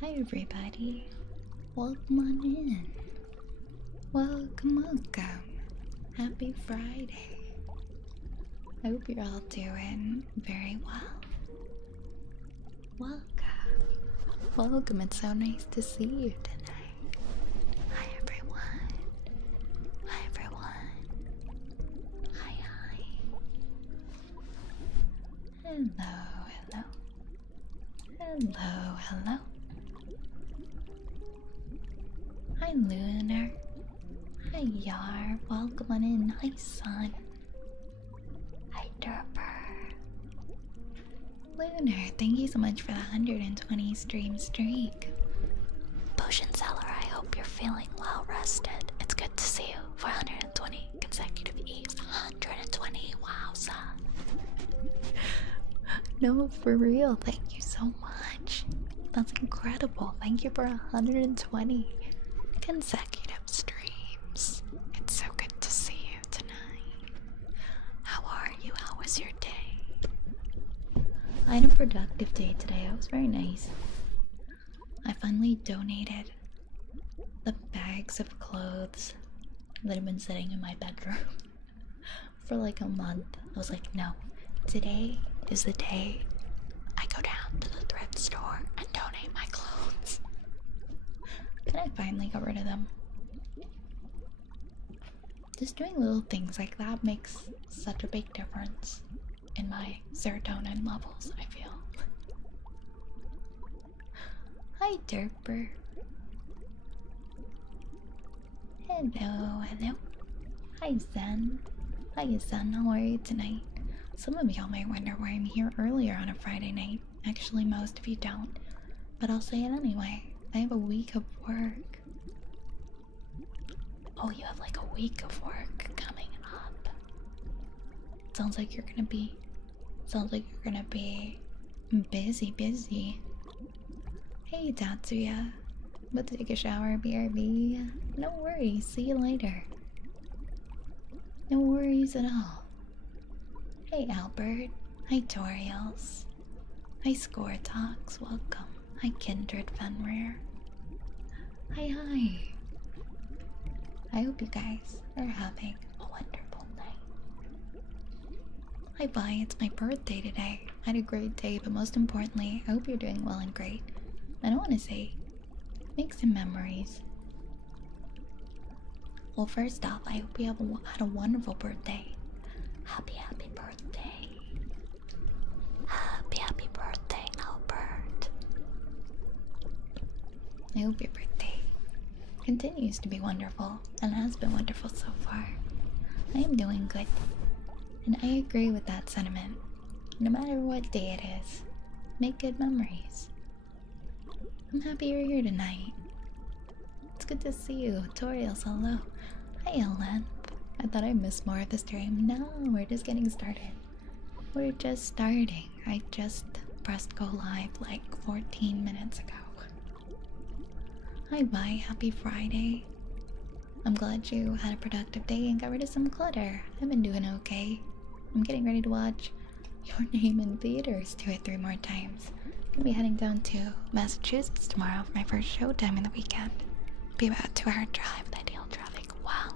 Hi everybody. Welcome on in. Welcome. Happy Friday. I hope you're all doing very well. Welcome. It's so nice to see you tonight. Hi everyone. Hi. Hello. Hi Lunar. Hi Yar. Welcome on in. Hi Sun. Hi Derper. Lunar, thank you so much for the 120 streak. Potion Seller, I hope you're feeling well rested. It's good to see you for 120 consecutive eves. 120, wowza. No, for real, thank you so much. That's incredible. Thank you for 120 consecutive streams. It's so good to see you tonight. How are you? How was your day? I had a productive day today. It was very nice. I finally donated the bags of clothes that have been sitting in my bedroom for like a month. I was like, no, today is the day I go down to the thrift store and donate my clothes. And I finally got rid of them. Just doing little things like that makes such a big difference in my serotonin levels, I feel. Hi, Derper. Hello. Hi, Zen. How are you tonight? Some of y'all might wonder why I'm here earlier on a Friday night. Actually, most of you don't. But I'll say it anyway. I have a week of work. Oh, you have like a week of work coming up. Sounds like you're gonna be busy. Hey, Tatsuya. About to take a shower, BRB. No worries, see you later. No worries at all. Hey, Albert. Hi, Toriels. Hi, Score Talks. Welcome. Hi, Kindred Fenrir. Hi. I hope you guys are having a wonderful night. Hi, bye. It's my birthday today. I had a great day, but most importantly, I hope you're doing well and great. I don't want to say, make some memories. Well, first off, I hope you had a wonderful birthday. Happy birthday. Happy birthday, Albert. I hope your birthday continues to be wonderful and has been wonderful so far. I am doing good, and I agree with that sentiment. No matter what day it is, make good memories. I'm happy you're here tonight. It's good to see you. Toriels, hello. Hi, Ellen. I thought I missed more of the stream. No, we're just getting started. We're just starting. I just pressed go live like 14 minutes ago. Hi, bye. Happy Friday. I'm glad you had a productive day and got rid of some clutter. I've been doing okay. I'm getting ready to watch Your Name in theaters 2 or 3 more times. I'm gonna be heading down to Massachusetts tomorrow for my first showtime in the weekend. It'll be about a 2-hour drive with ideal traffic. Wow.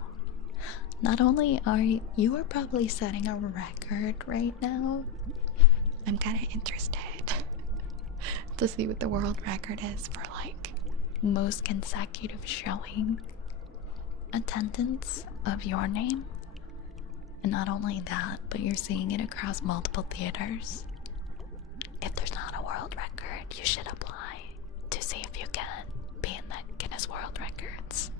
Not only are you are probably setting a record right now, I'm kind of interested to see what the world record is for like most consecutive showing attendance of Your Name. And not only that, but you're seeing it across multiple theaters. If there's not a world record, you should apply to see if you can be in the Guinness World Records.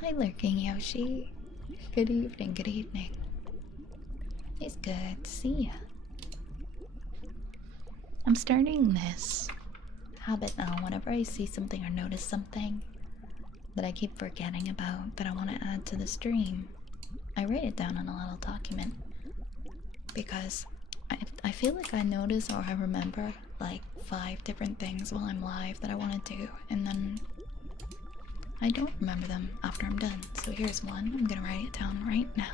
Hi, Lurking Yoshi. Good evening. It's good to see ya. I'm starting this habit now. Whenever I see something or notice something that I keep forgetting about that I want to add to the stream, I write it down on a little document. Because I feel like I notice or I remember like 5 different things while I'm live that I want to do, and then I don't remember them after I'm done. So here's one. I'm gonna write it down right now.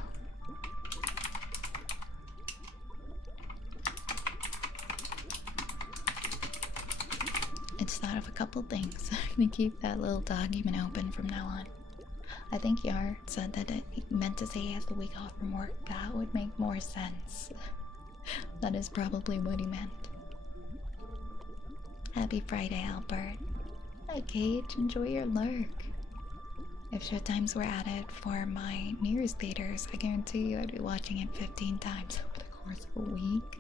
just thought of a couple things. I'm gonna keep that little document open from now on. I think Yar said that it meant to say he has the week off from work. That would make more sense. That is probably what he meant. Happy Friday, Albert. Hi, Cage. Enjoy your lurk. If showtimes were added for my New Year's theaters, I guarantee you I'd be watching it 15 times over the course of a week.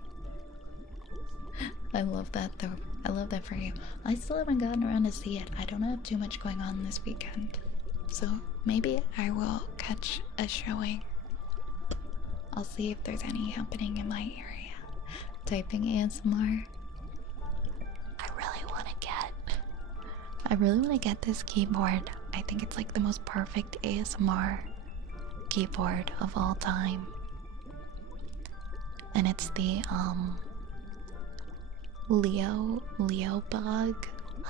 I love that though. I love that for you. I still haven't gotten around to see it. I don't have too much going on this weekend. So maybe I will catch a showing. I'll see if there's any happening in my area. Typing ASMR. I really want to get this keyboard. I think it's like the most perfect ASMR keyboard of all time. And it's the Leobug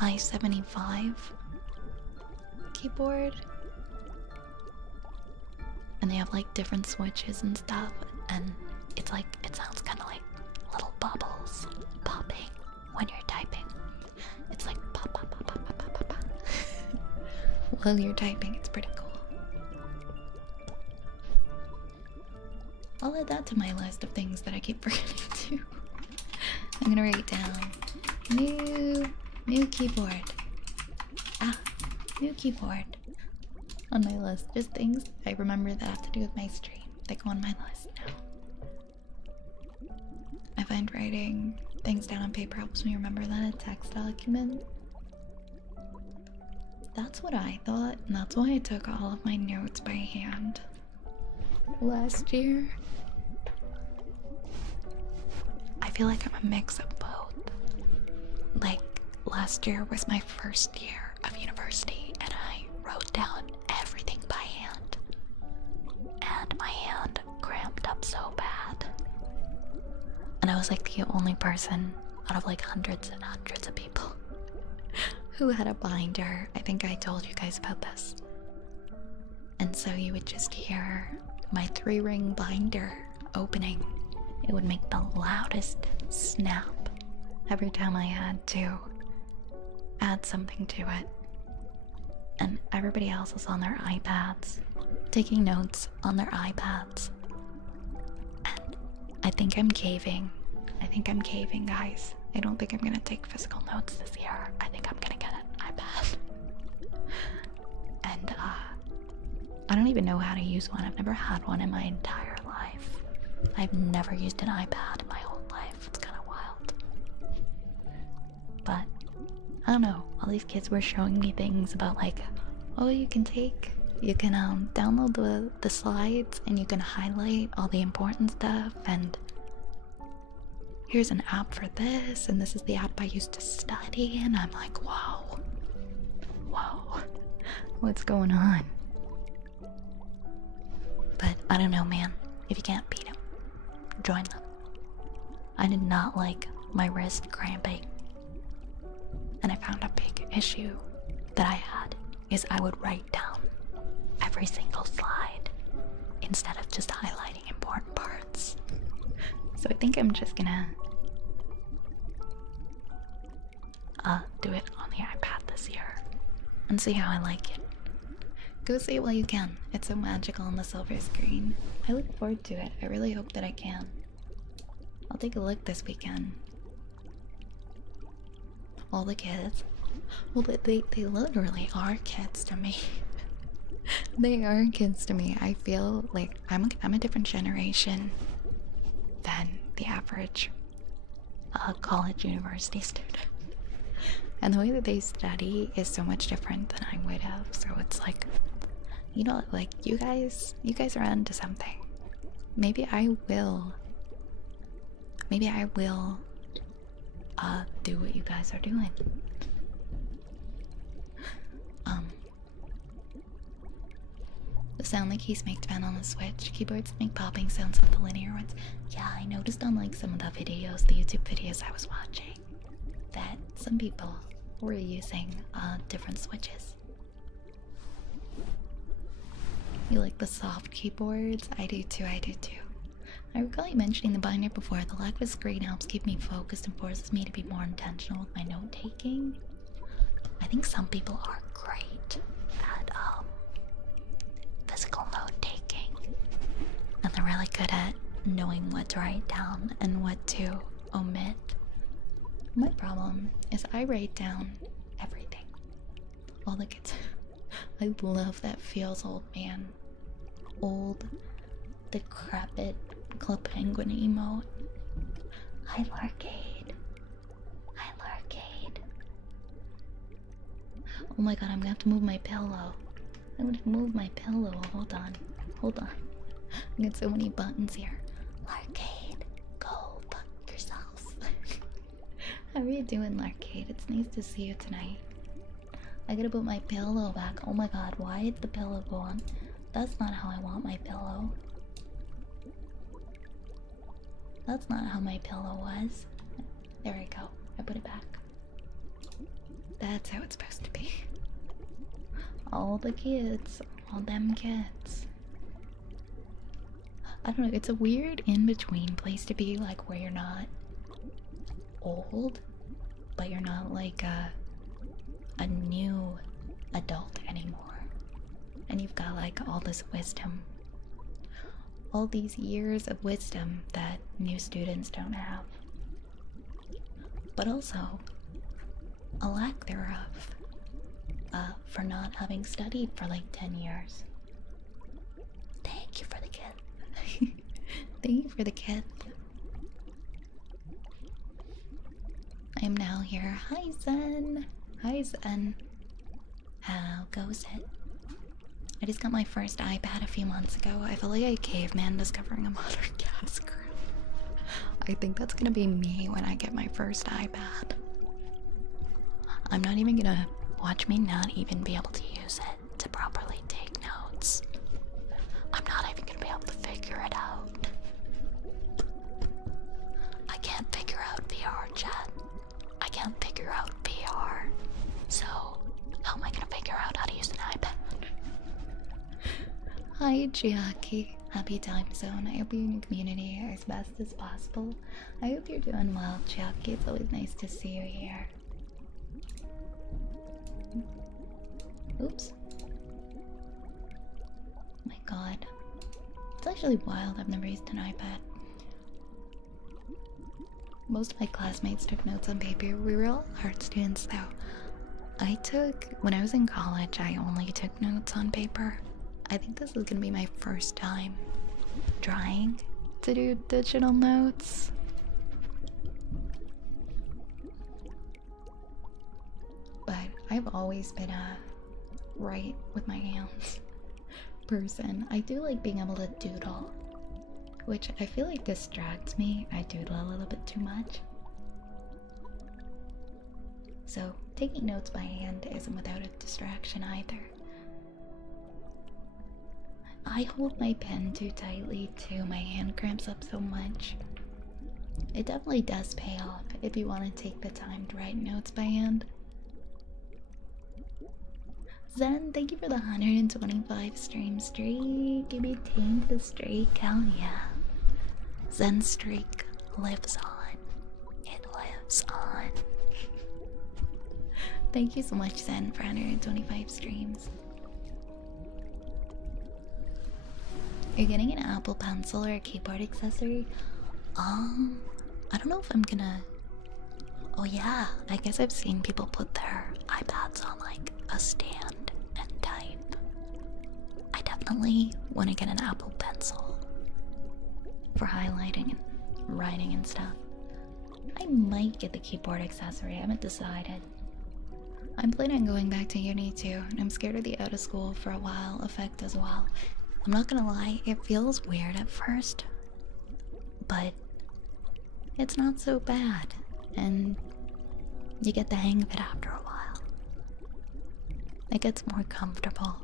i75 keyboard. And they have like different switches and stuff, and it's like, it sounds kind of like little bubbles popping when you're typing. It's like pop pop pop pop pop pop pop pop. While you're typing. It's pretty cool. I'll add that to my list of things that I keep forgetting to. I'm gonna write down new keyboard. New keyboard on my list. Just things I remember that have to do with my stream. They go on my list now. I find writing things down on paper helps me remember that a text document. That's what I thought, and that's why I took all of my notes by hand last year. I feel like I'm a mix of both. Like, last year was my first year of university, and I wrote down everything by hand. And my hand cramped up so bad. And I was like the only person out of like hundreds and hundreds of people who had a binder. I think I told you guys about this. And so you would just hear my 3-ring binder opening. It would make the loudest snap every time I had to add something to it. And everybody else was on their iPads, taking notes on their iPads. And I think I'm caving. I think I'm caving, guys. I don't think I'm gonna take physical notes this year. I think I'm gonna get an iPad. And I don't even know how to use one. I've never had one in my entire life. I've never used an iPad in my whole life. It's kind of wild. But I don't know. All these kids were showing me things about like, oh, you can download the slides and you can highlight all the important stuff, and here's an app for this, and this is the app I used to study. And I'm like, whoa, what's going on? But I don't know, man. If you can't beat them, join them. I did not like my wrist cramping. And I found a big issue that I had is I would write down every single slide instead of just highlighting important parts. So I think I'm just gonna do it on the iPad this year and see how I like it. Go see it while you can. It's so magical on the silver screen. I look forward to it. I really hope that I can. I'll take a look this weekend. All the kids. Well, they literally are kids to me. They are kids to me. I feel like I'm a different generation than the average college university student. And the way that they study is so much different than I would have. So it's like, you know, like you guys are onto something. Maybe I will do what you guys are doing. The sound the keys make depend on the switch. Keyboards make popping sounds with the linear ones. Yeah, I noticed on like some of the videos, the YouTube videos I was watching, that some people were using different switches. You like the soft keyboards? I do too, I do too. I recall you mentioning the binder before. The lack of a screen helps keep me focused and forces me to be more intentional with my note taking. I think some people are great at physical note taking, and they're really good at knowing what to write down and what to omit. My problem is I write down everything. All the kids. I love that feels old man. Old, decrepit Club Penguin emote. Hi, Larcade. Hi, Larcade. Oh my god, I'm gonna have to move my pillow. I'm gonna move my pillow. Hold on. Hold on. I got so many buttons here. Larcade, go fuck yourself. How are you doing, Larcade? It's nice to see you tonight. I gotta put my pillow back. Oh my god, why did the pillow go on? That's not how I want my pillow. That's not how my pillow was. There we go. I put it back. That's how it's supposed to be. All the kids. All them kids. I don't know, it's a weird in-between place to be, like, where you're not old, but you're not like a new adult anymore. And you've got like all this wisdom. All these years of wisdom that new students don't have. But also a lack thereof for not having studied for like 10 years. Thank you for the kid. Thank you for the kid. I am now here. Hi, Zen. Hi, Zen. How goes it? I just got my first iPad a few months ago. I feel like a caveman discovering a modern gas grill. I think that's gonna be me when I get my first iPad. I'm not even gonna watch me not even be able to use it to properly take notes. I'm not even gonna be able to figure it out. I can't figure out VR, chat. I can't figure out VR. So, how am I gonna figure out how to use an iPad? Hi, Chiaki. Happy time zone. I hope you're in your community as best as possible. I hope you're doing well, Chiaki. It's always nice to see you here. Oops. My god. It's actually wild. I've never used an iPad. Most of my classmates took notes on paper. We were all art students, though. When I was in college, I only took notes on paper. I think this is gonna be my first time trying to do digital notes. But I've always been a write with my hands person. I do like being able to doodle, which I feel like distracts me. I doodle a little bit too much. So taking notes by hand isn't without a distraction either. I hold my pen too tightly too. My hand cramps up so much. It definitely does pay off if you want to take the time to write notes by hand. Zen, thank you for the 125 stream streak. Give me tank the streak, hell yeah. Zen streak lives on. It lives on. Thank you so much, Zen, for 125 streams. You're getting an Apple Pencil or a keyboard accessory? I don't know if I'm gonna... Oh yeah, I guess I've seen people put their iPads on like a stand and type. I definitely want to get an Apple Pencil for highlighting and writing and stuff. I might get the keyboard accessory, I haven't decided. I'm planning on going back to uni too, and I'm scared of the out of school for a while effect as well. I'm not gonna lie, it feels weird at first, but it's not so bad, and you get the hang of it after a while. It gets more comfortable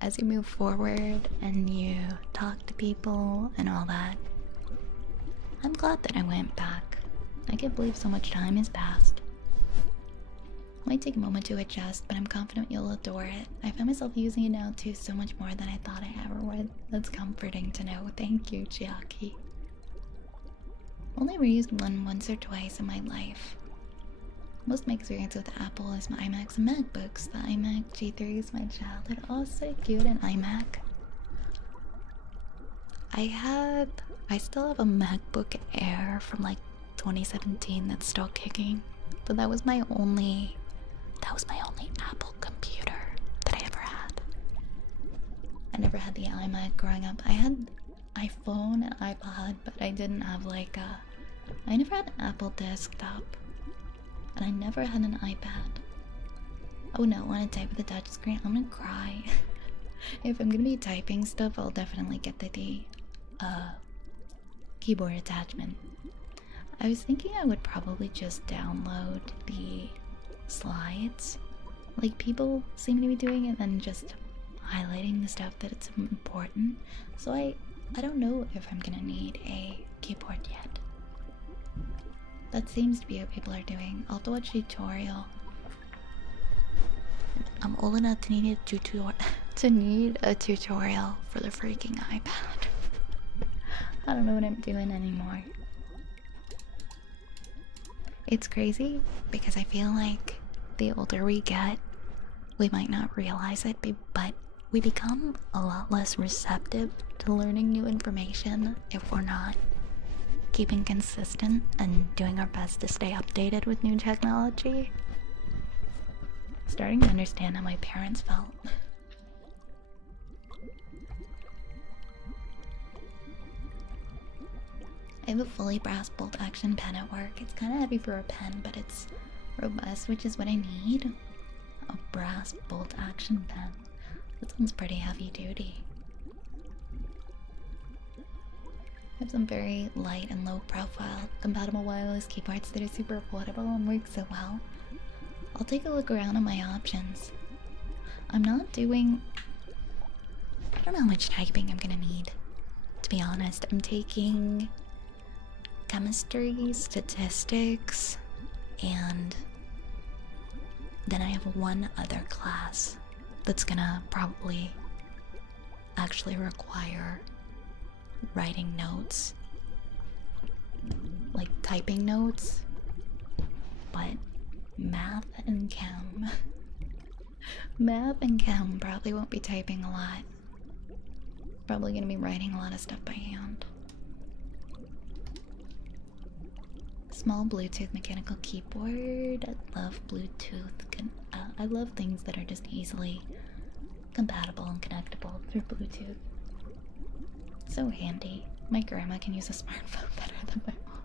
as you move forward and you talk to people and all that. I'm glad that I went back. I can't believe so much time has passed. Might take a moment to adjust, but I'm confident you'll adore it. I find myself using it now too so much more than I thought I ever would. That's comforting to know. Thank you, Chiaki. Only ever used one once or twice in my life. Most of my experience with Apple is my iMacs and MacBooks. The iMac G3 is my childhood. Oh, so cute, an iMac. I still have a MacBook Air from like 2017 that's still kicking. But that was my only Apple computer that I ever had. I never had the iMac growing up. I had iPhone and iPod, but I didn't have like I never had an Apple desktop. And I never had an iPad. Oh no, I want to type with a touch screen. I'm gonna cry. If I'm gonna be typing stuff, I'll definitely get the keyboard attachment. I was thinking I would probably just download the slides, like people seem to be doing it, and just highlighting the stuff that it's important. So I don't know if I'm gonna need a keyboard yet. That seems to be what people are doing. I'll have to watch a tutorial. I'm old enough to need a tutorial for the freaking iPad. I don't know what I'm doing anymore. It's crazy because I feel like the older we get, we might not realize it, but we become a lot less receptive to learning new information if we're not keeping consistent and doing our best to stay updated with new technology. Starting to understand how my parents felt. I have a fully brass bolt action pen at work. It's kind of heavy for a pen, but it's robust, which is what I need. A brass bolt action pen. That sounds pretty heavy duty. I have some very light and low profile compatible wireless keyboards that are super affordable and work so well. I'll take a look around at my options. I'm not doing... I don't know how much typing I'm gonna need, to be honest. I'm taking chemistry, statistics, and then I have one other class that's gonna probably actually require writing notes, like typing notes, but math and chem probably won't be typing a lot. Probably gonna be writing a lot of stuff by hand. Small Bluetooth mechanical keyboard. I love Bluetooth. I love things that are just easily compatible and connectable through Bluetooth. So handy. My grandma can use a smartphone better than my mom.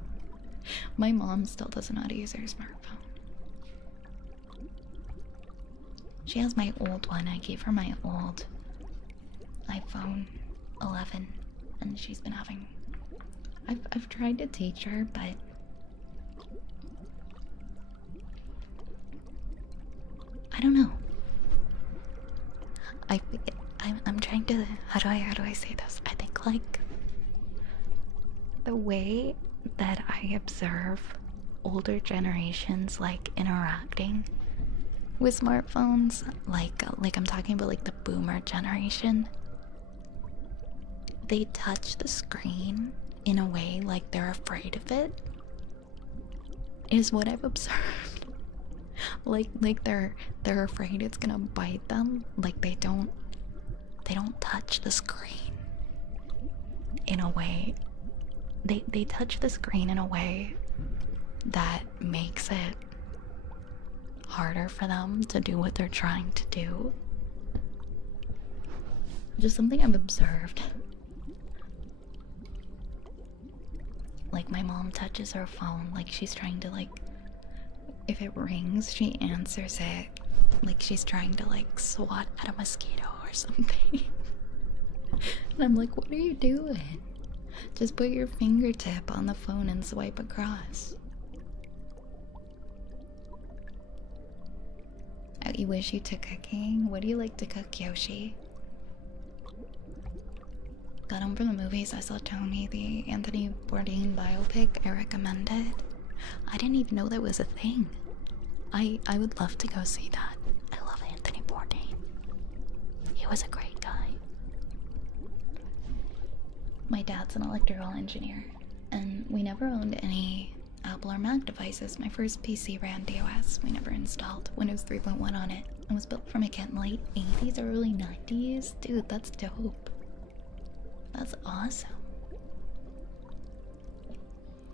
My mom still doesn't know how to use her smartphone. She has my old one. I gave her my old iPhone 11, and she's been having... I've tried to teach her, but I don't know. I'm trying to... How do I say this? I think, like, the way that I observe older generations, like, interacting with smartphones, like I'm talking about, like, the boomer generation, they touch the screen in a way like they're afraid of it, is what I've observed. like they're afraid it's gonna bite them. Like they don't touch the screen in a way. They touch the screen in a way that makes it harder for them to do what they're trying to do. Just something I've observed. Like my mom touches her phone like she's trying to, like, if it rings, she answers it like she's trying to, like, swat at a mosquito or something. And I'm like, what are you doing? Just put your fingertip on the phone and swipe across. Oh, you wish you took cooking? What do you like to cook, Yoshi? Got home from the movies. I saw Tony, the Anthony Bourdain biopic. I recommend it. I didn't even know that was a thing. I would love to go see that. I love Anthony Bourdain. He was a great guy. My dad's an electrical engineer, and we never owned any Apple people are Mac devices. My first PC ran DOS. We never installed Windows 3.1 on it. It was built from a kit in the late 80s or early 90s. Dude, that's dope. That's awesome.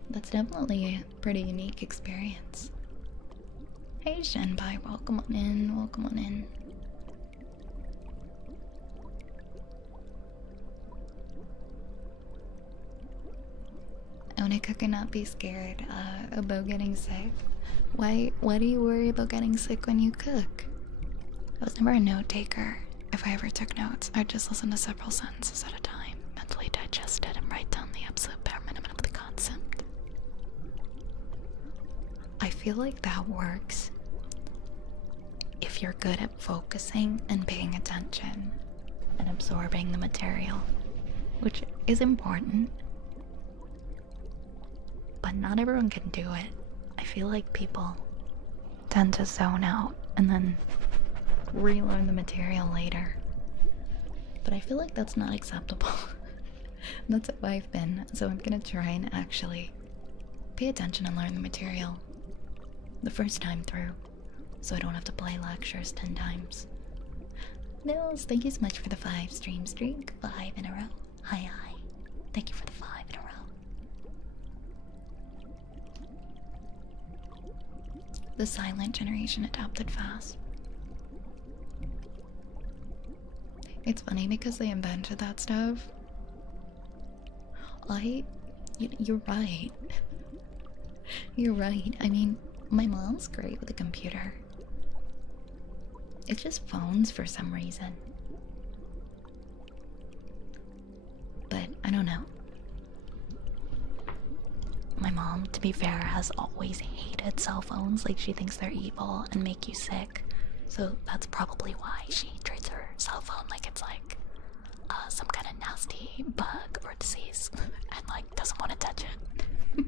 That's definitely a pretty unique experience. Hey Shenbai, welcome on in, welcome on in. Onika cannot be scared about getting sick. Why do you worry about getting sick when you cook? I was never a note taker. If I ever took notes, I'd just listen to several sentences at a time, mentally digest it, and write down the absolute bare minimum of the concept. I feel like that works if you're good at focusing and paying attention and absorbing the material, which is important. But not everyone can do it. I feel like people tend to zone out and then relearn the material later. But I feel like that's not acceptable. That's how I've been, so I'm gonna try and actually pay attention and learn the material the first time through, so I don't have to play lectures 10 times. Nils, thank you so much for the 5 stream streak. 5 in a row. Hi. Thank you for the 5 in a row. The silent generation adapted fast. It's funny because they invented that stuff. You're right. You're right. I mean, my mom's great with a computer. It's just phones for some reason. But I don't know. My mom, to be fair, has always hated cell phones. Like, she thinks they're evil and make you sick. So that's probably why she treats her cell phone like it's like some kind of nasty bug or disease and like doesn't want to touch it.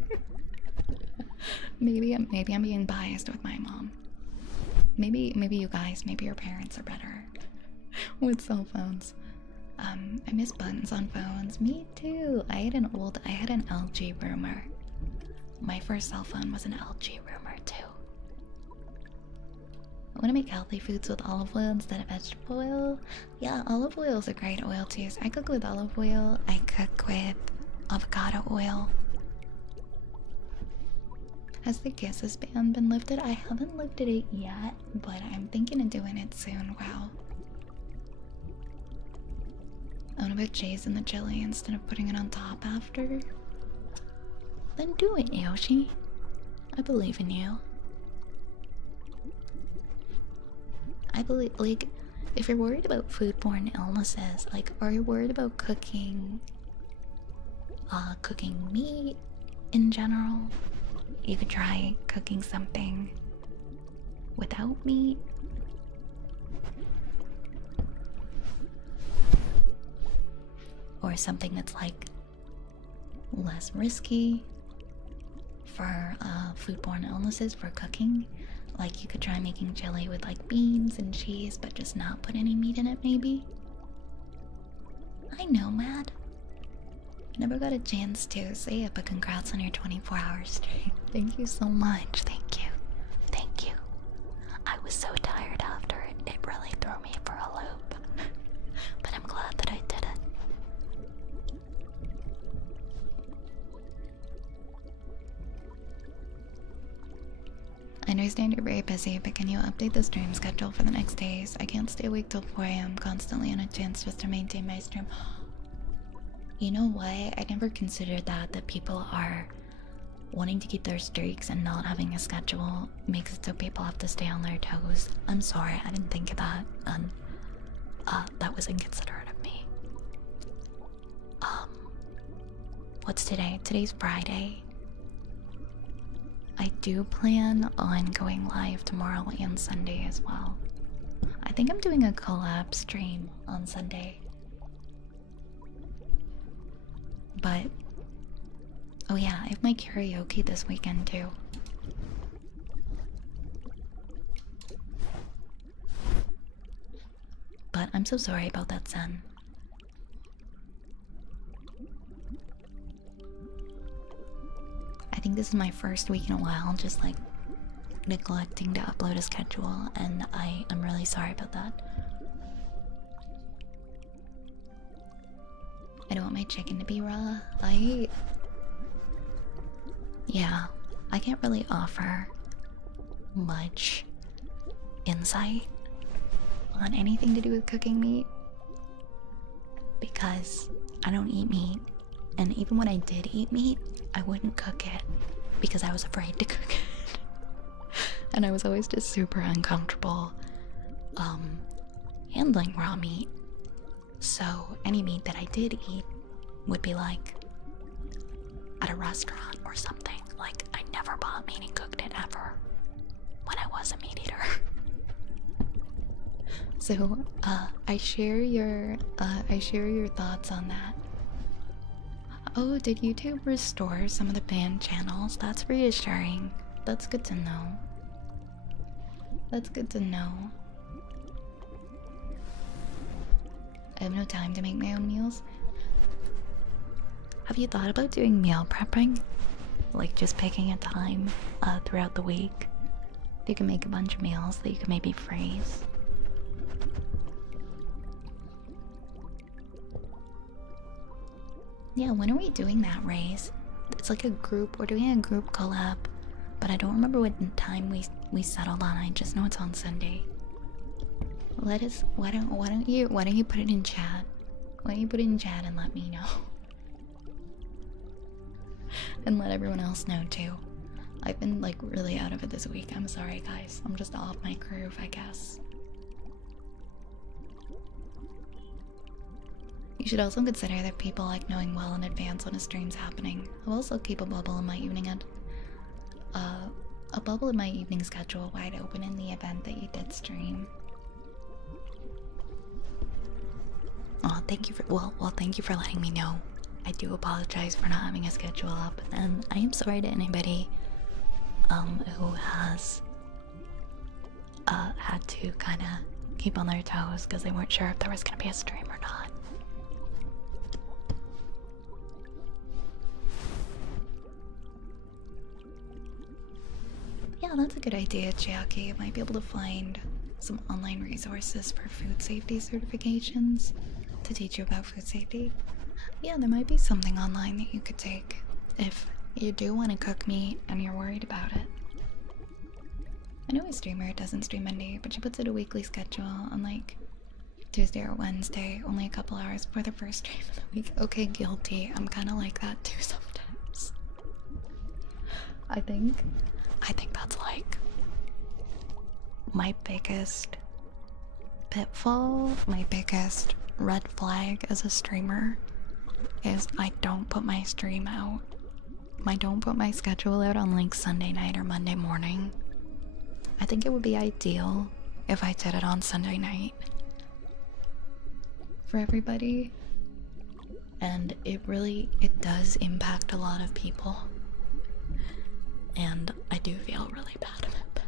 maybe I'm being biased with my mom. Maybe you guys, maybe your parents are better with cell phones. I miss buttons on phones. Me too. I had an LG Rumor. My first cell phone was an LG Rumor too. I want to make healthy foods with olive oil instead of vegetable oil. Yeah, olive oil is a great oil to use. I cook with olive oil. I cook with avocado oil. Has the Kisses ban been lifted? I haven't lifted it yet, but I'm thinking of doing it soon. Wow. I want to put cheese in the chili instead of putting it on top after. Then do it, Yoshi. I believe in you. I believe, like, if you're worried about foodborne illnesses, like, are you worried about cooking meat in general? You could try cooking something without meat. Or something that's like less risky for foodborne illnesses for cooking. Like, you could try making chili with like beans and cheese, but just not put any meat in it, maybe. I know, Matt. Never got a chance to say it, but congrats on your 24-hour stream. Thank you so much. Thank you. Thank you. I was so tired after it. It really threw me for a loop. But I'm glad that I did it. I understand you're very busy, but can you update the stream schedule for the next days? I can't stay awake till 4 AM constantly on a chance just to maintain my stream. You know what? I never considered that people are wanting to keep their streaks and not having a schedule makes it so people have to stay on their toes. I'm sorry, I didn't think of that. That was inconsiderate of me. What's today? Today's Friday. I do plan on going live tomorrow and Sunday as well. I think I'm doing a collab stream on Sunday. But, oh yeah, I have my karaoke this weekend too. But I'm so sorry about that, Sen. I think this is my first week in a while, just like neglecting to upload a schedule, and I am really sorry about that. I don't want my chicken to be raw. Yeah, I can't really offer much insight on anything to do with cooking meat because I don't eat meat, and even when I did eat meat, I wouldn't cook it because I was afraid to cook it. And I was always just super uncomfortable handling raw meat. So any meat that I did eat would be like at a restaurant or something. Like I never bought meat and cooked it ever when I was a meat eater. So I share your thoughts on that. Oh, did YouTube restore some of the banned channels? That's reassuring. That's good to know. That's good to know. I have no time to make my own meals. Have you thought about doing meal prepping? Like just picking a time throughout the week. You can make a bunch of meals that you can maybe freeze. Yeah, when are we doing that, Raze? It's like a group, we're doing a group collab, but I don't remember what time we settled on. I just know it's on Sunday. Let us, why don't you put it in chat? Why don't you put it in chat and let me know? And let everyone else know too. I've been like really out of it this week. I'm sorry guys. I'm just off my groove, I guess. You should also consider that people like knowing well in advance when a stream's happening. I'll also keep a bubble in my evening and a bubble in my evening schedule wide open in the event that you did stream. Oh, thank you for thank you for letting me know. I do apologize for not having a schedule up, and I am sorry to anybody who has had to kind of keep on their toes because they weren't sure if there was gonna be a stream or not. Yeah, that's a good idea, Jackie. You might be able to find some online resources for food safety certifications to teach you about food safety. Yeah, there might be something online that you could take if you do want to cook meat and you're worried about it. I know a streamer doesn't stream Monday, but she puts it a weekly schedule on like Tuesday or Wednesday, only a couple hours before the first stream of the week. Okay, guilty. I'm kind of like that too sometimes. I think that's like my biggest pitfall, my biggest red flag as a streamer is I don't put my stream out. I don't put my schedule out on like Sunday night or Monday morning. I think it would be ideal if I did it on Sunday night for everybody. And it does impact a lot of people. And I do feel really bad about that.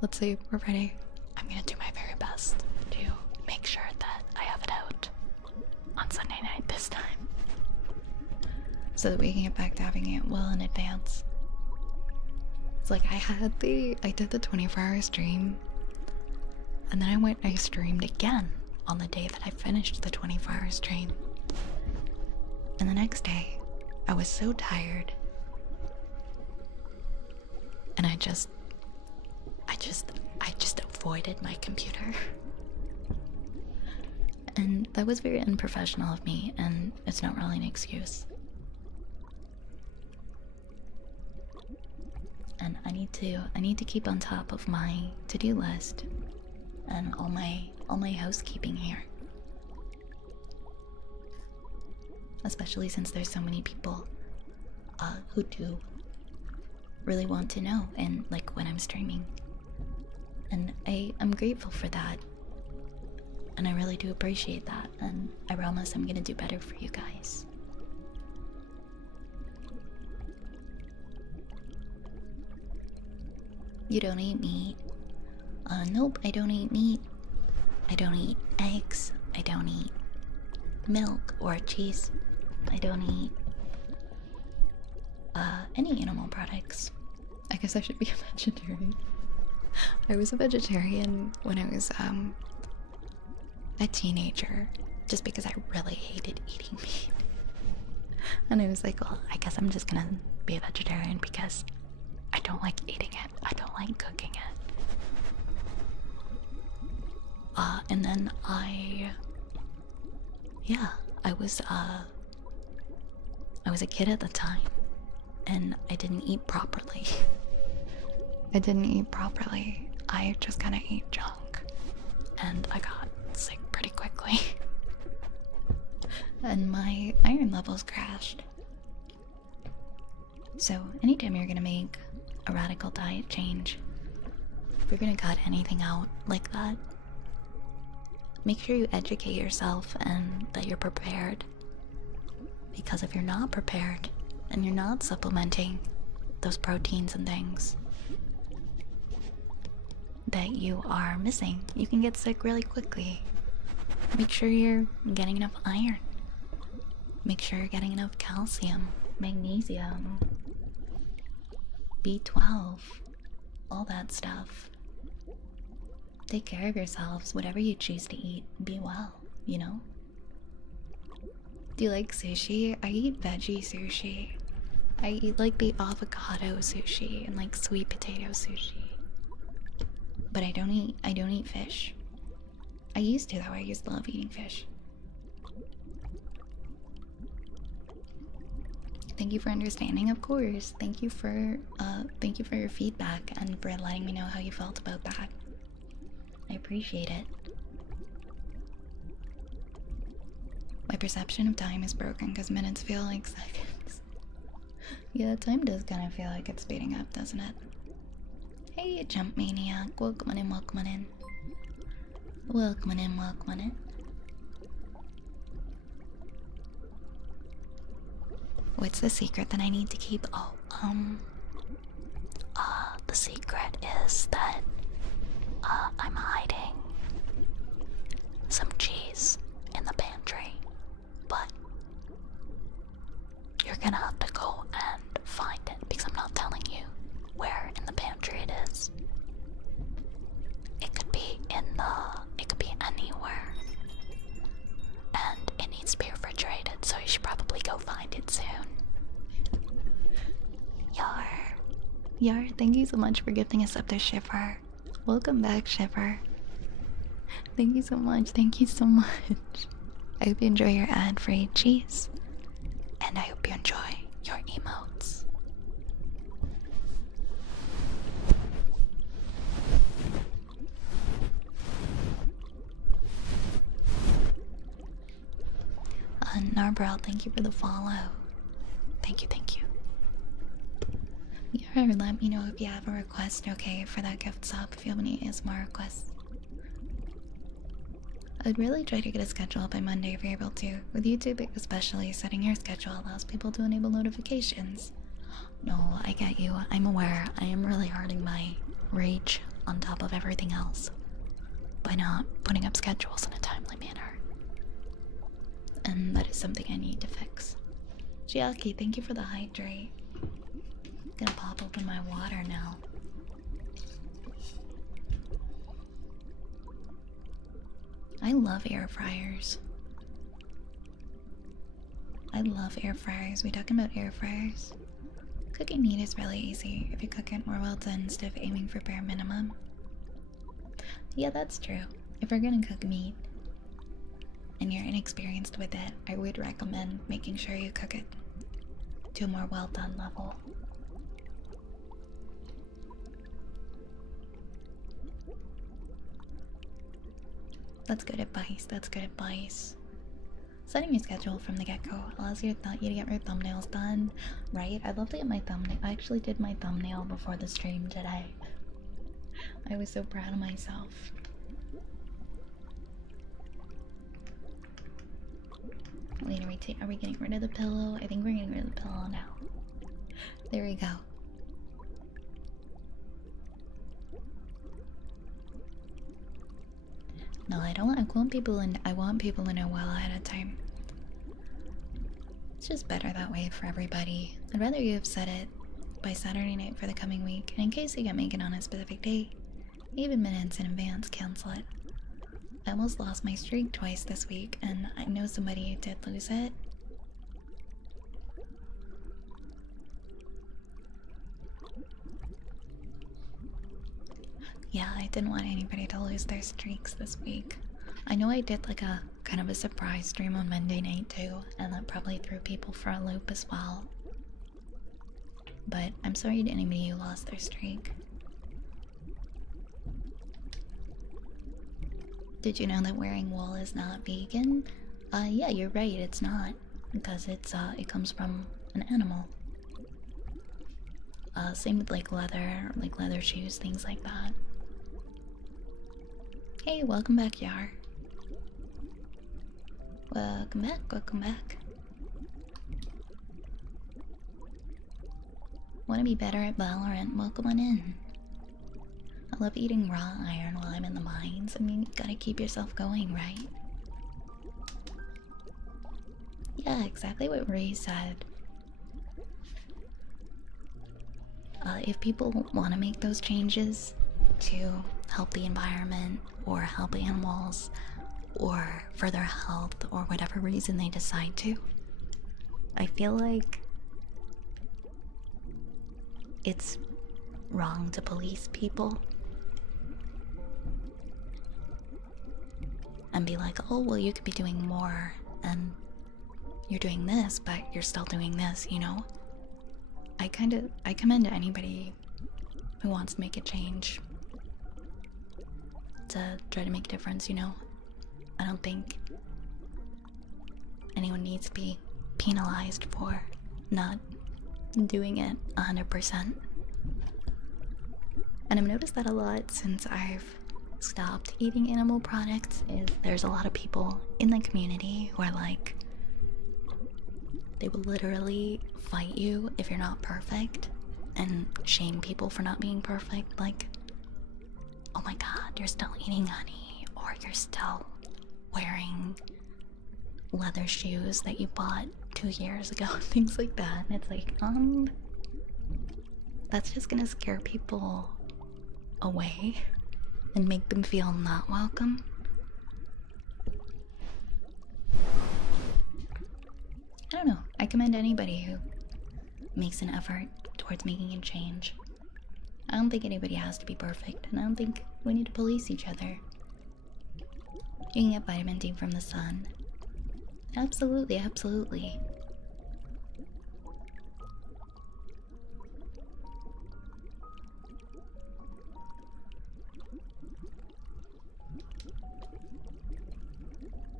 Let's see, we're ready. I'm gonna do my very best to make sure that I have it out on Sunday night this time, so that we can get back to having it well in advance. It's like I did the 24-hour stream, and then I streamed again on the day that I finished the 24-hour stream. And the next day, I was so tired, and I just avoided my computer. And that was very unprofessional of me, and it's not really an excuse. And I need to keep on top of my to-do list and all my housekeeping here. Especially since there's so many people who do really want to know, and like when I'm streaming. And I'm grateful for that. And I really do appreciate that, and I promise I'm gonna do better for you guys. You don't eat meat? Nope, I don't eat meat. I don't eat eggs. I don't eat milk or cheese. I don't eat any animal products. I guess I should be a vegetarian. I was a vegetarian when I was a teenager, just because I really hated eating meat. And I was like, well, I guess I'm just gonna be a vegetarian because I don't like eating it. I don't like cooking it. And then yeah, I was a kid at the time, and I didn't eat properly. I didn't eat properly. I just kind of ate junk, and I got sick pretty quickly. And my iron levels crashed. So, anytime you're gonna make a radical diet change, if you're gonna cut anything out like that, make sure you educate yourself and that you're prepared. Because if you're not prepared and you're not supplementing those proteins and things that you are missing, you can get sick really quickly. Make sure you're getting enough iron. Make sure you're getting enough calcium, magnesium, B12, all that stuff. Take care of yourselves, whatever you choose to eat, be well, you know? Do you like sushi? I eat veggie sushi. I eat like the avocado sushi and like sweet potato sushi. But I don't eat fish. I used to though, I used to love eating fish. Thank you for understanding, of course. Thank you for your feedback and for letting me know how you felt about that. I appreciate it. My perception of time is broken because minutes feel like seconds. Yeah, time does kind of feel like it's speeding up, doesn't it? Hey, Jump Maniac. Welcome on in, welcome on in. Welcome on in, welcome on in. What's the secret that I need to keep? Oh, the secret is that, I'm hiding some cheese in the pantry, but you're gonna have to go and find it because I'm not telling you where in the pantry it is. It could be anywhere. And it needs to be refrigerated, so you should probably go find it soon. Yar, thank you so much for gifting us up to Shiver. Welcome back, Shiver. Thank you so much, thank you so much. I hope you enjoy your ad-free cheese. And I hope you enjoy your emotes. Narbrel, thank you for the follow. Thank you, thank you. Yeah, let me know if you have a request, okay, for that gift sub, if you have any ASMR requests. I'd really try to get a schedule by Monday if you're able to. With YouTube especially, setting your schedule allows people to enable notifications. No, I get you. I'm aware. I am really hurting my rage on top of everything else by not putting up schedules in a timely manner. And that is something I need to fix. Chiaki, thank you for the hydrate. I'm gonna pop open my water now. I love air fryers. I love air fryers. We talking about air fryers? Cooking meat is really easy if you cook it more well done instead of aiming for bare minimum. Yeah, that's true. If you're gonna cook meat and you're inexperienced with it, I would recommend making sure you cook it to a more well done level. That's good advice. That's good advice. Setting your schedule from the get-go allows you to get your thumbnails done, right? I'd love to get my thumbnail. I actually did my thumbnail before the stream today. I was so proud of myself. Wait, are we getting rid of the pillow? I think we're getting rid of the pillow now. There we go. No, I want people to know well ahead of time. It's just better that way for everybody. I'd rather you have said it by Saturday night for the coming week, and in case you can't make it on a specific date, even minutes in advance, cancel it. I almost lost my streak twice this week, and I know somebody did lose it. Yeah, I didn't want anybody to lose their streaks this week. I know I did like a kind of a surprise stream on Monday night too, and that probably threw people for a loop as well. But I'm sorry to anybody who lost their streak. Did you know that wearing wool is not vegan? Yeah, you're right, it's not. Because it comes from an animal. Same with like leather shoes, things like that. Hey, welcome back, Yar. Welcome back, welcome back. Wanna be better at Valorant? Welcome on in. I love eating raw iron while I'm in the mines. I mean, you gotta keep yourself going, right? Yeah, exactly what Ray said. If people want to make those changes to help the environment or help animals or for their health or whatever reason they decide to, I feel like it's wrong to police people and be like, oh, well, you could be doing more and you're doing this, but you're still doing this, you know? I commend anybody who wants to make a change to try to make a difference, you know? I don't think anyone needs to be penalized for not doing it 100%. And I've noticed that a lot since I've stopped eating animal products is there's a lot of people in the community who are like, they will literally fight you if you're not perfect and shame people for not being perfect. Like, oh my god, you're still eating honey, or you're still wearing leather shoes that you bought 2 years ago, things like that. And it's like, that's just gonna scare people away and make them feel not welcome. I don't know. I commend anybody who makes an effort towards making a change. I don't think anybody has to be perfect, and I don't think we need to police each other. You can get vitamin D from the sun. Absolutely, absolutely.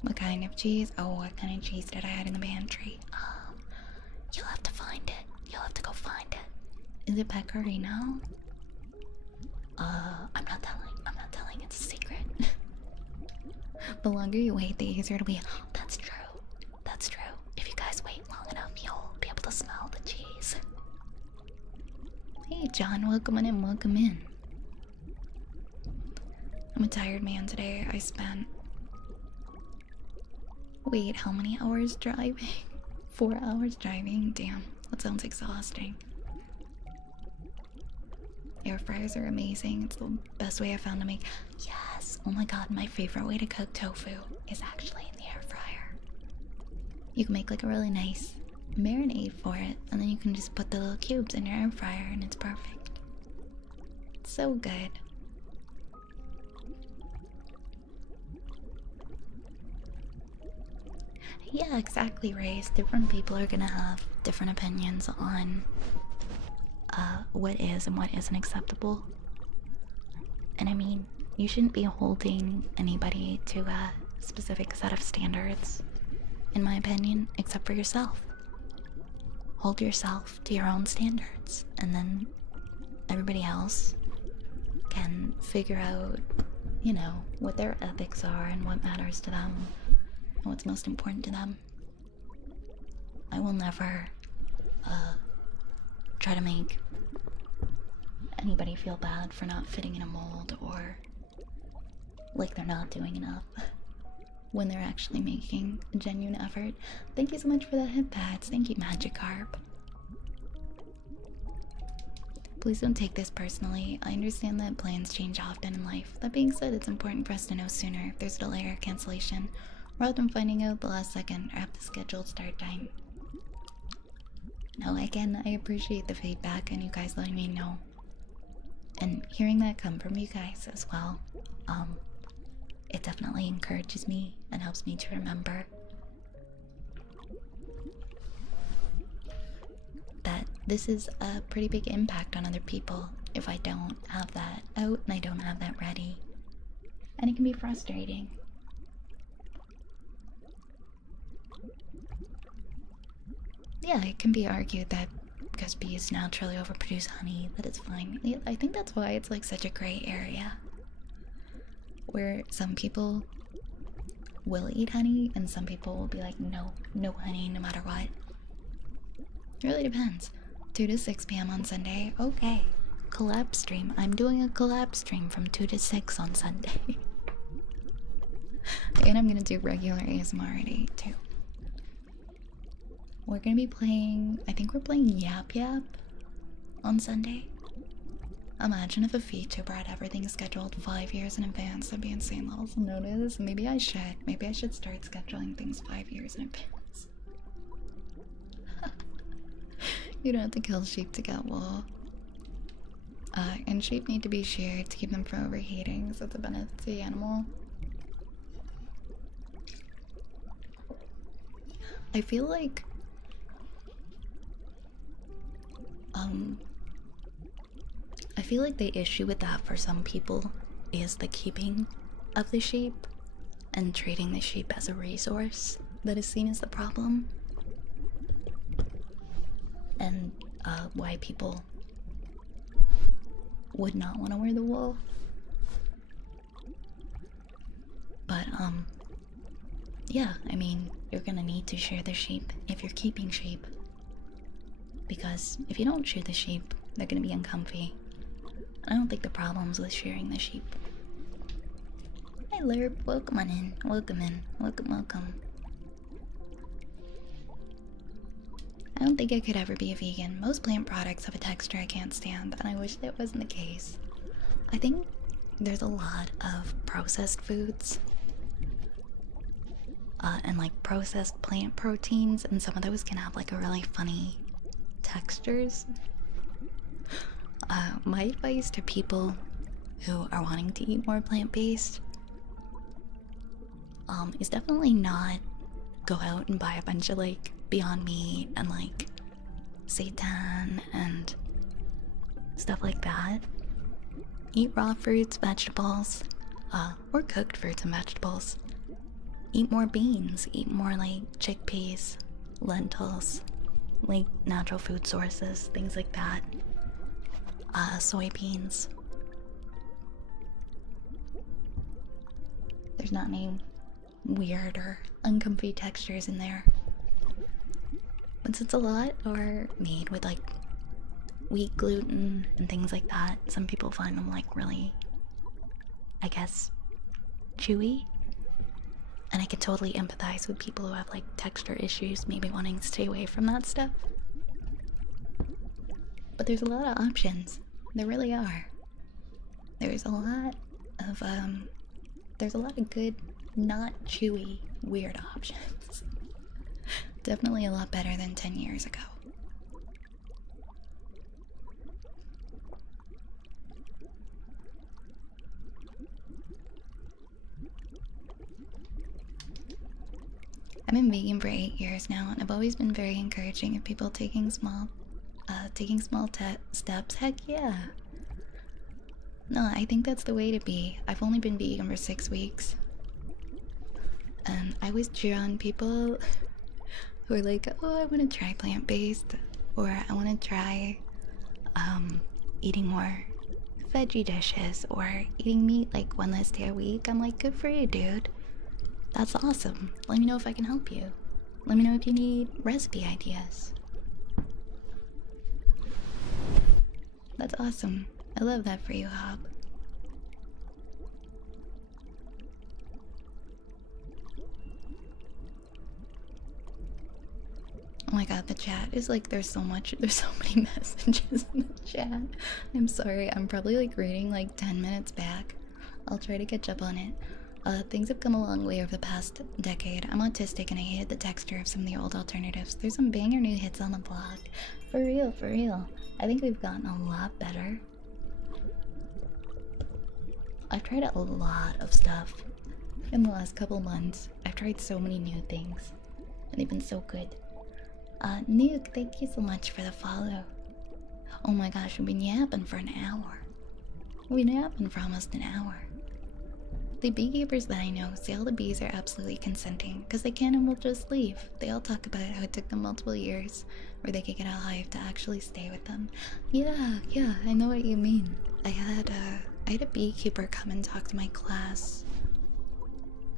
What kind of cheese? Oh, what kind of cheese did I have in the pantry? You'll have to find it. You'll have to go find it. Is it pecorino? I'm not telling. It's a secret. The longer you wait, the easier it'll be. That's true. That's true. If you guys wait long enough, you'll be able to smell the cheese. Hey, John, welcome in, welcome in. I'm a tired man today. I spent... Wait, how many hours driving? 4 hours driving? Damn, that sounds exhausting. Air fryers are amazing. It's the best way I found to make... Yes! Oh my god, my favorite way to cook tofu is actually in the air fryer. You can make like a really nice marinade for it, and then you can just put the little cubes in your air fryer and it's perfect. It's so good. Yeah, exactly, Race. Different people are gonna have different opinions on what is and what isn't acceptable. And I mean, you shouldn't be holding anybody to a specific set of standards, in my opinion, except for yourself. Hold yourself to your own standards, and then everybody else can figure out, you know, what their ethics are and what matters to them and what's most important to them. I will never try to make anybody feel bad for not fitting in a mold or like they're not doing enough. when they're actually making a genuine effort. Thank you so much for the hip pads. Thank you, Magikarp. Please don't take this personally. I understand that plans change often in life. That being said, it's important for us to know sooner if there's a delay or cancellation, rather than finding out the last second or at the scheduled start time. No, again, I appreciate the feedback and you guys letting me know. And hearing that come from you guys as well, it definitely encourages me and helps me to remember that this is a pretty big impact on other people if I don't have that out and I don't have that ready. And it can be frustrating. Yeah, it can be argued that because bees naturally overproduce honey, that it's fine. I think that's why it's like such a gray area. Where some people will eat honey and some people will be like, no, no honey no matter what. It really depends. 2 to 6 p.m. on Sunday. Okay. Collab stream. I'm doing a collab stream from 2 to 6 on Sunday. And I'm gonna do regular ASMR at 8 too. We're gonna be playing, I think we're playing Yap Yap on Sunday. Imagine if a VTuber had everything scheduled 5 years in advance. That'd be insane levels of notice. Maybe I should. Maybe I should start scheduling things 5 years in advance. You don't have to kill sheep to get wool. And sheep need to be sheared to keep them from overheating, so it's a benefit to the animal. I feel like the issue with that for some people is the keeping of the sheep and treating the sheep as a resource that is seen as the problem. And why people would not want to wear the wool. But yeah, I mean, you're gonna need to shear the sheep if you're keeping sheep. Because if you don't shear the sheep, they're gonna be uncomfy. I don't think the problem's with shearing the sheep. Hi Lerp, welcome on in. Welcome in. Welcome, welcome. I don't think I could ever be a vegan. Most plant products have a texture I can't stand, and I wish that wasn't the case. I think there's a lot of processed foods and like processed plant proteins, and some of those can have like a really funny textures. My advice to people who are wanting to eat more plant-based is definitely not go out and buy a bunch of like Beyond Meat and like seitan and stuff like that. Eat raw fruits, vegetables, or cooked fruits and vegetables. Eat more beans, eat more like chickpeas, lentils, like natural food sources, things like that. Soybeans. There's not any weird or uncomfy textures in there. But since a lot are made with like wheat gluten and things like that, some people find them like really, I guess, chewy. And I can totally empathize with people who have like texture issues, maybe wanting to stay away from that stuff. But there's a lot of options. There really are. There's a lot of good, not chewy, weird options. Definitely a lot better than 10 years ago. I've been vegan for 8 years now, and I've always been very encouraging of people taking small steps. Heck yeah. No, I think that's the way to be. I've only been vegan for 6 weeks. And I always cheer on people who are like, oh, I want to try plant-based, or I want to try eating more veggie dishes, or eating meat like 1 less day a week. I'm like, good for you, dude. That's awesome. Let me know if I can help you. Let me know if you need recipe ideas. That's awesome. I love that for you, Hob. Oh my god, the chat is like there's so many messages in the chat. I'm sorry, I'm probably like reading like 10 minutes back. I'll try to catch up on it. Things have come a long way over the past decade. I'm autistic and I hated the texture of some of the old alternatives. There's some banger new hits on the block. For real, for real. I think we've gotten a lot better. I've tried a lot of stuff in the last couple months. I've tried so many new things, and they've been so good. Nuke, thank you so much for the follow. Oh my gosh, we've been yapping for an hour. We've been yapping for almost an hour. The beekeepers that I know say all the bees are absolutely consenting because they can and will just leave. They all talk about how it took them multiple years where they could get a hive to actually stay with them. Yeah, I know what you mean. I had a beekeeper come and talk to my class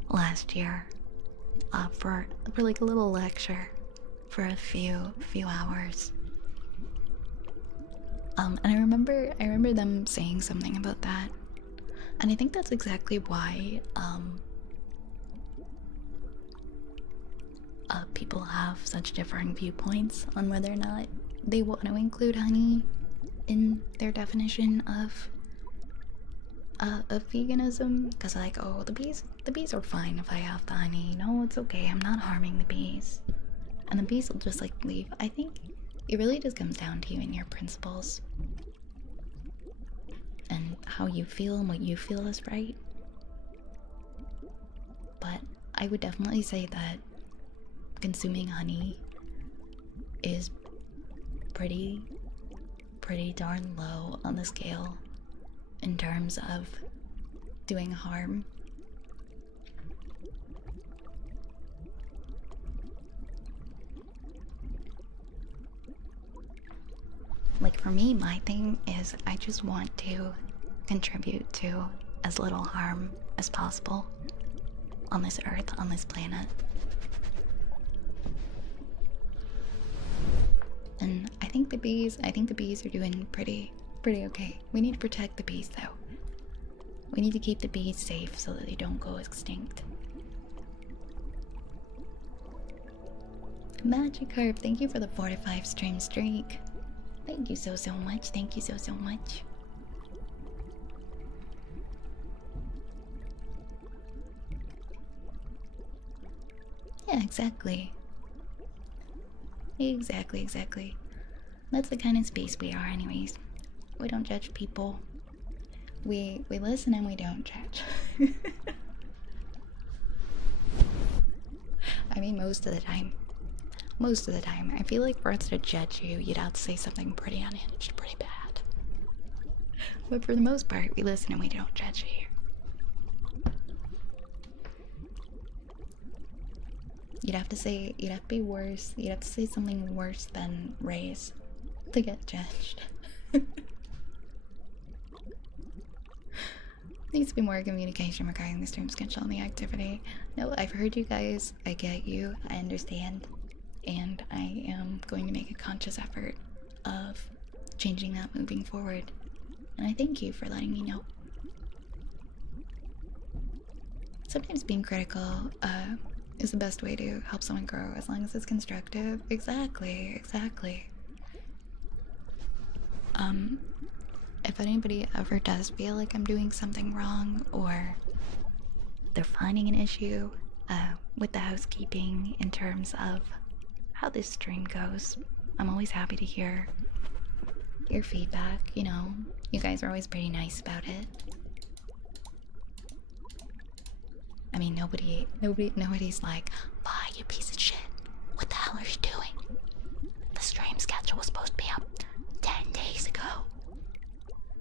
last year for like a little lecture for a few hours. And I remember them saying something about that. And I think that's exactly why people have such differing viewpoints on whether or not they want to include honey in their definition of veganism. Because like, oh, the bees are fine if I have the honey. No, it's okay. I'm not harming the bees. And the bees will just like leave. I think it really just comes down to you and your principles. And how you feel and what you feel is right. But I would definitely say that consuming honey is pretty darn low on the scale in terms of doing harm. Like for me, my thing is I just want to contribute to as little harm as possible on this earth, on this planet. And I think the bees are doing pretty okay. We need to protect the bees though. We need to keep the bees safe so that they don't go extinct. Magikarp, thank you for the 4 to 5 stream streak. Thank you so much. Thank you so much. Yeah, exactly. Exactly. That's the kind of space we are anyways. We don't judge people. We listen and we don't judge. I mean, most of the time. I feel like for us to judge you, you'd have to say something pretty unhinged, pretty bad. But for the most part, we listen and we don't judge you here. You'd have to be worse. You'd have to say something worse than raise to get judged. Needs to be more communication regarding the stream schedule and the activity. No, I've heard you guys. I get you. I understand. And I am going to make a conscious effort of changing that moving forward. And I thank you for letting me know. Sometimes being critical is the best way to help someone grow, as long as it's constructive. Exactly. If anybody ever does feel like I'm doing something wrong, or they're finding an issue with the housekeeping in terms of how this stream goes, I'm always happy to hear your feedback. You know, you guys are always pretty nice about it. I mean, nobody's like, "Bye, you piece of shit. What the hell are you doing? The stream schedule was supposed to be up 10 days ago.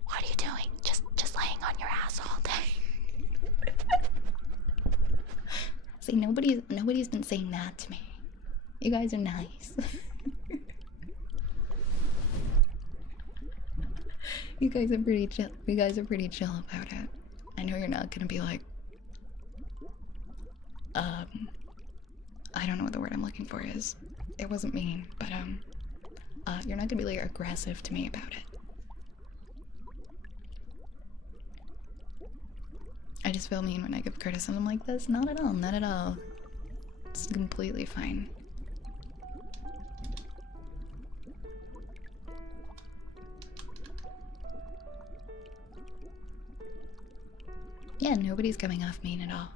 What are you doing? Just laying on your ass all day." See, nobody's been saying that to me. You guys are nice. You guys are pretty chill about it. I know you're not gonna be like, I don't know what the word I'm looking for is. It wasn't mean, but you're not gonna be like aggressive to me about it. I just feel mean when I give criticism like this. Not at all. It's completely fine. Yeah, nobody's coming off main at all.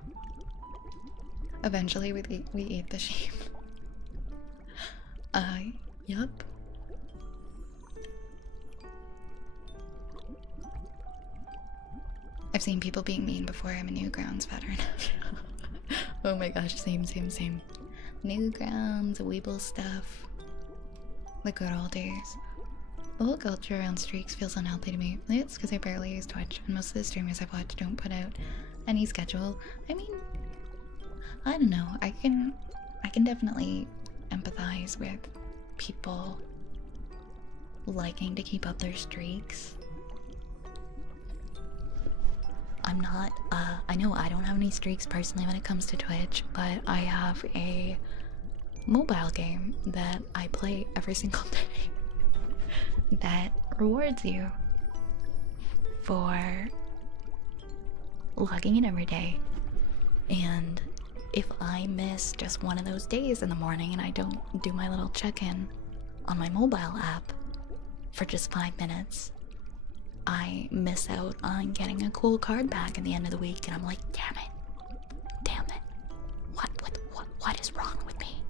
Eventually, we ate the sheep. Yup. I've seen people being mean before. I'm a Newgrounds veteran. Oh my gosh, same. Newgrounds, Weeble stuff. The good old days. The whole culture around streaks feels unhealthy to me. It's because I barely use Twitch, and most of the streamers I've watched don't put out any schedule. I mean, I don't know. I can definitely empathize with people liking to keep up their streaks. I'm not, I know I don't have any streaks personally when it comes to Twitch, but I have a mobile game that I play every single day that rewards you for logging in every day. And if I miss just one of those days in the morning and I don't do my little check-in on my mobile app for just 5 minutes, I miss out on getting a cool card back at the end of the week, and I'm like, damn it. What is wrong with me?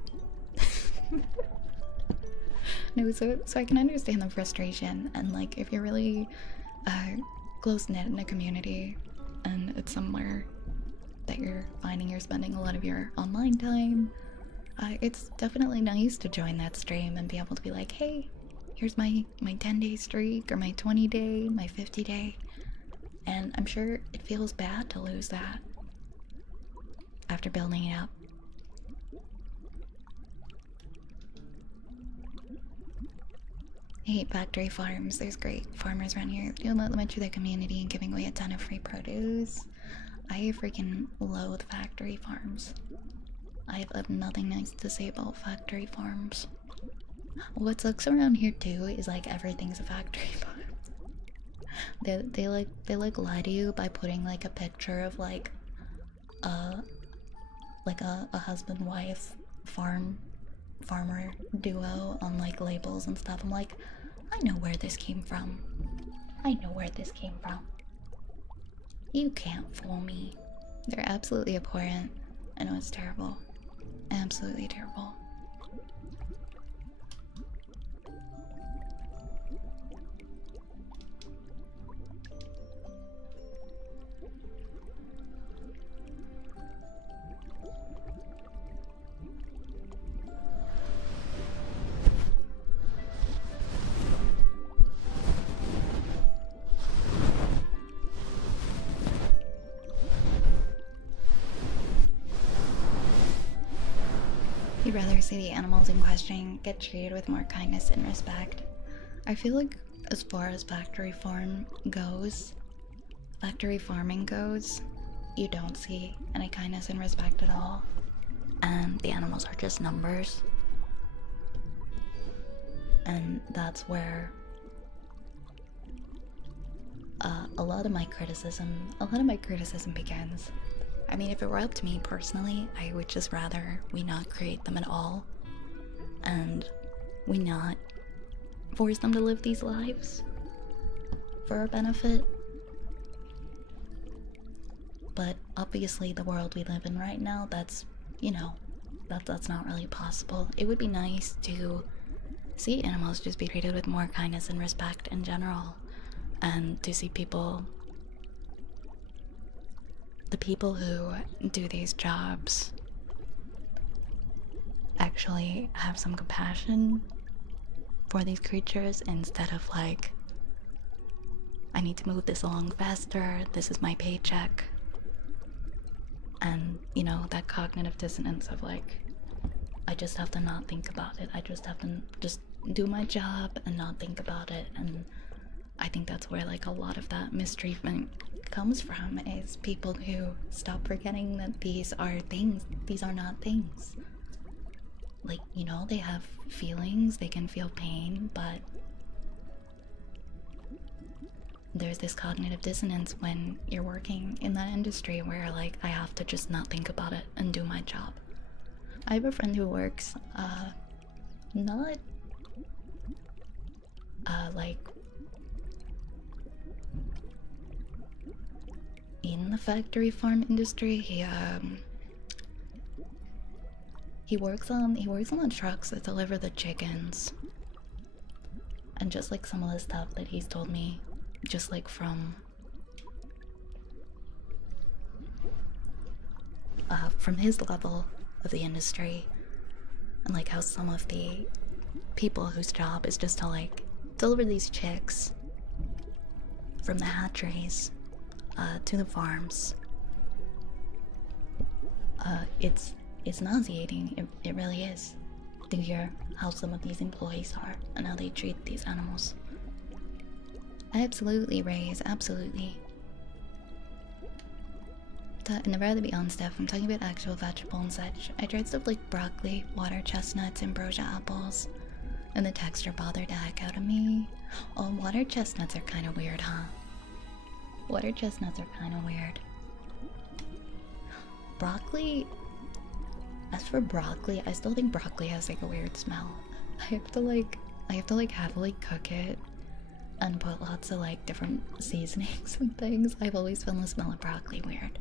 No, so I can understand the frustration, and like if you're really close-knit in a community and it's somewhere that you're finding you're spending a lot of your online time, it's definitely nice to join that stream and be able to be like, hey, here's my 10-day streak, or my 20-day, my 50-day. And I'm sure it feels bad to lose that after building it up. I hate factory farms. There's great farmers around here doing let them into their community and giving away a ton of free produce. I freaking loathe factory farms. I have nothing nice to say about factory farms. What sucks around here too is like everything's a factory farm. They like lie to you by putting like a picture of like a husband wife farmer duo on like labels and stuff. I'm like, I know where this came from. You can't fool me. They're absolutely abhorrent. I know it's terrible. Absolutely terrible. You'd rather see the animals in question get treated with more kindness and respect. I feel like as far as factory farming goes, you don't see any kindness and respect at all. And the animals are just numbers. And that's where a lot of my criticism begins. I mean, if it were up to me personally, I would just rather we not create them at all, and we not force them to live these lives for our benefit. But obviously the world we live in right now, that's, you know, that's not really possible. It would be nice to see animals just be treated with more kindness and respect in general, and to see the people who do these jobs actually have some compassion for these creatures, instead of like, I need to move this along faster, this is my paycheck. And, you know, that cognitive dissonance of like, I just have to not think about it. I just have to just do my job and not think about it. And I think that's where like a lot of that mistreatment comes from, is people who stop forgetting that these are things. These are not things. Like, you know, they have feelings, they can feel pain, but there's this cognitive dissonance when you're working in that industry where like, I have to just not think about it and do my job. I have a friend who works not like in the factory farm industry. He works on the trucks that deliver the chickens. And just like some of the stuff that he's told me, just like from his level of the industry, and like how some of the people whose job is just to like deliver these chicks from the hatcheries to the farms. It's nauseating. It really is to hear how some of these employees are and how they treat these animals. Absolutely, Rays, absolutely. And I'd rather be on stuff. I'm talking about actual vegetable and such. I tried stuff like broccoli, water chestnuts, ambrosia apples, and the texture bothered the heck out of me. Oh, water chestnuts are kind of weird, huh? Water chestnuts are kind of weird. Broccoli. As for broccoli, I still think broccoli has like a weird smell. I have to like heavily cook it and put lots of like different seasonings and things. I've always found the smell of broccoli weird.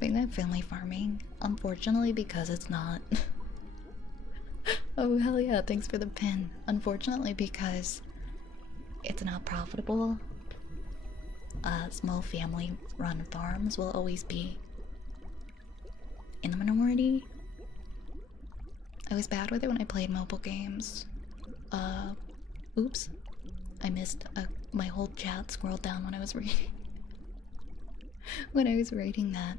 Being that family farming, unfortunately, because it's not. Oh hell yeah, thanks for the pin. Unfortunately, because it's not profitable, small family run farms will always be in the minority. I was bad with it when I played mobile games. Oops. I missed my whole chat scrolled down when I was reading. When I was writing that.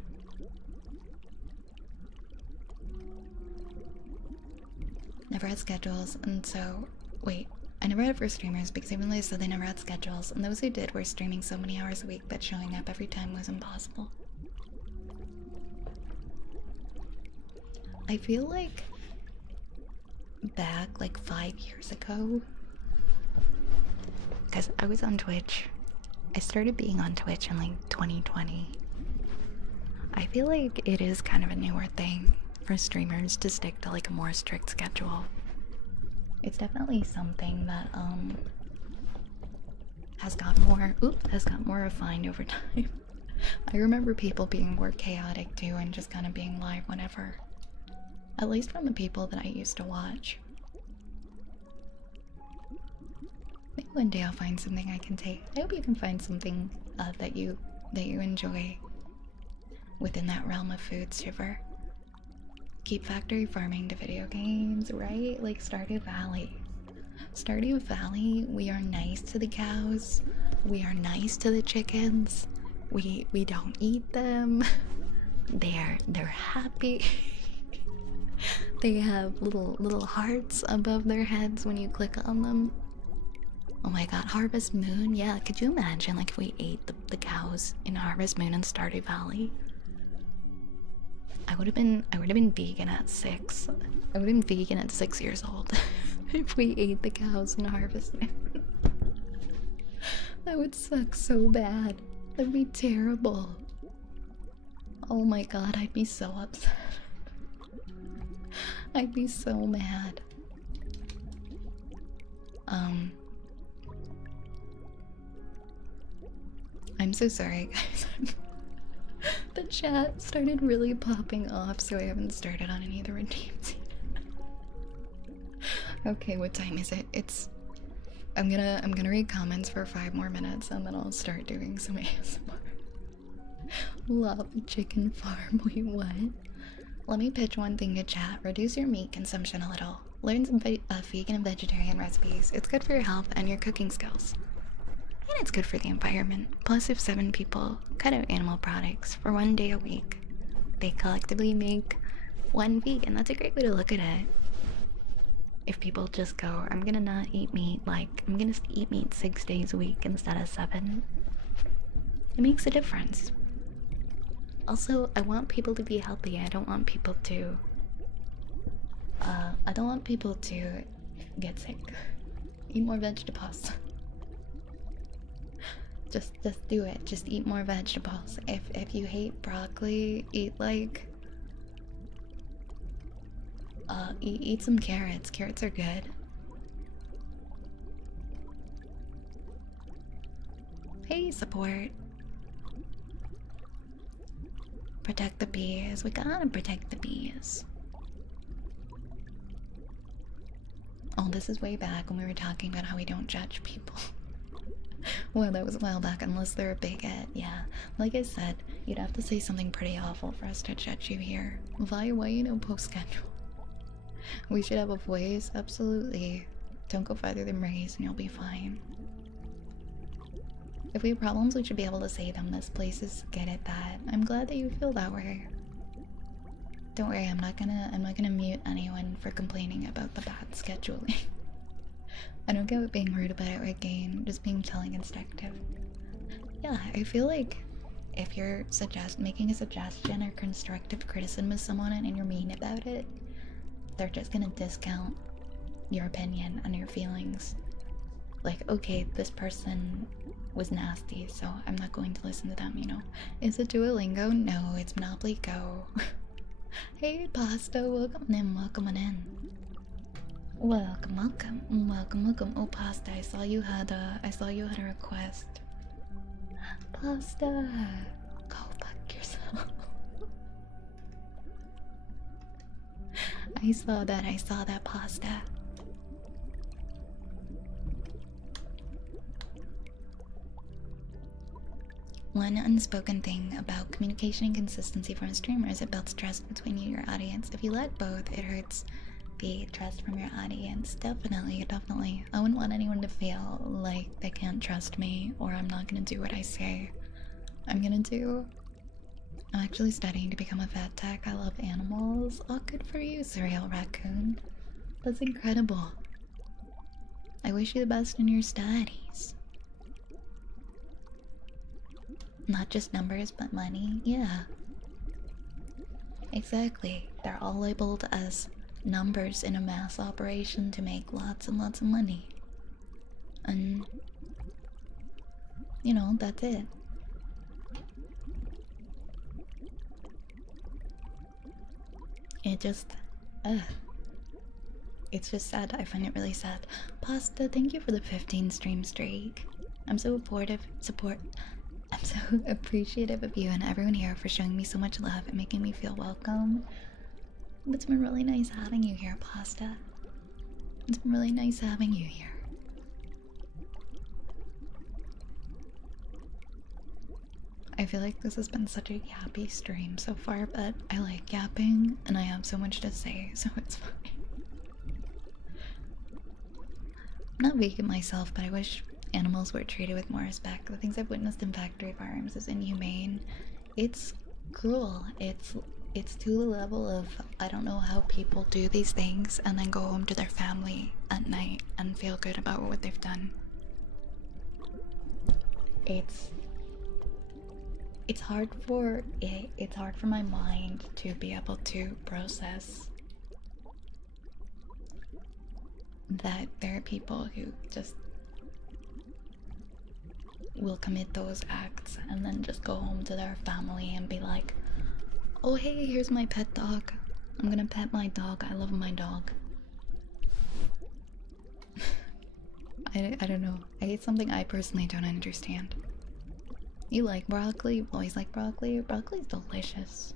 Never had schedules, and so wait, I never had it for streamers because even though they said they never had schedules, and those who did were streaming so many hours a week that showing up every time was impossible. I feel like back like 5 years ago, because I was on Twitch. I started being on Twitch in like 2020. I feel like it is kind of a newer thing for streamers to stick to like a more strict schedule. It's definitely something that has got more refined over time. I remember people being more chaotic too and just kind of being live whenever. At least from the people that I used to watch. Maybe one day I'll find something I can take. I hope you can find something that you enjoy within that realm of food, Shiver. Keep factory farming to video games, right? Like Stardew Valley. Stardew Valley, we are nice to the cows. We are nice to the chickens. We don't eat them. They're happy. They have little hearts above their heads when you click on them. Oh my god, Harvest Moon. Yeah, could you imagine like if we ate the cows in Harvest Moon and Stardew Valley? I would have been vegan at 6. I would have been vegan at 6 years old if we ate the cows in Harvest Moon. That would suck so bad. That'd be terrible. Oh my god, I'd be so upset. I'd be so mad. I'm so sorry, guys. The chat started really popping off, so I haven't started on any of the redeems yet. Okay, what time is it? I'm gonna read comments for 5 more minutes and then I'll start doing some ASMR. Love chicken farm, wait, what? Let me pitch one thing to chat. Reduce your meat consumption a little. Learn some vegan and vegetarian recipes. It's good for your health and your cooking skills. And it's good for the environment. Plus, if 7 people cut out animal products for 1 day a week, they collectively make 1 vegan. That's a great way to look at it. If people just go, I'm gonna not eat meat, like, I'm gonna eat meat 6 days a week instead of 7. It makes a difference. Also, I want people to be healthy. I don't want people to get sick. Eat more vegetables. Just do it. Just eat more vegetables. If you hate broccoli, eat like eat some carrots. Carrots are good. Hey, support. Protect the bees. We gotta protect the bees. Oh, this is way back when we were talking about how we don't judge people. Well, that was a while back, unless they're a bigot. Yeah, like I said, you'd have to say something pretty awful for us to judge you here. Why you know post schedule? We should have a voice, absolutely. Don't go farther than raise and you'll be fine. If we have problems, we should be able to say them. This place is good at that. I'm glad that you feel that way. Don't worry, I'm not gonna mute anyone for complaining about the bad scheduling. I don't get what being rude about it or again, just being telling instructive. Yeah, I feel like if you're making a suggestion or constructive criticism of someone and you're mean about it, they're just gonna discount your opinion and your feelings. Like, okay, this person was nasty, so I'm not going to listen to them, you know? Is it Duolingo? No, it's Monopoly Go. Hey, Pasta, welcome in, welcome on in. Welcome, welcome, welcome, welcome. Oh, Pasta, I saw you had a request. Pasta, go fuck yourself. I saw that, Pasta. One unspoken thing about communication and consistency from a streamer is it builds trust between you and your audience. If you lack both, it hurts the trust from your audience. Definitely, definitely. I wouldn't want anyone to feel like they can't trust me or I'm not gonna do what I say I'm actually studying to become a vet tech. I love animals. Oh, good for you, Surreal Raccoon. That's incredible. I wish you the best in your studies. Not just numbers, but money. Yeah. Exactly. They're all labeled as numbers in a mass operation to make lots and lots of money. And, you know, that's it. It just, it's just sad. I find it really sad. Pasta, thank you for the 15 stream streak. I'm so I'm so appreciative of you and everyone here for showing me so much love and making me feel welcome. It's been really nice having you here, Pasta. It's been really nice having you here. I feel like this has been such a yappy stream so far, but I like yapping and I have so much to say, so it's fine. I'm not vegan myself, but I wish animals were treated with more respect. The things I've witnessed in factory farms is inhumane. It's cruel. It's to the level of I don't know how people do these things and then go home to their family at night and feel good about what they've done. It's hard for my mind to be able to process that there are people who just will commit those acts and then just go home to their family and be like, oh hey, here's my pet dog. I'm gonna pet my dog. I love my dog. I don't know. It's something I personally don't understand. You like broccoli? You always like broccoli? Broccoli's delicious.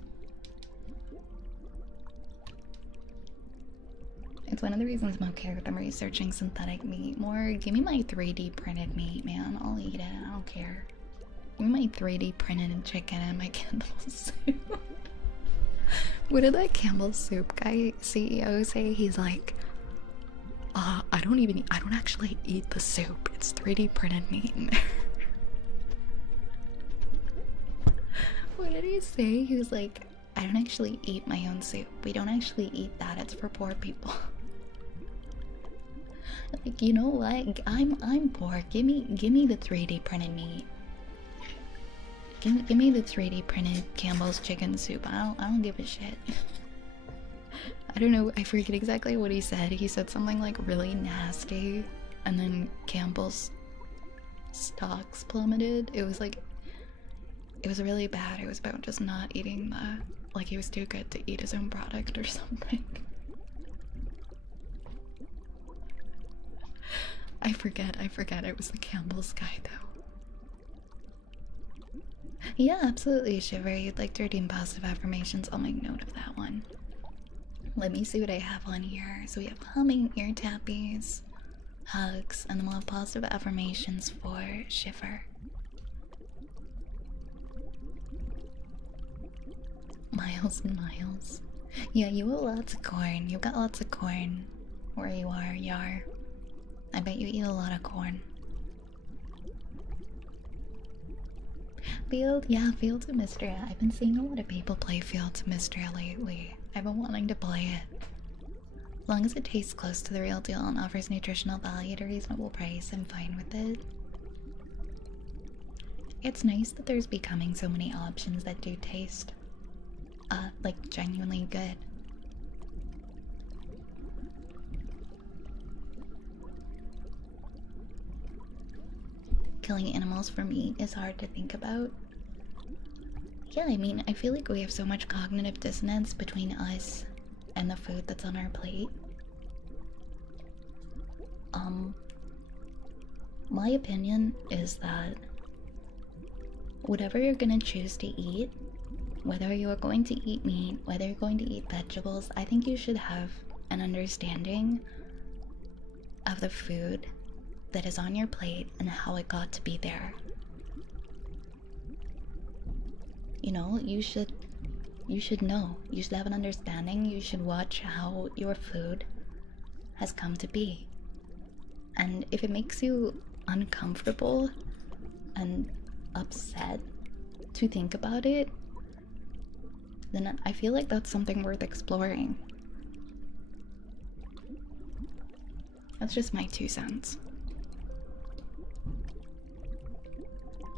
It's one of the reasons I'm okay with them researching synthetic meat more. Give me my 3D printed meat, man. I'll eat it. I don't care. Give me my 3D printed chicken and my Campbell's soup. What did that Campbell's soup guy CEO say? He's like, I don't actually eat the soup. It's 3D printed meat in there. What did he say? He was like, I don't actually eat my own soup. We don't actually eat that. It's for poor people. Like, you know what? I'm poor. Give me the 3D printed meat. Give me the 3D printed Campbell's chicken soup. I don't give a shit. I don't know. I forget exactly what he said. He said something like really nasty, and then Campbell's stocks plummeted. It was really bad. It was about just not eating like he was too good to eat his own product or something. I forget it was the Campbell's guy though. Yeah, absolutely, Shiver. You'd like to redeem positive affirmations. I'll make note of that one. Let me see what I have on here. So we have humming, ear tappies, hugs, and then we'll have positive affirmations for Shiver. Miles and miles. Yeah, you have lots of corn. You've got lots of corn where you are, Yar. I bet you eat a lot of corn. Field, yeah, Fields of Mystria. I've been seeing a lot of people play Fields of Mystria lately. I've been wanting to play it. As long as it tastes close to the real deal and offers nutritional value at a reasonable price, I'm fine with it. It's nice that there's becoming so many options that do taste, like genuinely good. Killing animals for meat is hard to think about. Yeah, I mean, I feel like we have so much cognitive dissonance between us and the food that's on our plate. My opinion is that whatever you're gonna choose to eat, whether you're going to eat meat, whether you're going to eat vegetables, I think you should have an understanding of the food that is on your plate and how it got to be there. You know, you should know. You should have an understanding. You should watch how your food has come to be. And if it makes you uncomfortable and upset to think about it, then I feel like that's something worth exploring. That's just my 2 cents.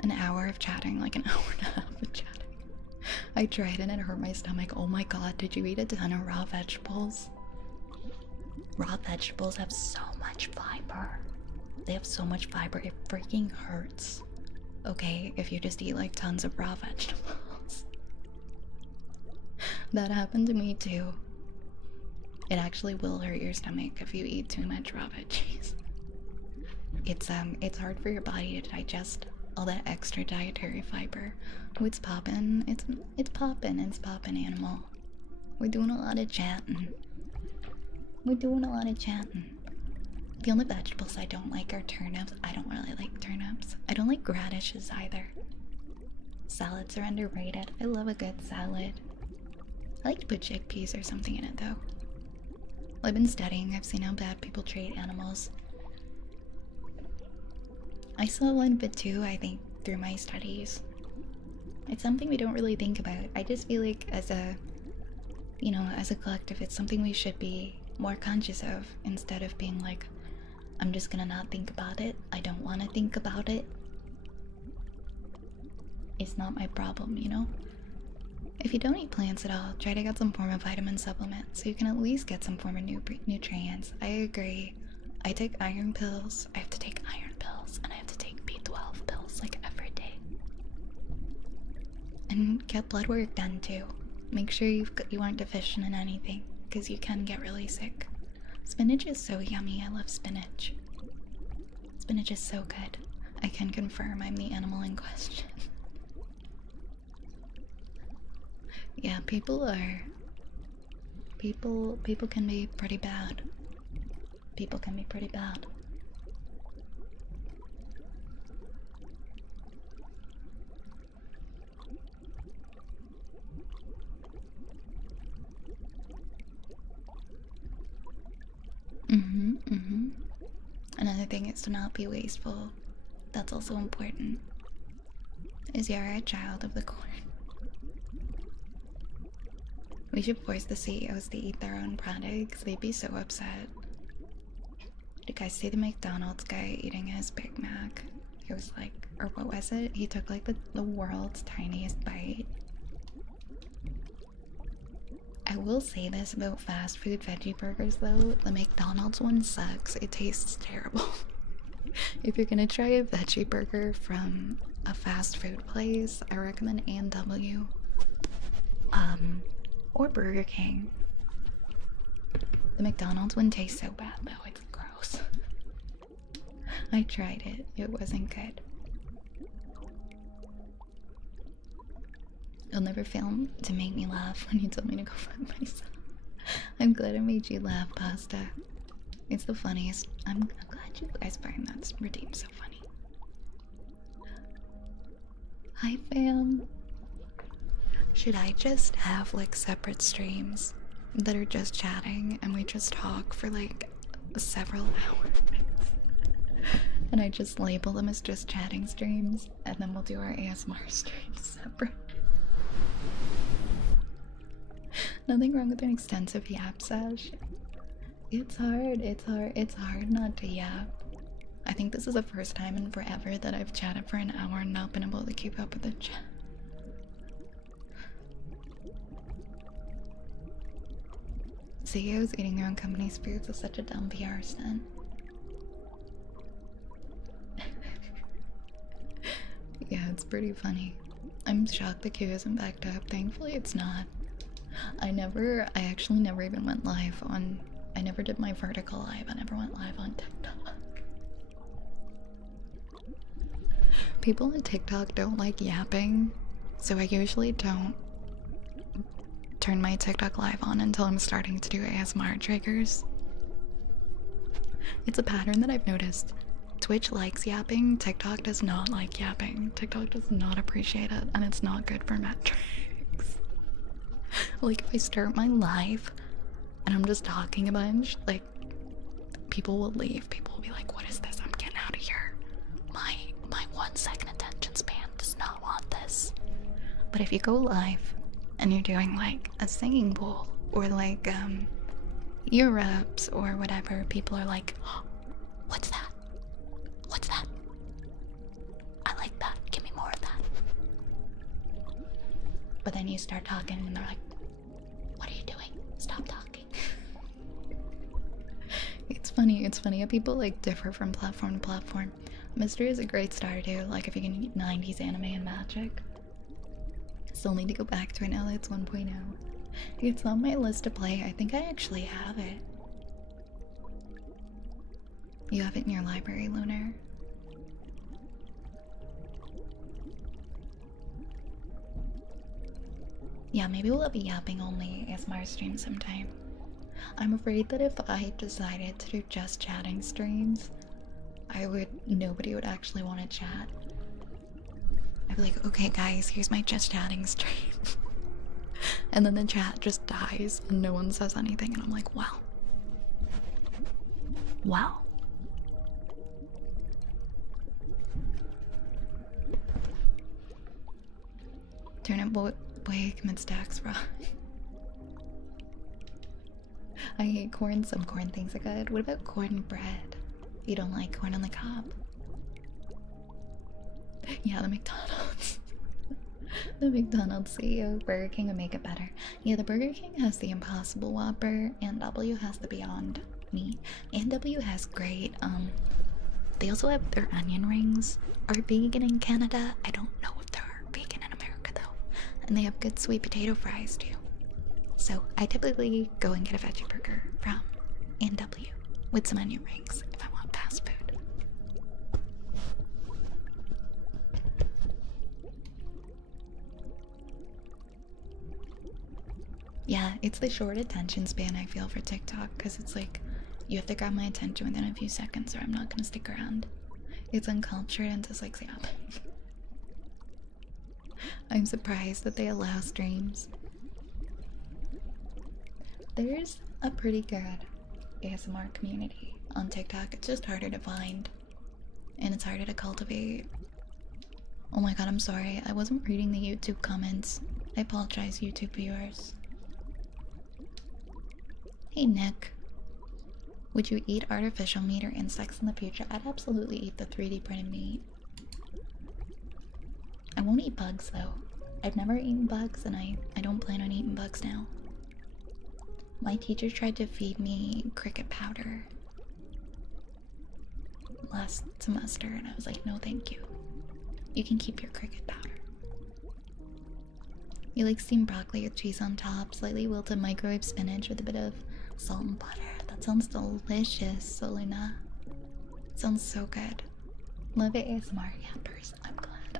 An hour of chatting, like an hour and a half of chatting. I tried and it hurt my stomach. Oh my god, did you eat a ton of raw vegetables? Raw vegetables have so much fiber. They have so much fiber, it freaking hurts. Okay, if you just eat like tons of raw vegetables. That happened to me too. It actually will hurt your stomach if you eat too much raw veggies. It's hard for your body to digest all that extra dietary fiber. Oh, it's poppin'. It's poppin'. It's poppin', animal. We're doing a lot of chatting. We're doing a lot of chatting. The only vegetables I don't like are turnips. I don't really like turnips. I don't like radishes either. Salads are underrated. I love a good salad. I like to put chickpeas or something in it though. I've been studying. I've seen how bad people treat animals. I saw one bit too, I think, through my studies. It's something we don't really think about. I just feel like as a, as a collective, it's something we should be more conscious of instead of being like, I'm just gonna not think about it. I don't want to think about it. It's not my problem, you know? If you don't eat plants at all, try to get some form of vitamin supplement so you can at least get some form of nutrients. I agree. I take iron pills. I have to take iron pills and I have to take B12 pills like every day. And get blood work done too. Make sure you aren't deficient in anything because you can get really sick. Spinach is so yummy. I love spinach. Spinach is so good. I can confirm I'm the animal in question. Yeah, people can be pretty bad. People can be pretty bad. Another thing is to not be wasteful. That's also important. Is you're a child of the corn. We should force the CEOs to eat their own products. They'd be so upset. Did you guys see the McDonald's guy eating his Big Mac? He was like, or what was it? He took like the world's tiniest bite. I will say this about fast food veggie burgers though. The McDonald's one sucks. It tastes terrible. If you're gonna try a veggie burger from a fast food place, I recommend A&W. Or Burger King. The McDonald's one tastes so bad though, it's gross. I tried it, it wasn't good. You'll never fail to make me laugh when you tell me to go fuck myself. I'm glad I made you laugh, Pasta. It's the funniest. I'm glad you guys find that routine so funny. Hi, fam. Should I just have like separate streams that are just chatting and we just talk for like several hours? And I just label them as just chatting streams, and then we'll do our ASMR streams separate. Nothing wrong with an extensive yap sesh. It's hard not to yap. I think this is the first time in forever that I've chatted for an hour and not been able to keep up with the chat. CEOs eating their own company's foods is such a dumb PR stunt. Yeah, it's pretty funny. I'm shocked the queue isn't backed up. Thankfully, it's not. I actually never even went live on. I never did my vertical live. I never went live on TikTok. People on TikTok don't like yapping, so I usually don't turn my TikTok live on until I'm starting to do ASMR triggers. It's a pattern that I've noticed. Twitch likes yapping, TikTok does not like yapping. TikTok does not appreciate it, and it's not good for metrics. Like, if I start my live and I'm just talking a bunch, like, people will leave. People will be like, what is this? I'm getting out of here. My 1 second attention span does not want this. But if you go live and you're doing like a singing bowl or like ear ups or whatever, people are like, oh, what's that? What's that? I like that. Give me more of that. But then you start talking and they're like, what are you doing? Stop talking. It's funny how people like differ from platform to platform. Mystery is a great starter, like if you can eat 90s anime and magic. Still need to go back to it now that it's 1.0. It's on my list to play. I think I actually have it. You have it in your library, Lunar? Yeah, maybe we'll have a yapping only ASMR stream sometime. I'm afraid that if I decided to do just chatting streams, nobody would actually want to chat. I'd be like, okay guys, here's my just chatting stream. And then the chat just dies and no one says anything and I'm like, wow. Wow. Turnip boy commits tax fraud. I hate corn. Some corn things are good. What about cornbread? You don't like corn on the cob? Yeah, the McDonald's. The McDonald's CEO, Burger King would make it better. Yeah, the Burger King has the Impossible Whopper, and W has the Beyond Meat. And W has great, they also have their onion rings are vegan in Canada. I don't know if they're vegan in America though. And they have good sweet potato fries too. So I typically go and get a veggie burger from A&W with some onion rings if I want fast food. Yeah, it's the short attention span I feel for TikTok, because it's like you have to grab my attention within a few seconds or I'm not gonna stick around. It's uncultured and dyslexic. I'm surprised that they allow streams. There's a pretty good ASMR community on TikTok. It's just harder to find and it's harder to cultivate. Oh my god, I'm sorry. I wasn't reading the YouTube comments. I apologize, YouTube viewers. Hey Nick. Would you eat artificial meat or insects in the future? I'd absolutely eat the 3D printed meat. I won't eat bugs though. I've never eaten bugs and I don't plan on eating bugs now. My teacher tried to feed me cricket powder last semester and I was like, no thank you. You can keep your cricket powder. You like steamed broccoli with cheese on top, slightly wilted microwave spinach with a bit of salt and butter. That sounds delicious, Selena. Sounds so good. Love it, ASMR yappers. I'm glad.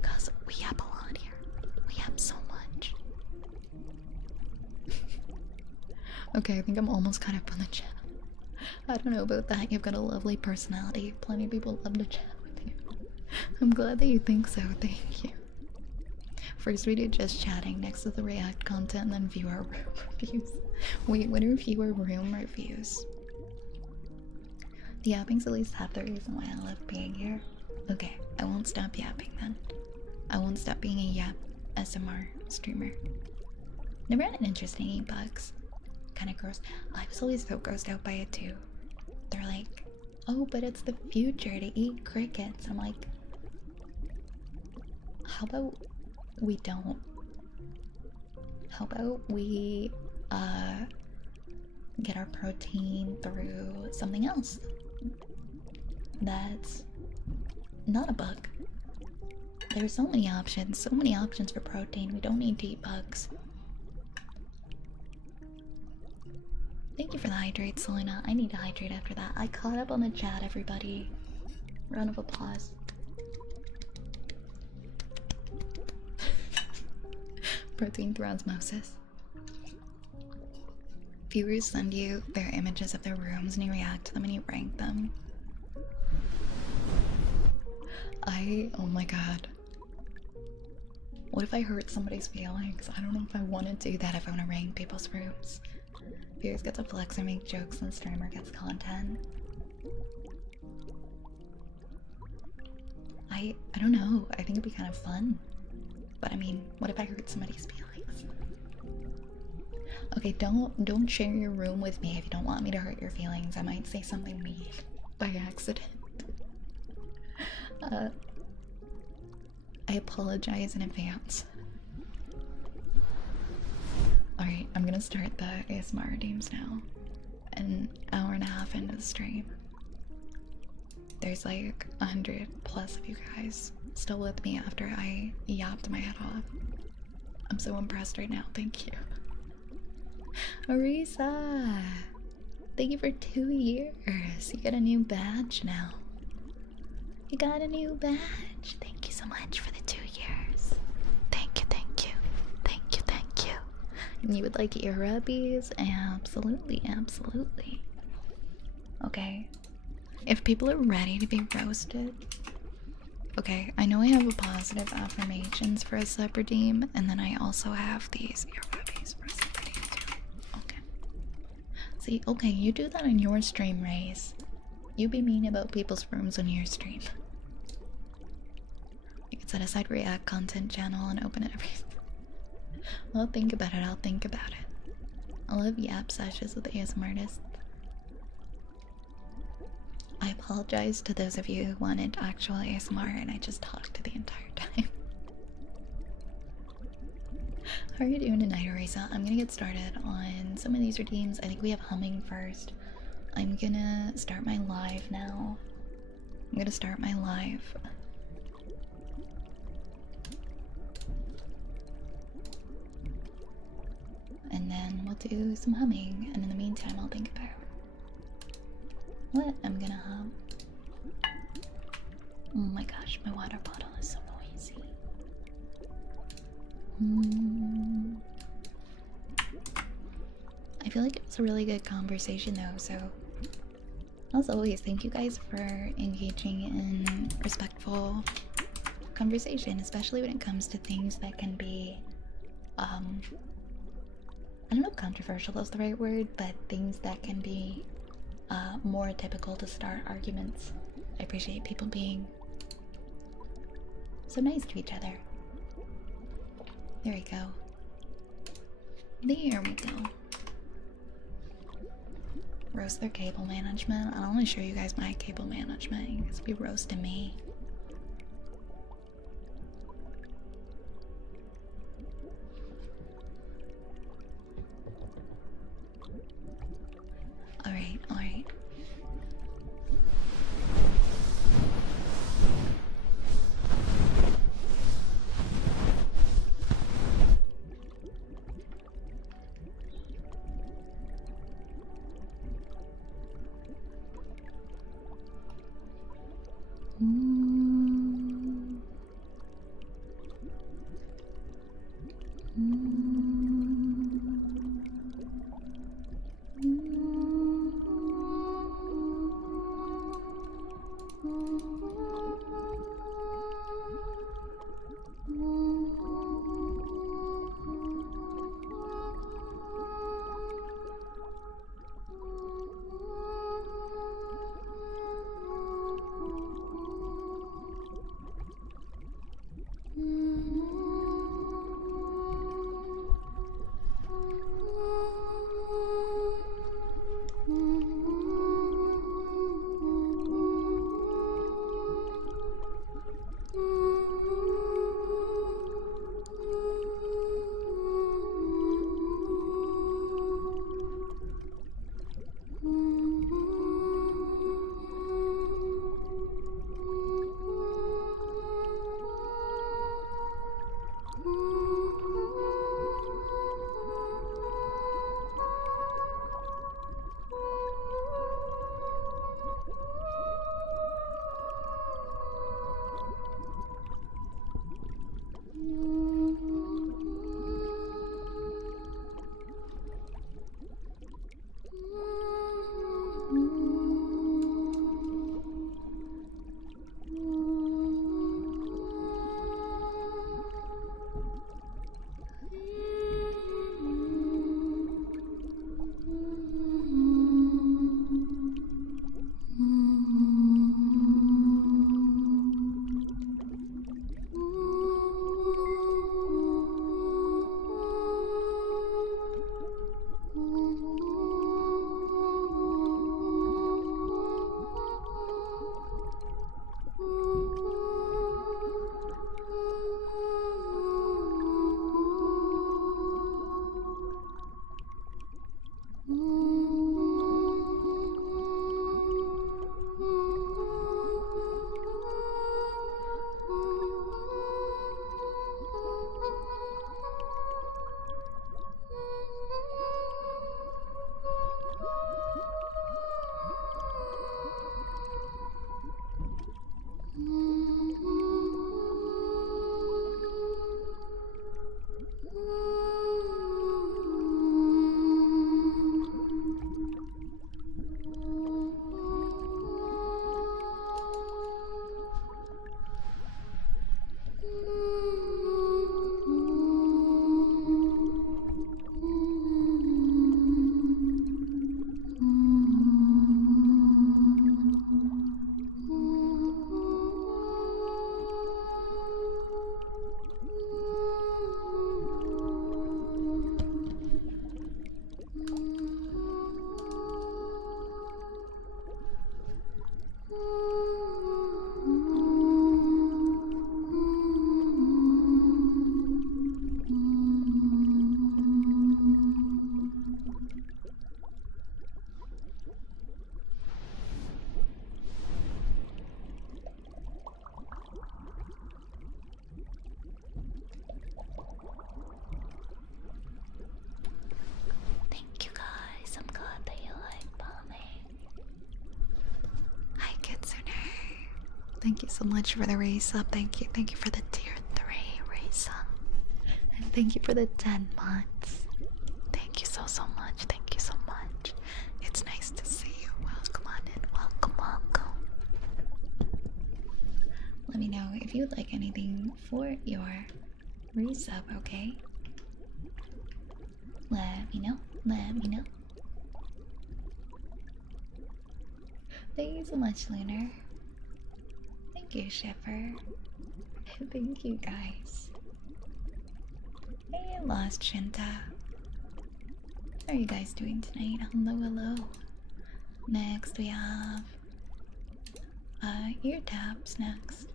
Because we yap a lot here. Okay, I think I'm almost caught up on the chat. I don't know about that. You've got a lovely personality. Plenty of people love to chat with you. I'm glad that you think so. Thank you. First, we do just chatting. Next is the React content, and then viewer room reviews. Wait, what are viewer room reviews? The yappings at least have the reason why I love being here. Okay, I won't stop yapping then. I won't stop being a yap SMR streamer. Never had an interest in eating bugs. Kind of gross. I was always so grossed out by it too. They're like, oh, but it's the future to eat crickets. I'm like, how about we don't? How about we get our protein through something else that's not a bug? There's so many options for protein. We don't need to eat bugs. Thank you for the hydrate, Selena. I need to hydrate after that. I caught up on the chat, everybody. Round of applause. Protein through osmosis. Viewers send you their images of their rooms and you react to them and you rank them. Oh my god. What if I hurt somebody's feelings? I don't know if I want to do that if I want to rank people's rooms. Viewers get to flex or make jokes and the streamer gets content. I don't know. I think it'd be kind of fun. But I mean, what if I hurt somebody's feelings? Okay, don't share your room with me if you don't want me to hurt your feelings. I might say something mean by accident. I apologize in advance. Alright, I'm gonna start the ASMR redeems now. An hour and a half into the stream. There's like 100 plus of you guys still with me after I yapped my head off. I'm so impressed right now, thank you. Arisa! Thank you for 2 years. You got a new badge now. You got a new badge. Thank you so much for the 2 years. Thank you, thank you. Thank you, thank you. And you would like ear rubbies? Absolutely, absolutely. Okay. If people are ready to be roasted. Okay, I know I have a positive affirmations for a sub redeem, and then I also have these ear rubbies for a sub redeem too. Okay. See, okay, you do that on your stream, Raze. You be mean about people's rooms on your stream. You can set aside React content channel and open it every. I'll think about it. I'll think about it. I love yap sessions with ASMR artists. I apologize to those of you who wanted actual ASMR and I just talked the entire time. How are you doing tonight, Arisa? I'm gonna get started on some of these redeems. I think we have humming first. I'm gonna start my live now. I'm gonna start my live. And then we'll do some humming, and in the meantime I'll think about what I'm gonna hum. Oh my gosh, my water bottle is so noisy. I feel like it was a really good conversation though, so as always, thank you guys for engaging in respectful conversation, especially when it comes to things that can be, I don't know if controversial is the right word, but things that can be more typical to start arguments. I appreciate people being so nice to each other. There we go. There we go. Roast their cable management. I'll only show you guys my cable management. You guys be roasting me. Alright, alright. Thank you so much for the race up. Thank you for the tier 3 race up. And thank you for the 10 months. Thank you so much. Thank you so much. It's nice to see you. Welcome on in. Welcome. Let me know if you'd like anything for your resub, okay? Let me know. Thank you so much, Lunar. Thank you, Shipper. Thank you, guys. Hey, Lost Shinta. How are you guys doing tonight? Hello. Next, we have ear taps next.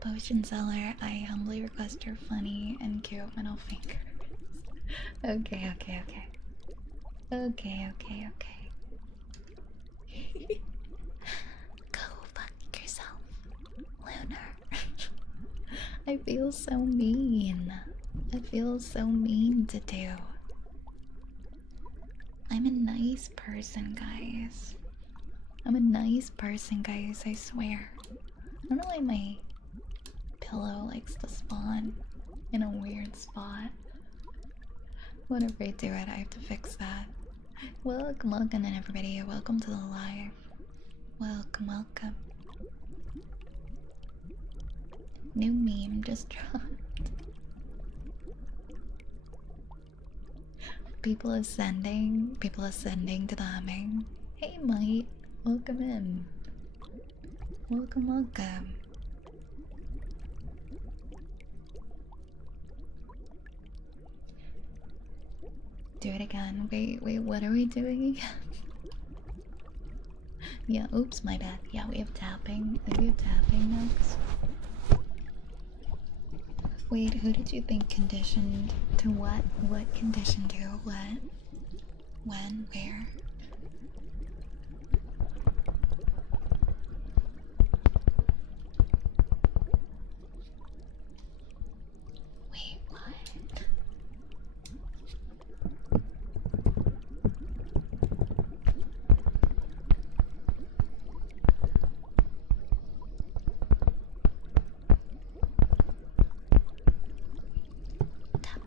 Potion seller, I humbly request your funny and cute middle fingers. Okay. Go fuck yourself, Lunar. I feel so mean. To do. I'm a nice person, guys. I swear. I don't know why my pillow likes to spawn in a weird spot. Whenever I do it, I have to fix that. Welcome in everybody. Welcome to the live. Welcome. New meme just dropped. People ascending to the humming. Hey Mike, welcome in. Welcome. Do it again. Wait, what are we doing again? Yeah, oops, my bad. Yeah, we have tapping. Next. Wait, who did you think conditioned to what? What conditioned you? What? When? Where? Wait, what? Tap.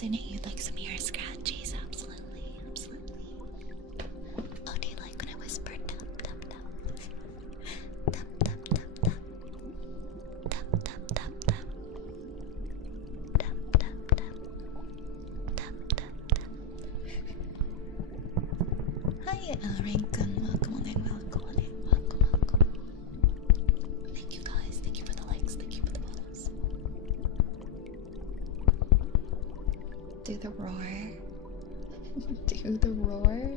Listening, you'd like some ear scratchies? Absolutely, absolutely. Oh, do you like when I whisper tap tap tap? Tap tap tap tap. Tap tap tap tap. Tap tap tap. Tap tap tap. Hi, Rincon. Welcome on in, welcome on in, welcome, welcome. Thank you guys, thank you for the likes, thank you for the follows. Do the roar. Do the roar.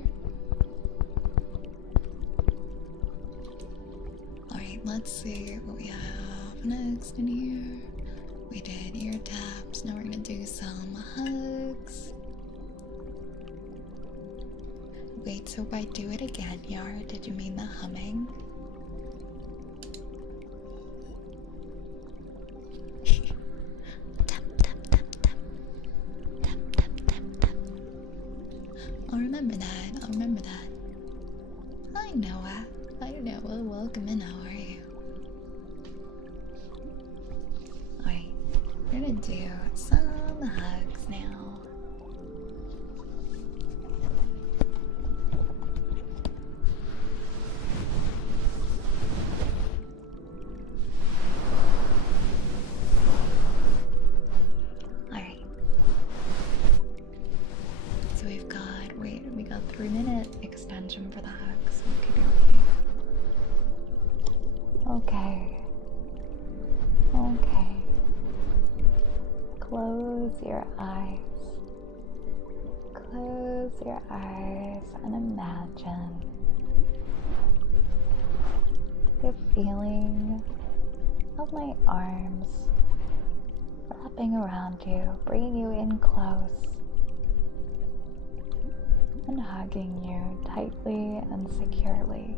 Alright, let's see what we have next in here. We did ear taps, now we're gonna do some hugs. Wait, so by do it again, Yar, did you mean the humming? Tap, tap, tap, tap. Tap, tap, tap, tap. I'll remember that. I'll remember that. Hi, Noah. Hi, Noah. Welcome in. How are you? Alright, we're gonna do some hugs now. Alright. So we got 3-minute extension for the hugs. Okay. Okay. Close your eyes. Close your eyes and imagine the feeling of my arms wrapping around you, bringing you in close, and hugging you tightly and securely.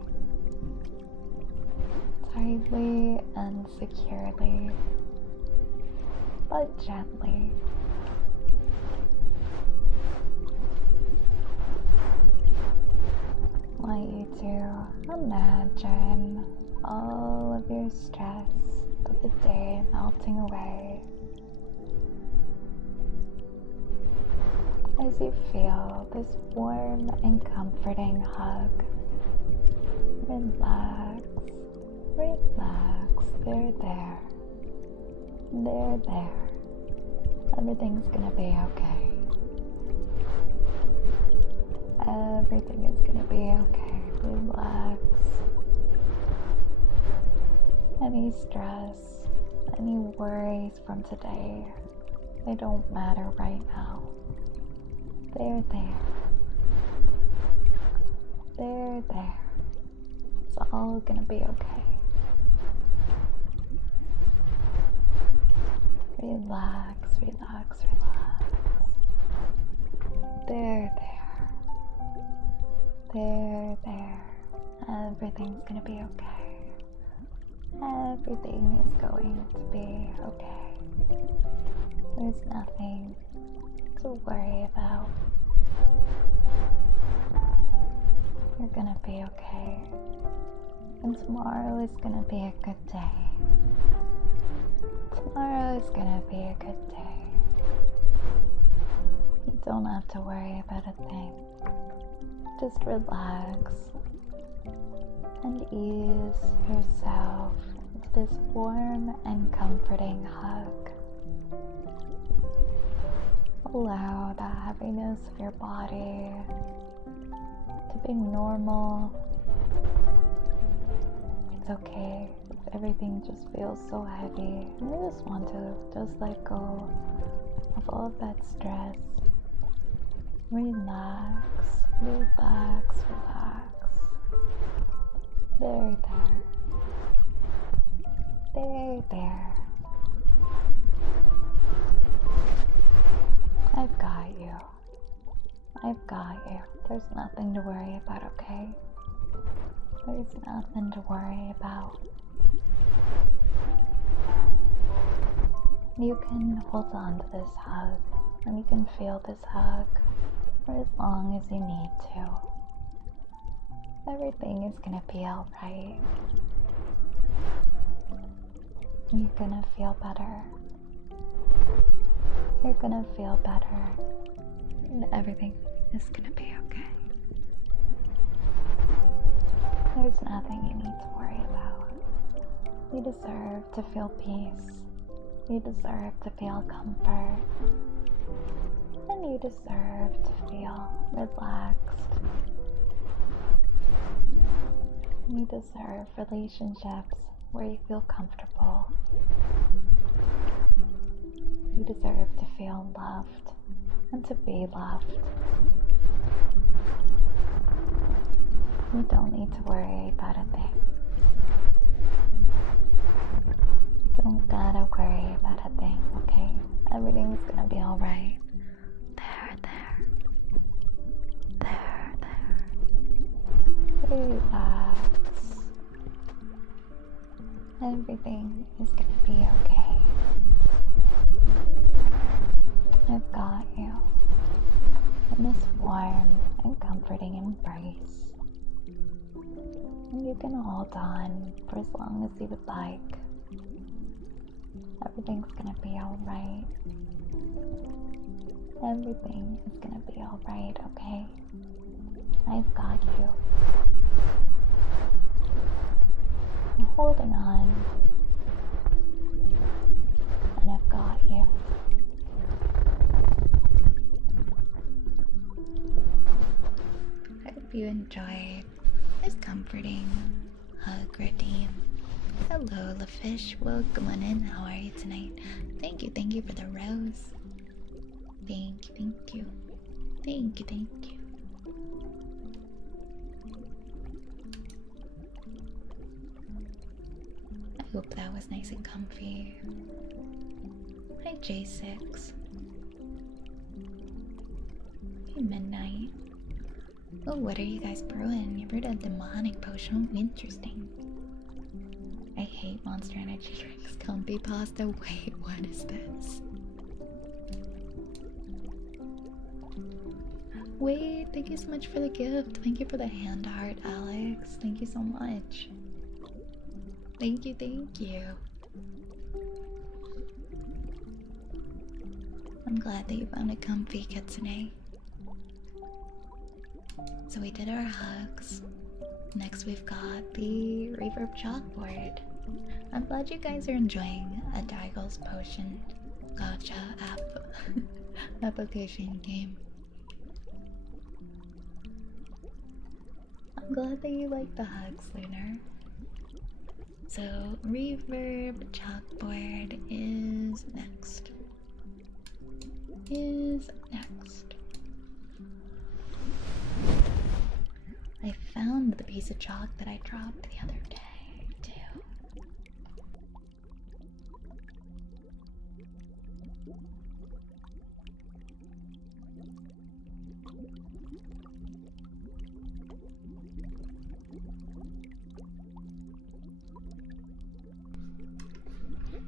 Tightly and securely, but gently. I want you to imagine all of your stress of the day melting away as you feel this warm and comforting hug. Relax, relax, they're there. They're there. Everything's gonna be okay. Everything is gonna be okay. Relax. Any stress, any worries from today, they don't matter right now. They're there. They're there. It's all gonna be okay. Relax, relax, relax. They're there. They're there. Everything's gonna be okay. Everything is going to be okay. There's nothing to worry about. You're gonna be okay. And tomorrow is gonna be a good day. Tomorrow is gonna be a good day. You don't have to worry about a thing. Just relax and ease yourself into this warm and comforting hug. Allow the heaviness of your body to be normal. It's okay if everything just feels so heavy and you just want to just let go of all of that stress. Relax, relax, relax. They're there. They're there. I've got you. I've got you. There's nothing to worry about, okay? There's nothing to worry about. You can hold on to this hug, and you can feel this hug for as long as you need to. Everything is gonna be alright. You're gonna feel better. You're gonna feel better. And everything is gonna be okay. There's nothing you need to worry about. You deserve to feel peace. You deserve to feel comfort. And you deserve to feel relaxed. You deserve relationships where you feel comfortable. You deserve to feel loved and to be loved. You don't need to worry about a thing. You don't gotta worry about a thing, okay? Everything's gonna be alright. There. Relax. Everything is gonna be okay. I've got you in this warm and comforting embrace. And you can hold on for as long as you would like. Everything's gonna be alright. Everything is gonna be alright, okay? I've got you. I'm holding on. And I've got you. I hope you enjoyed this comforting hug routine. Hello, LaFish. Welcome on in. How are you tonight? Thank you for the rose. Thank you. I hope that was nice and comfy. Hi, J6. Hey, Midnight. Oh, what are you guys brewing? You brewed a demonic potion. Interesting. I hate Monster Energy drinks. Comfy pasta. Wait, what is this? Wait, thank you so much for the gift. Thank you for the hand art, Alex. Thank you so much. Thank you. I'm glad that you found it comfy, Kitsune. So we did our hugs. Next we've got the Reverb Chalkboard. I'm glad you guys are enjoying a Diggle's Potion Gacha app application game. I'm glad that you like the hugs, Lunar. So Reverb Chalkboard is next. I found the piece of chalk that I dropped the other day, too.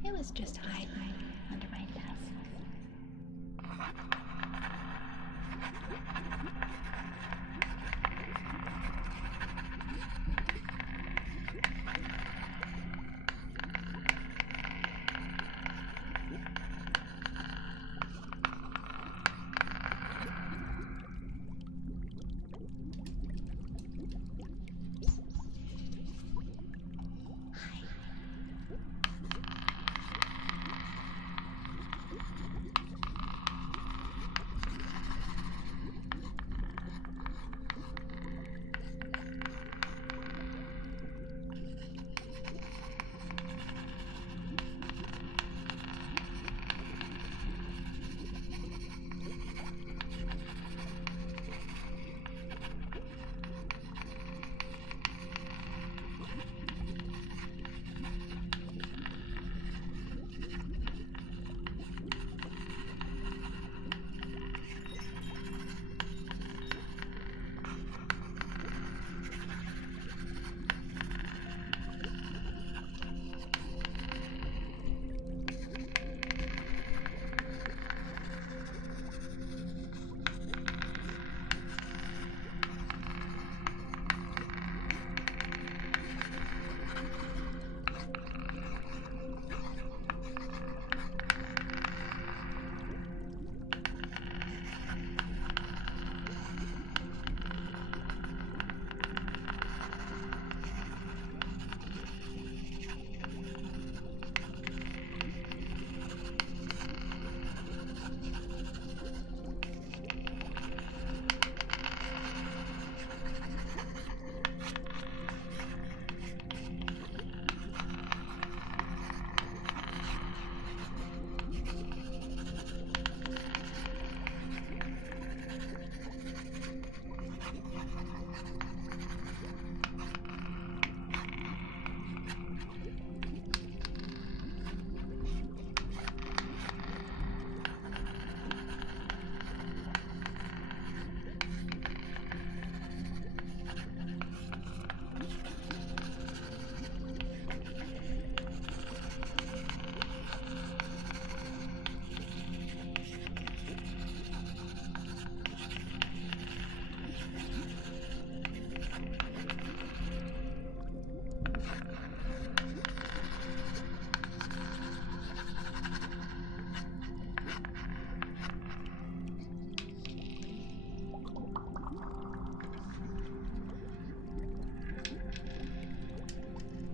It was just hiding under my desk.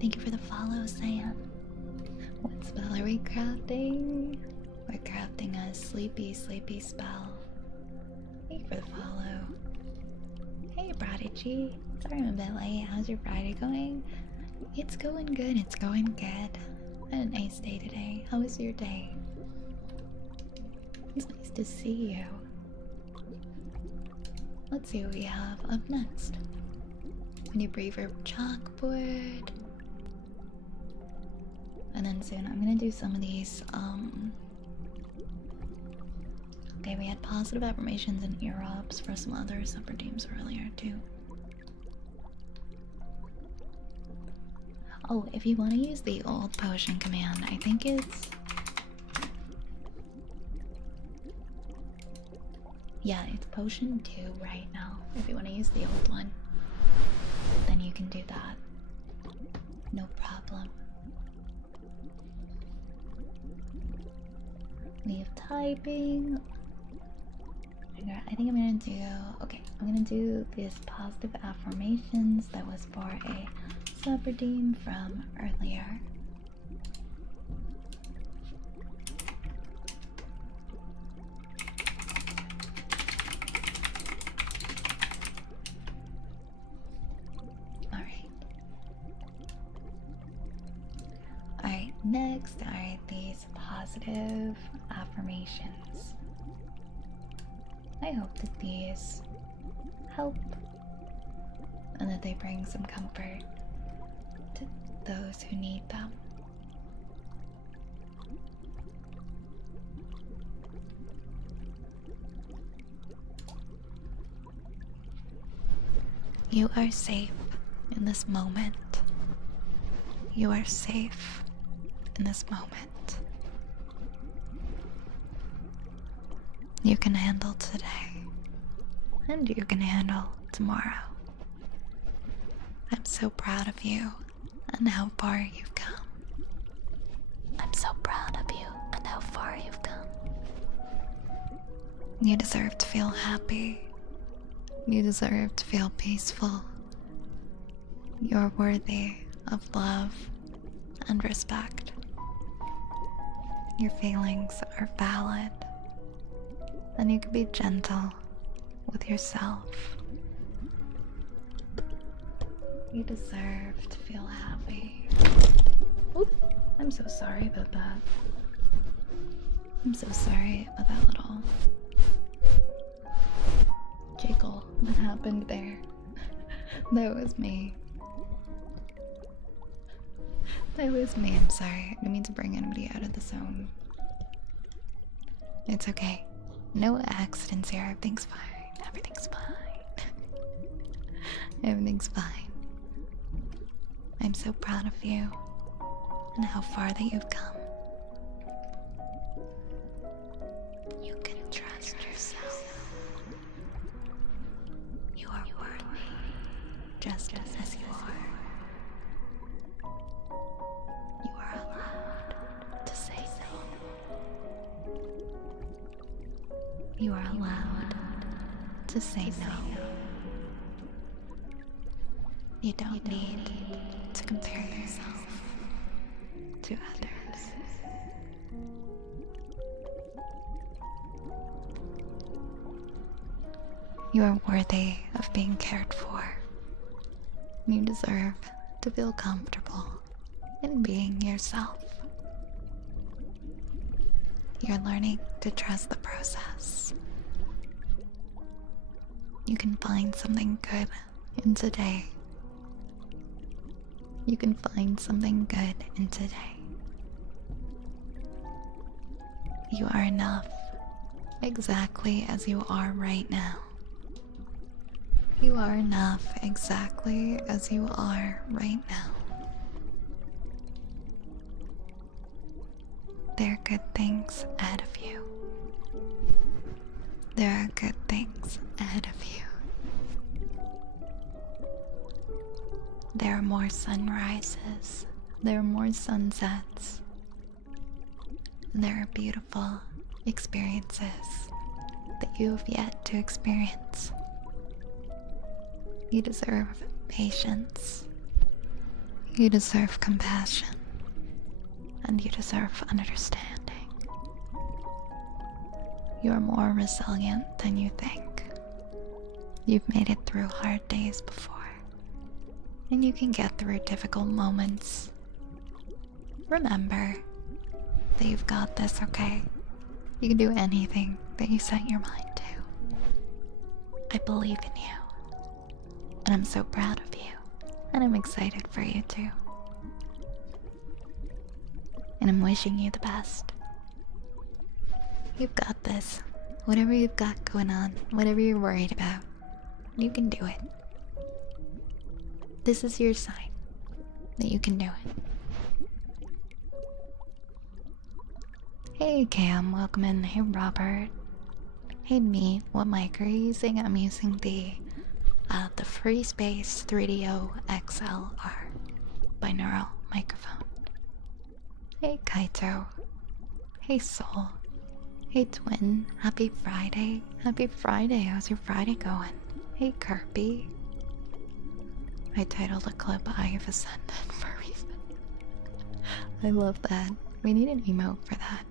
Thank you for the follow, Sam. What spell are we crafting? We're crafting a sleepy spell. Thank you for the follow. Hey, Prodigy. Sorry I'm a bit late. How's your Friday going? It's going good. It's going good. I had a nice day today. How was your day? It's nice to see you. Let's see what we have up next. New Braver chalkboard. And then soon I'm gonna do some of these, okay, we had positive affirmations and ear ups for some other supper teams earlier too. Oh, if you want to use the old potion command, I think it's... Yeah, it's potion 2 right now. If you want to use the old one, then you can do that. No problem. Leave typing. I think I'm gonna do... Okay, I'm gonna do this positive affirmations that was for a supper team from earlier. Alright, next are these positive affirmations. I hope that these help and that they bring some comfort to those who need them. You are safe in this moment. You are safe in this moment. You can handle today, and you can handle tomorrow. I'm so proud of you and how far you've come. I'm so proud of you and how far you've come. You deserve to feel happy. You deserve to feel peaceful. You're worthy of love and respect. Your feelings are valid, and you can be gentle with yourself. You deserve to feel happy. Oop, I'm so sorry about that. I'm so sorry about that little jiggle that happened there. That was me. That was me, I'm sorry. I didn't mean to bring anybody out of the zone. It's okay. No accidents here. Everything's fine. Everything's fine. Everything's fine. I'm so proud of you and how far that you've come. You can trust yourself. You are worthy, just as you are. You are allowed to say no. You are allowed to say no. You don't need to compare yourself to others. You are worthy of being cared for. You deserve to feel comfortable in being yourself. You're learning to trust the process. You can find something good in today. You can find something good in today. You are enough, exactly as you are right now. You are enough exactly as you are right now. There are good things ahead of you. There are good things ahead of you. There are more sunrises. There are more sunsets. There are beautiful experiences that you have yet to experience. You deserve patience. You deserve compassion, and you deserve understanding. You're more resilient than you think. You've made it through hard days before, and you can get through difficult moments. Remember that you've got this, okay? You can do anything that you set your mind to. I believe in you, and I'm so proud of you, and I'm excited for you too. And I'm wishing you the best. You've got this. Whatever you've got going on, whatever you're worried about, you can do it. This is your sign that you can do it. Hey Cam, welcome in. Hey Robert. Hey me, what mic are you using? I'm using the FreeSpace 3DO XLR binaural microphone. Hey Kaito. Hey Soul. Hey Twin. Happy Friday. Happy Friday. How's your Friday going? Hey Kirby. I titled a clip I Have Ascended for a reason. I love that. We need an emote for that.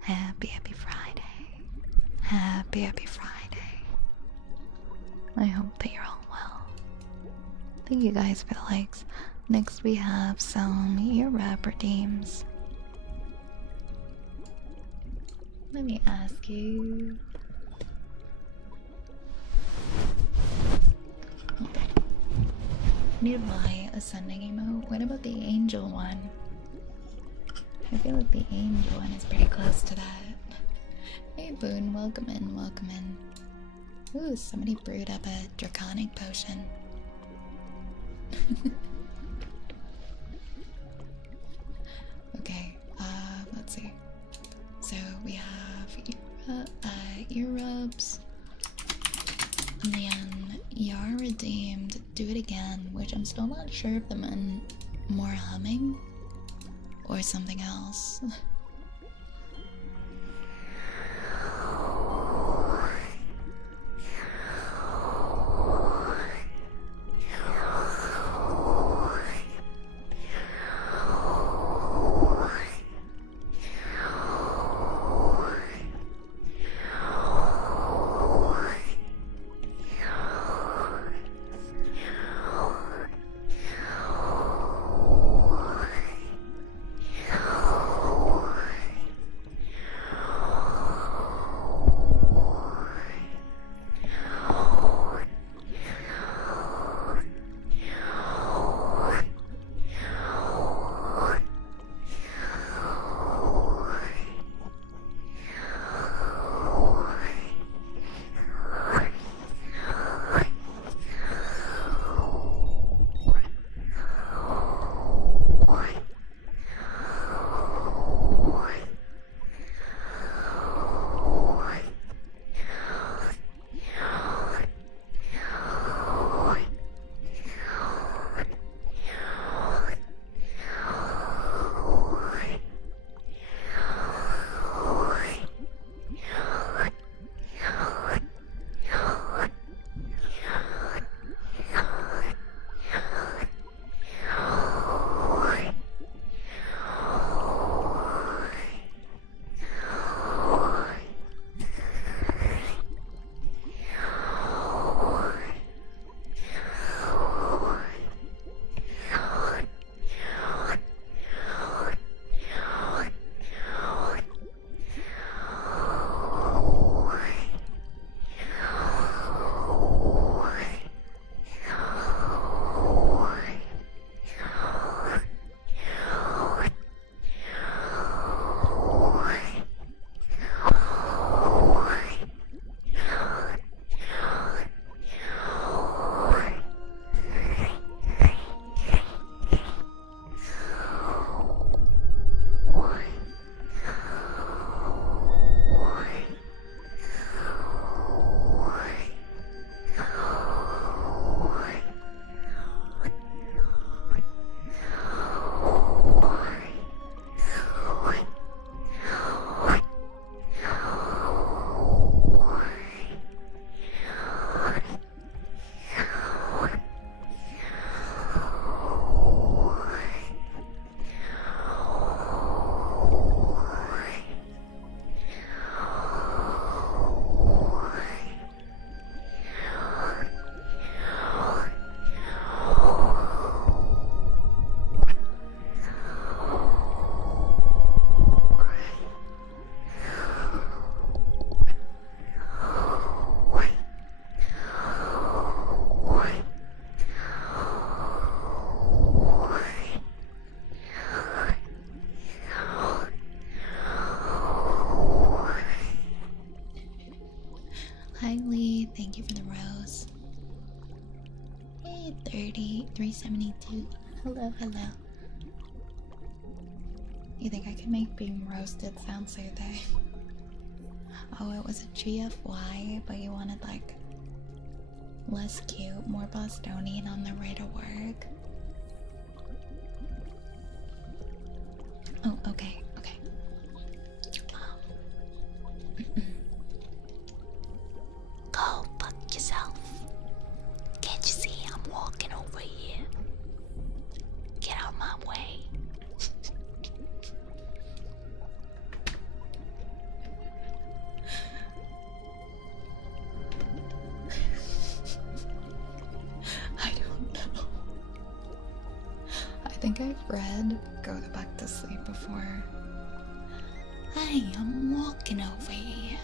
Happy Friday. Happy Friday. I hope that you're all well. Thank you guys for the likes. Next we have some ear-wrap redeems. Let me ask you. Need to buy a sending emote. What about the angel one? I feel like the angel one is pretty close to that. Hey Boone, welcome in, welcome in. Ooh, somebody brewed up a draconic potion. Okay, let's see. So we have ear rubs, and then Yar redeemed Do It Again, which I'm still not sure if they meant more humming or something else. Hi Lee, thank you for the rose. Hey 30, 372. Hello, hello. You think I could make being roasted sound soothing? Oh, it was a GFY, but you wanted like less cute, more Bostonian on the way to work. Oh, okay, okay. Go fuck yourself. Can't you see I'm walking over here? Get out my way. I don't know. I think I've read Go to Back to Sleep before. Hey, I'm walking over here.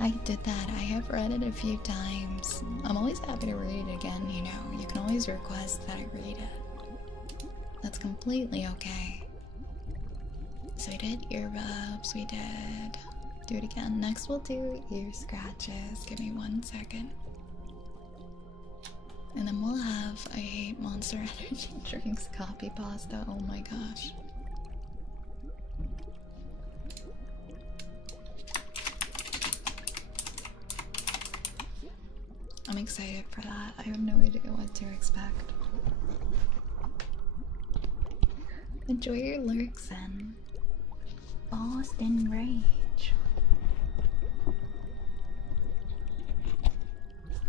I did that. I have read it a few times. I'm always happy to read it again, you know. You can always request that I read it. That's completely okay. So we did earbuds, we did... Do it again. Next we'll do ear scratches. Give me 1 second. And then we'll have I hate Monster Energy drinks copy pasta. Oh my gosh. I'm excited for that. I have no idea what to expect. Enjoy your lurks and Boston Rage.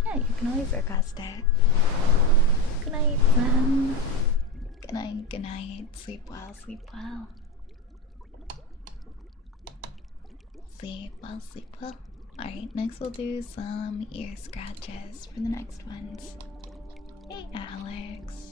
Yeah, you can always request it. Good night, friend. Good night, good night. Sleep well, sleep well. Sleep well, sleep well. Alright, next we'll do some ear scratches for the next ones. Hey, Alex.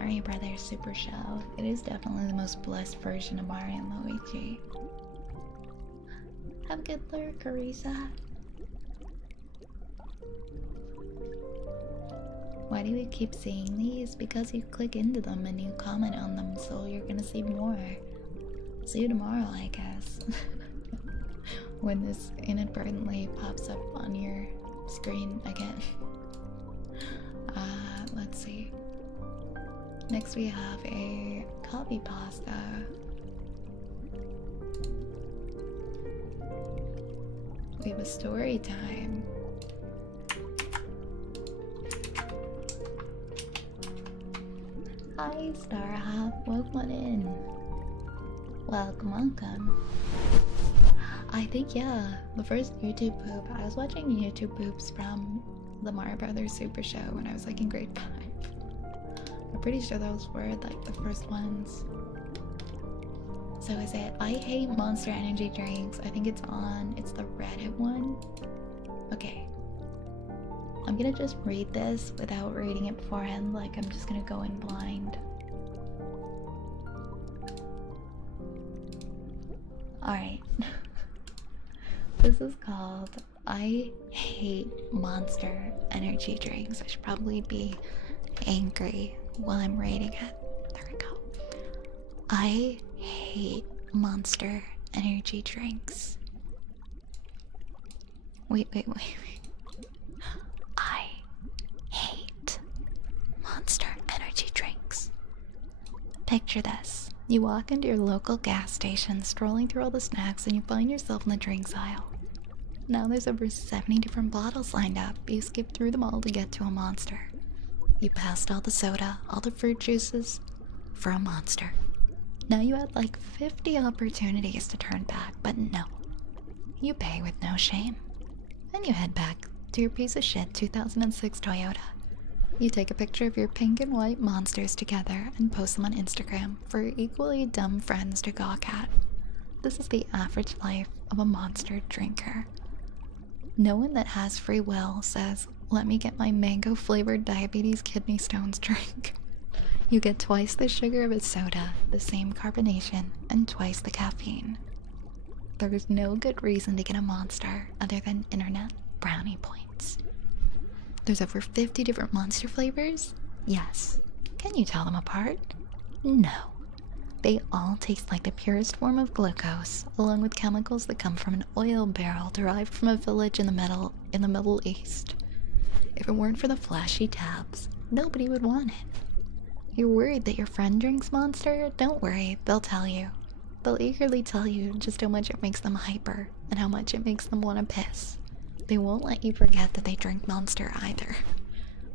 Mario Brothers Super Show. It is definitely the most blessed version of Mario and Luigi. Have a good lurk, Carissa. Why do we keep seeing these? Because you click into them and you comment on them, so you're gonna see more. See you tomorrow, I guess. When this inadvertently pops up on your screen again. Let's see. Next we have a coffee pasta. We have a story time. Hi, Starhop. Welcome in. Welcome, welcome. I think, yeah, the first YouTube poop. I was watching YouTube poops from the Mario Brothers Super Show when I was like in grade 5. I'm pretty sure those were like the first ones. So is it I hate Monster Energy drinks? I think it's the Reddit one. Okay. I'm gonna just read this without reading it beforehand, like I'm just gonna go in blind. Alright. This is called I hate Monster Energy drinks. I should probably be angry while I'm reading it. There we go. I hate Monster Energy drinks. Wait. I hate Monster Energy drinks. Picture this. You walk into your local gas station, strolling through all the snacks, and you find yourself in the drinks aisle. Now there's over 70 different bottles lined up. You skip through them all to get to a Monster. You passed all the soda, all the fruit juices, for a Monster. Now you had like 50 opportunities to turn back, but no. You pay with no shame. Then you head back to your piece of shit 2006 Toyota. You take a picture of your pink and white Monsters together and post them on Instagram for your equally dumb friends to gawk at. This is the average life of a Monster drinker. No one that has free will says, "Let me get my mango-flavored diabetes kidney stones drink." You get twice the sugar of a soda, the same carbonation, and twice the caffeine. There is no good reason to get a Monster other than internet brownie points. There's over 50 different Monster flavors? Yes. Can you tell them apart? No. They all taste like the purest form of glucose, along with chemicals that come from an oil barrel derived from a village in the Middle East. If it weren't for the flashy tabs, nobody would want it. You're worried that your friend drinks Monster? Don't worry, they'll tell you. They'll eagerly tell you just how much it makes them hyper and how much it makes them want to piss. They won't let you forget that they drink Monster either.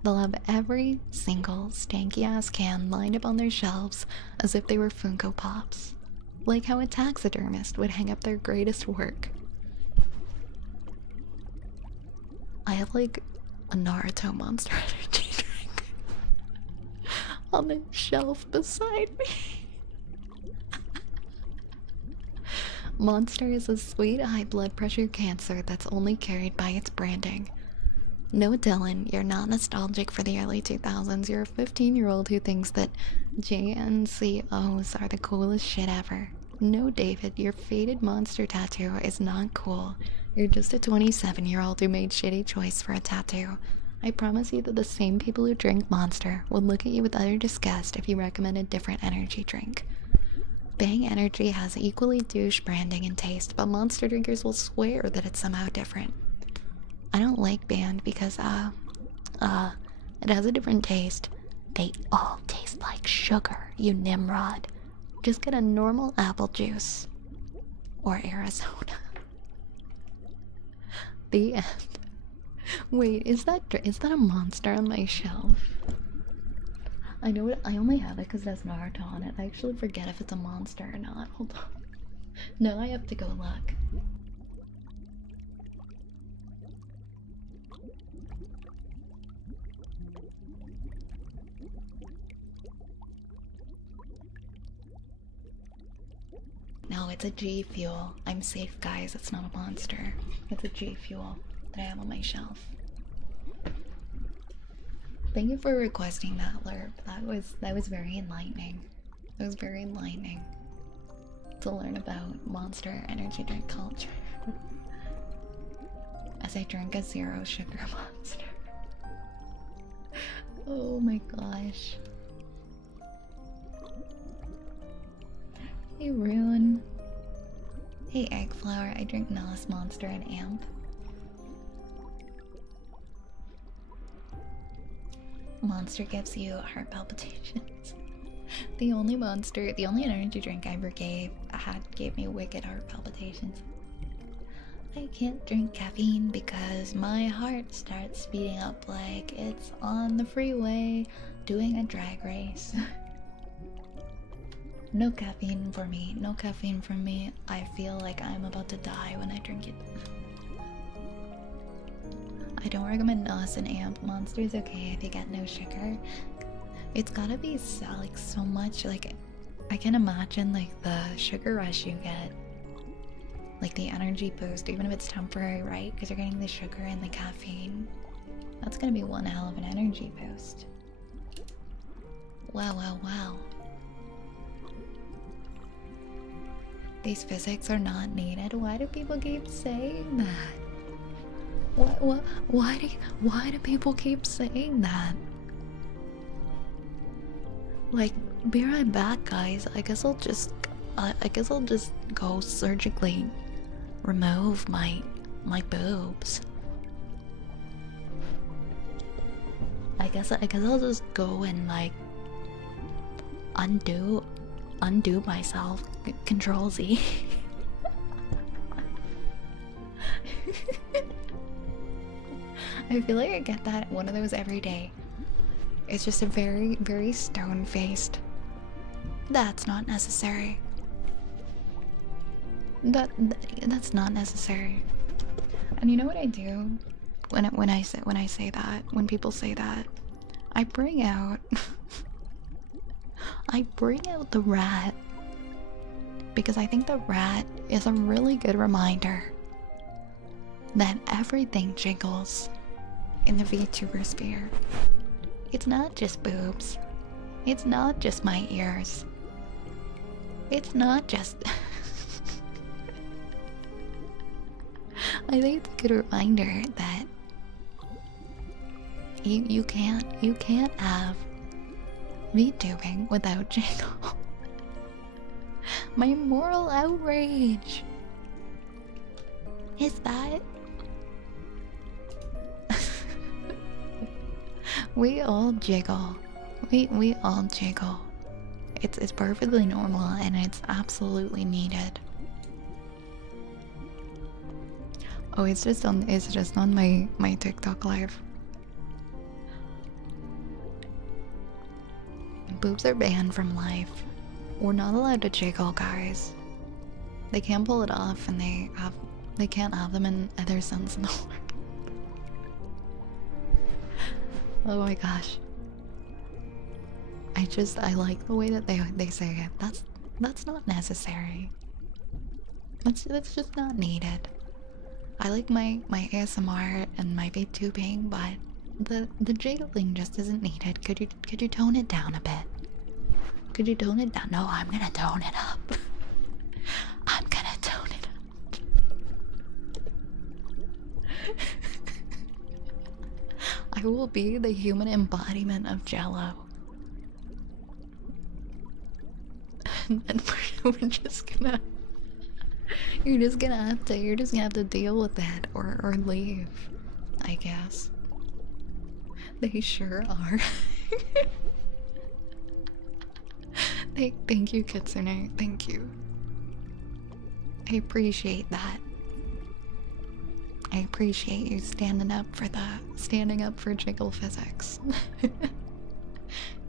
They'll have every single stanky-ass can lined up on their shelves as if they were Funko Pops. Like how a taxidermist would hang up their greatest work. I have like a Naruto Monster Energy drink on the shelf beside me. Monster is a sweet high blood pressure cancer that's only carried by its branding. No, Dylan, you're not nostalgic for the early 2000s. You're a 15-year-old who thinks that JNCOs are the coolest shit ever. No, David, your faded Monster tattoo is not cool. You're just a 27-year-old who made shitty choice for a tattoo. I promise you that the same people who drink Monster would look at you with utter disgust if you recommend a different energy drink. Bang Energy has equally douche branding and taste, but Monster drinkers will swear that it's somehow different. I don't like Bang because, it has a different taste. They all taste like sugar, you Nimrod. Just get a normal apple juice. Or Arizona. The end. Wait, is that a Monster on my shelf? I know it. I only have it because it has Naruto on it. I actually forget if it's a Monster or not. Hold on. No, I have to go look. No, it's a G Fuel. I'm safe, guys. It's not a Monster. It's a G Fuel that I have on my shelf. Thank you for requesting that, Lerp. That was very enlightening. That was very enlightening to learn about Monster energy drink culture. As I drink a zero sugar monster. Oh my gosh. Hey Rune. Hey Eggflower, I drink Nos Monster and Amp. Monster gives you heart palpitations. The only energy drink I ever gave me wicked heart palpitations. I can't drink caffeine because my heart starts speeding up like it's on the freeway doing a drag race. No caffeine for me, no caffeine for me. I feel like I'm about to die when I drink it. I don't recommend Nos and Amp. Monster's okay if you get no sugar. It's gotta be like so much, like I can imagine like the sugar rush you get, like the energy boost, even if it's temporary, right? Because you're getting the sugar and the caffeine. That's gonna be one hell of an energy boost. Wow, wow, wow. These physics are not needed. Why do people keep saying that? Why do people keep saying that? Like, be right back, guys. I guess I'll just go surgically remove my boobs. I guess I'll just go and like undo myself. Control Z. I feel like I get that one of those every day. It's just a very, very stone-faced. That's not necessary. That's not necessary. And you know what I do when I say that, when people say that, I bring out the rat, because I think the rat is a really good reminder that everything jiggles in the VTuber sphere. It's not just boobs. It's not just my ears. It's not just... I think it's a good reminder that you can't have VTubing without jiggle. My moral outrage is that we all jiggle. We all jiggle. It's perfectly normal and it's absolutely needed. Oh, it's just on my TikTok live. Boobs are banned from life. We're not allowed to jiggle, guys. They can't pull it off, and they can't have them in other sense in the world. Oh my gosh. I like the way that they say it. That's not necessary. That's just not needed. I like my ASMR and my VTubing, but the jiggling just isn't needed. Could you tone it down a bit? Could you tone it down? No, I'm gonna tone it up. I'm gonna tone it up. I will be the human embodiment of Jello. And we're just gonna... You're just gonna have to deal with that or leave, I guess. They sure are. Thank you, Kitsune. Thank you. I appreciate that. I appreciate you standing up for jiggle physics.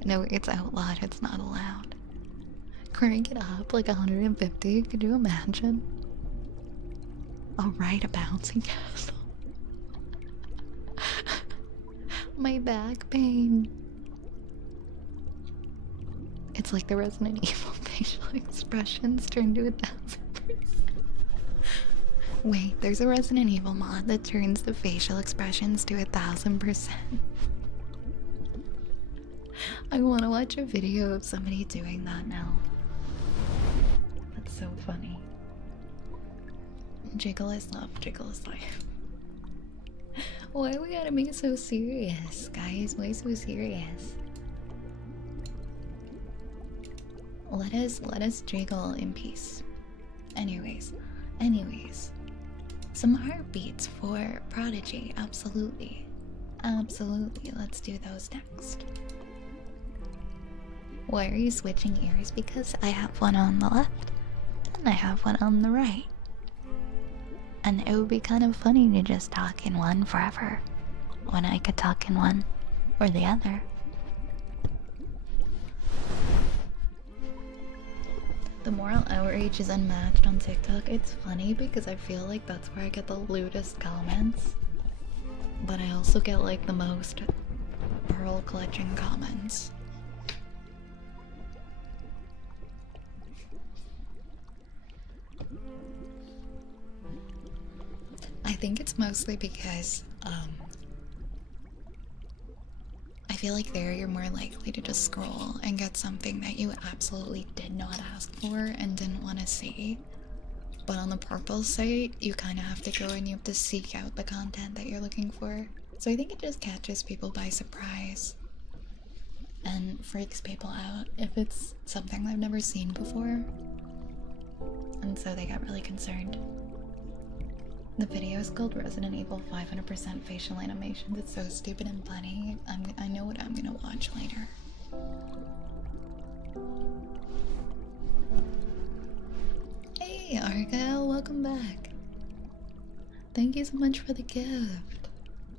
No, it's outlawed. It's not allowed. Crank it up like 150. Could you imagine? I'll ride a bouncing castle. My back pain. It's like the Resident Evil facial expressions turned to 1000%. Wait, there's a Resident Evil mod that turns the facial expressions to 1000%. I want to watch a video of somebody doing that now. That's so funny. Jiggle is love, jiggle is life. Why we gotta make it so serious, guys? Why so serious? Let us jiggle in peace. Anyways, some heartbeats for Prodigy, absolutely. Absolutely, let's do those next. Why are you switching ears? Because I have one on the left and I have one on the right. And it would be kind of funny to just talk in one forever when I could talk in one or the other. The moral outrage is unmatched on TikTok. It's funny because I feel like that's where I get the lewdest comments. But I also get like the most pearl clutching comments. I think it's mostly because I feel like there you're more likely to just scroll and get something that you absolutely did not ask for and didn't want to see. But on the purple site, you kind of have to go and you have to seek out the content that you're looking for. So I think it just catches people by surprise and freaks people out if it's something they've never seen before. And so they got really concerned. The video is called Resident Evil 500% facial animations. It's so stupid and funny. I know what I'm gonna watch later. Hey Argyle, welcome back. Thank you so much for the gift.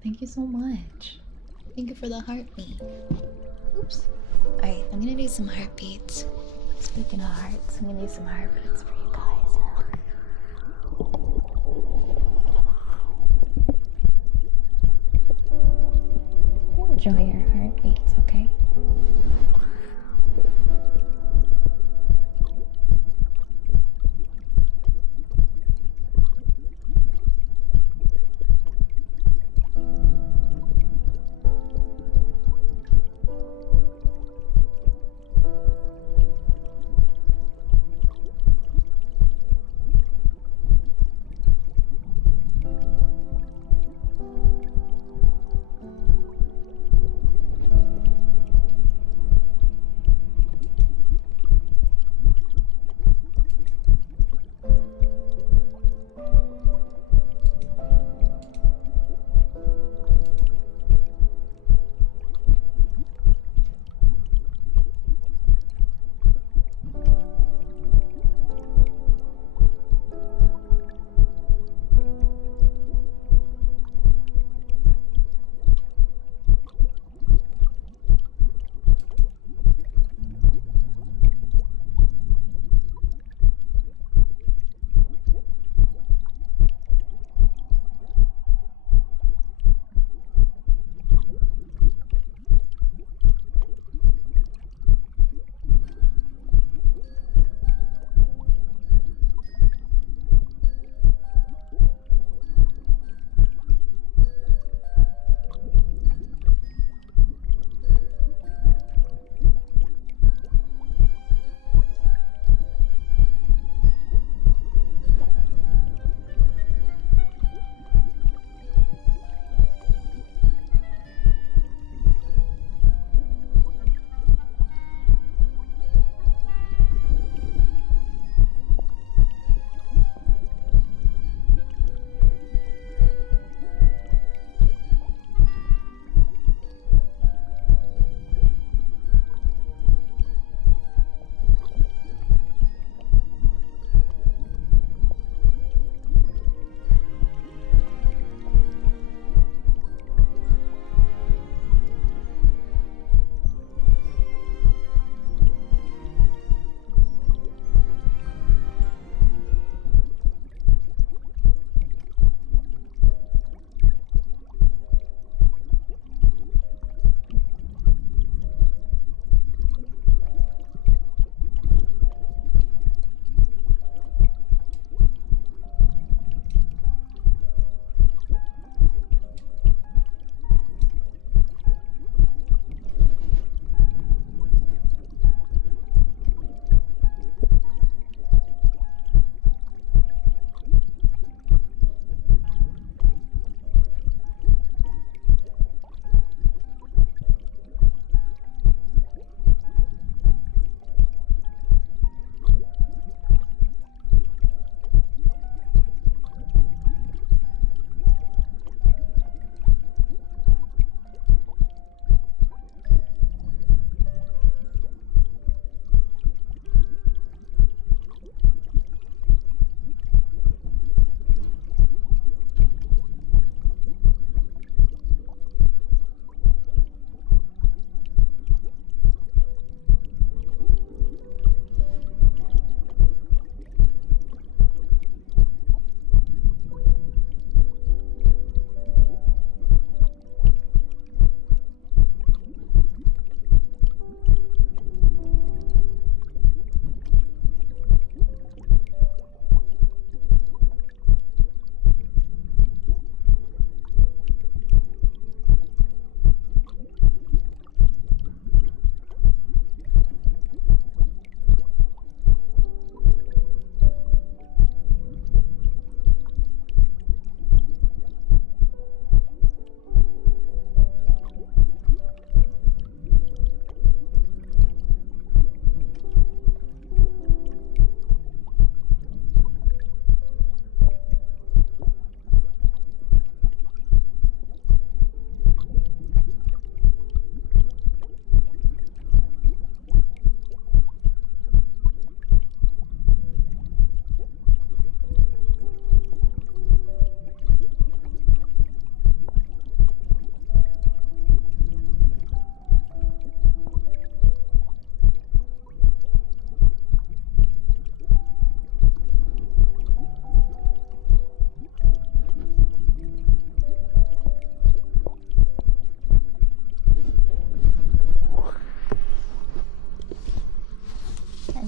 Thank you so much. Thank you for the heartbeat. Oops. Alright, I'm gonna do some heartbeats. Speaking of hearts, I'm gonna do some heartbeats for you guys now. Enjoy your heartbeats, okay?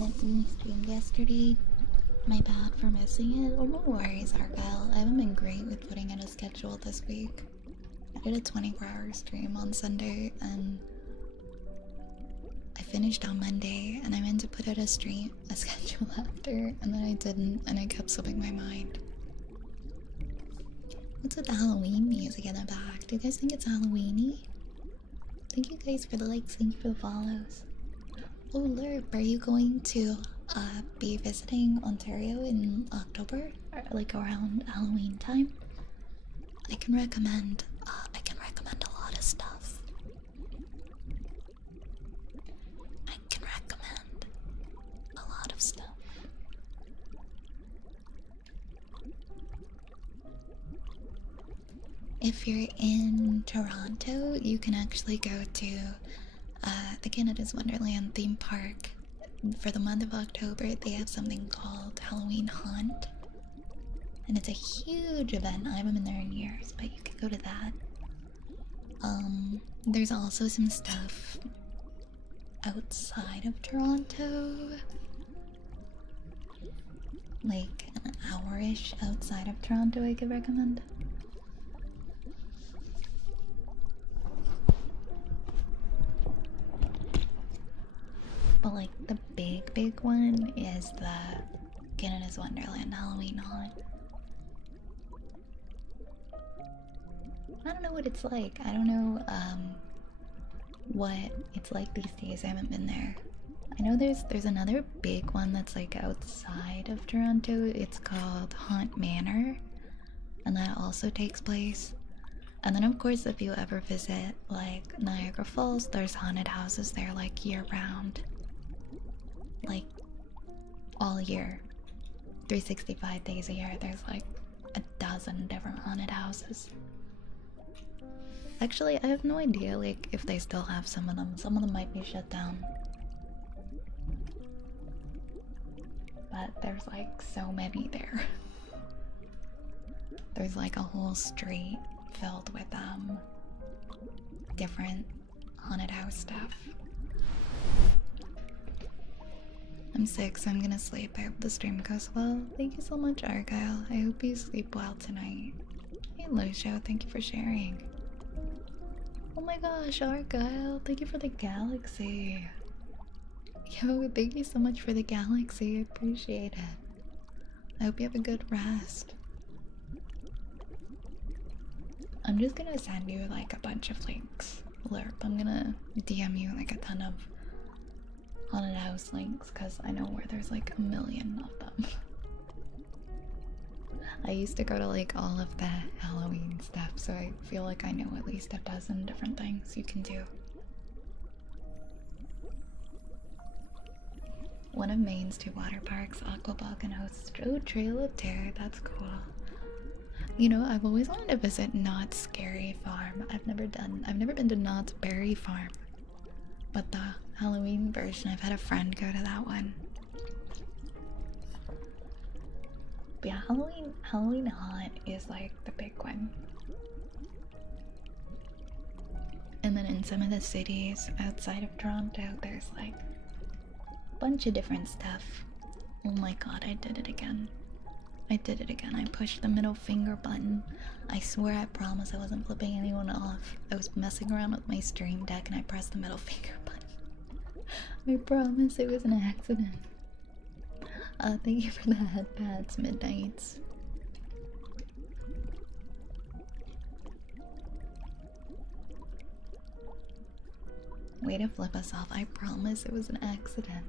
haven't streamed yesterday. My bad for missing it. Oh, no worries, Argyle. I haven't been great with putting in a schedule this week. I did a 24-hour stream on Sunday and I finished on Monday, and I meant to put out a schedule after, and then I didn't, and I kept slipping my mind. What's with the Halloween music in the back? Do you guys think it's Halloweeny? Thank you guys for the likes, thank you for the follows. Oh, Lerp, are you going to be visiting Ontario in October? Or like around Halloween time? I can recommend a lot of stuff. I can recommend a lot of stuff. If you're in Toronto, you can actually go to the Canada's Wonderland theme park. For the month of October, they have something called Halloween Haunt. And it's a huge event. I haven't been there in years, but you can go to that. There's also some stuff outside of Toronto. Like an hour-ish outside of Toronto I could recommend. But like the big one is the Canada's Wonderland Halloween Haunt. I don't know what it's like. I don't know what it's like these days. I haven't been there. I know there's another big one that's like outside of Toronto. It's called Haunt Manor, and that also takes place. And then of course if you ever visit like Niagara Falls, there's haunted houses there like year round. Like all year. 365 days a year, there's like a dozen different haunted houses. Actually, I have no idea like if they still have some of them. Some of them might be shut down. But there's like so many there. There's like a whole street filled with different haunted house stuff. I'm sick, so I'm gonna sleep. I hope the stream goes well. Thank you so much, Argyle. I hope you sleep well tonight. Hey, Lucio, thank you for sharing. Oh my gosh, Argyle, thank you for the galaxy. Yo, thank you so much for the galaxy. I appreciate it. I hope you have a good rest. I'm just gonna send you like a bunch of links. Lerp, I'm gonna DM you like a ton of haunted house links because I know where there's like a million of them. I used to go to like all of the Halloween stuff, so I feel like I know at least a dozen different things you can do. One of Maine's 2 water parks, Aquabog hosts Trail of Terror. That's cool. You know, I've always wanted to visit Knott's Scary Farm. I've never been to Knott's Berry Farm. But the Halloween version, I've had a friend go to that one. But yeah, Halloween Haunt is like the big one. And then in some of the cities outside of Toronto, there's like a bunch of different stuff. Oh my god, I did it again. I pushed the middle finger button. I swear, I promise I wasn't flipping anyone off. I was messing around with my stream deck and I pressed the middle finger button. I promise it was an accident. Thank you for the headpads, Midnights. Way to flip us off. I promise it was an accident.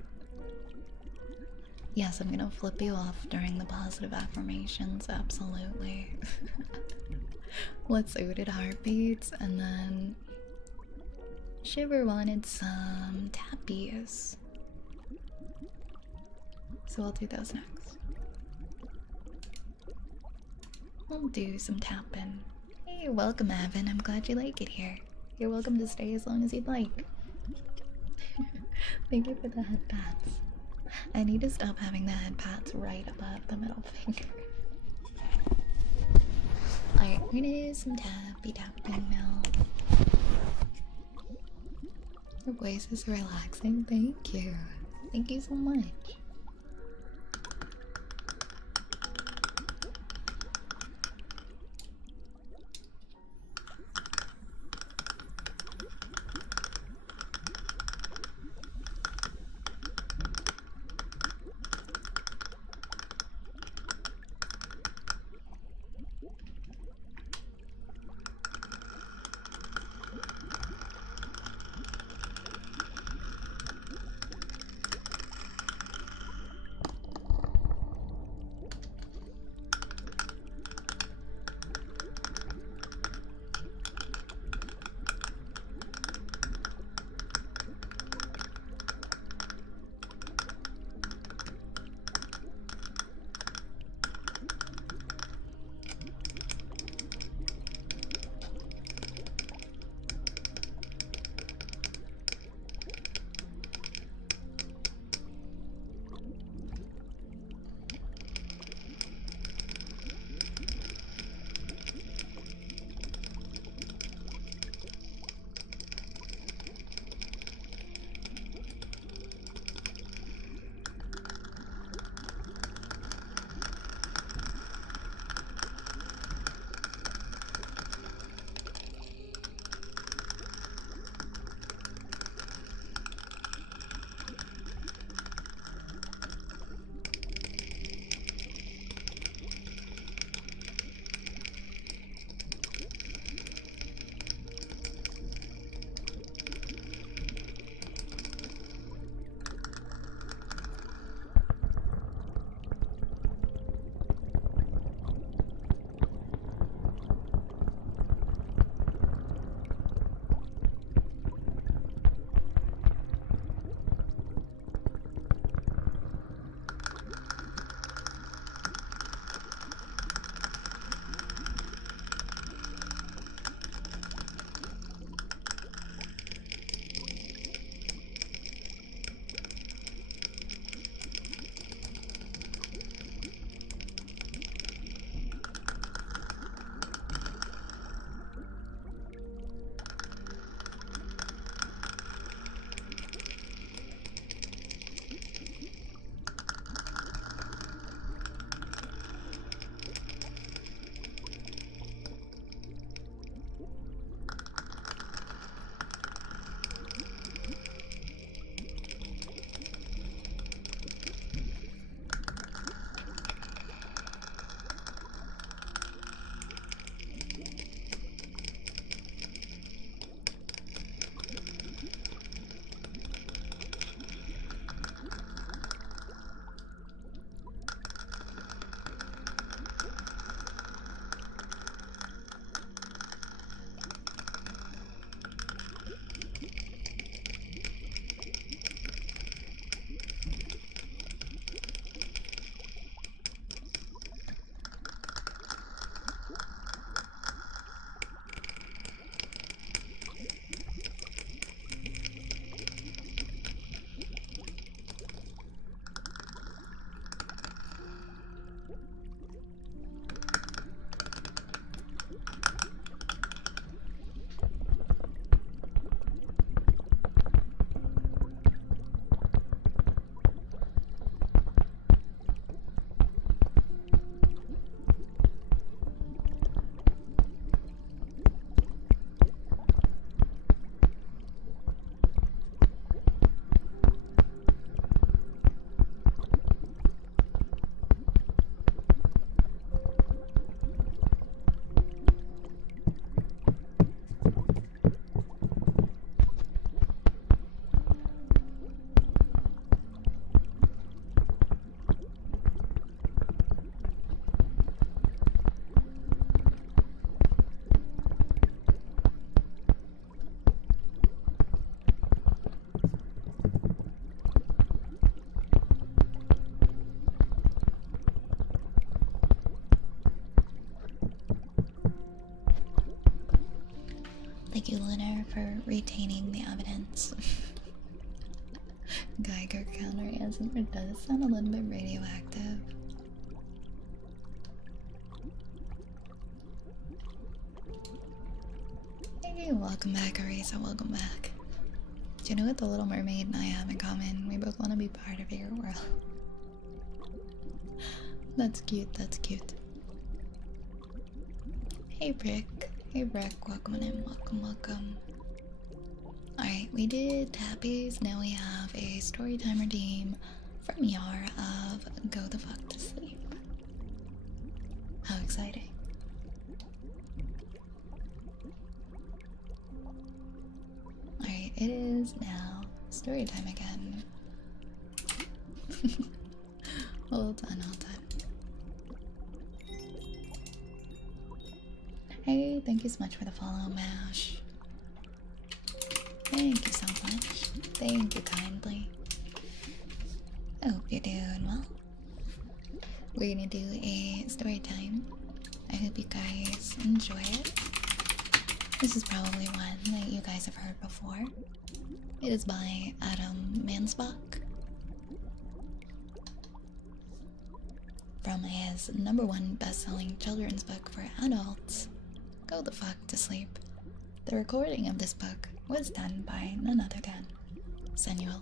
Yes, I'm gonna flip you off during the positive affirmations, absolutely. Let's Ooded Heartbeats, and then Shiver wanted some tappies. So we'll do those next. We'll do some tapping. Hey, welcome Evan, I'm glad you like it here. You're welcome to stay as long as you'd like. Thank you for the headpats. I need to stop having the headpats right above the middle finger. Alright, we're gonna do some tapping now. Your voice is relaxing, thank you. Thank you so much. Thank you, Lunar, for retaining the evidence. Geiger counter answer does sound a little bit radioactive. Hey, welcome back, Arisa. Welcome back. Do you know what the Little Mermaid and I have in common? We both want to be part of your world. That's cute, that's cute. Hey Brick. Hey Brick, welcome in, welcome. Alright, we did Tappies, now we have a storytime redeem from Yar of Go the Fuck to Sleep. How exciting. Alright, it is now story time again. All done, all done. Hey, thank you so much for the follow, Mash. Thank you so much. Thank you kindly. I hope you're doing well. We're gonna do a story time. I hope you guys enjoy it. This is probably one that you guys have heard before. It is by Adam Mansbach. From his #1 best-selling children's book for adults, Go the Fuck to Sleep. The recording of this book was done by none other than Samuel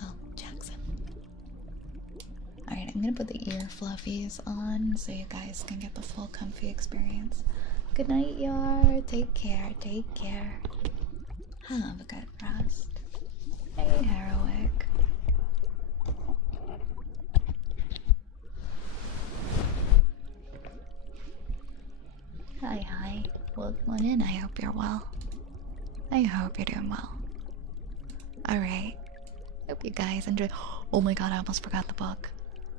L. Jackson. Alright, I'm gonna put the ear fluffies on so you guys can get the full comfy experience. Good night, Yar. Take care, take care. Have a good rest. Hey, Heroic. Hi. Welcome in. I hope you're well. I hope you're doing well. Alright. Hope you guys enjoy. Oh my god, I almost forgot the book.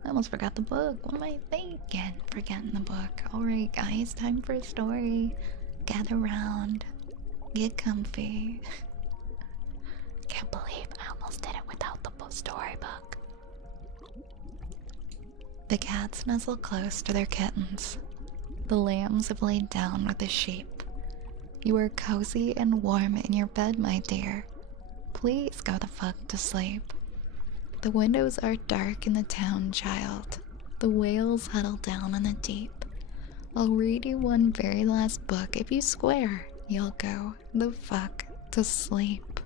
What am I thinking? Forgetting the book. Alright, guys, time for a story. Gather round. Get comfy. Can't believe I almost did it without the storybook. The cats nuzzle close to their kittens. The lambs have laid down with the sheep. You are cozy and warm in your bed, my dear. Please go the fuck to sleep. The windows are dark in the town, child. The whales huddle down in the deep. I'll read you one very last book. If you swear, you'll go the fuck to sleep.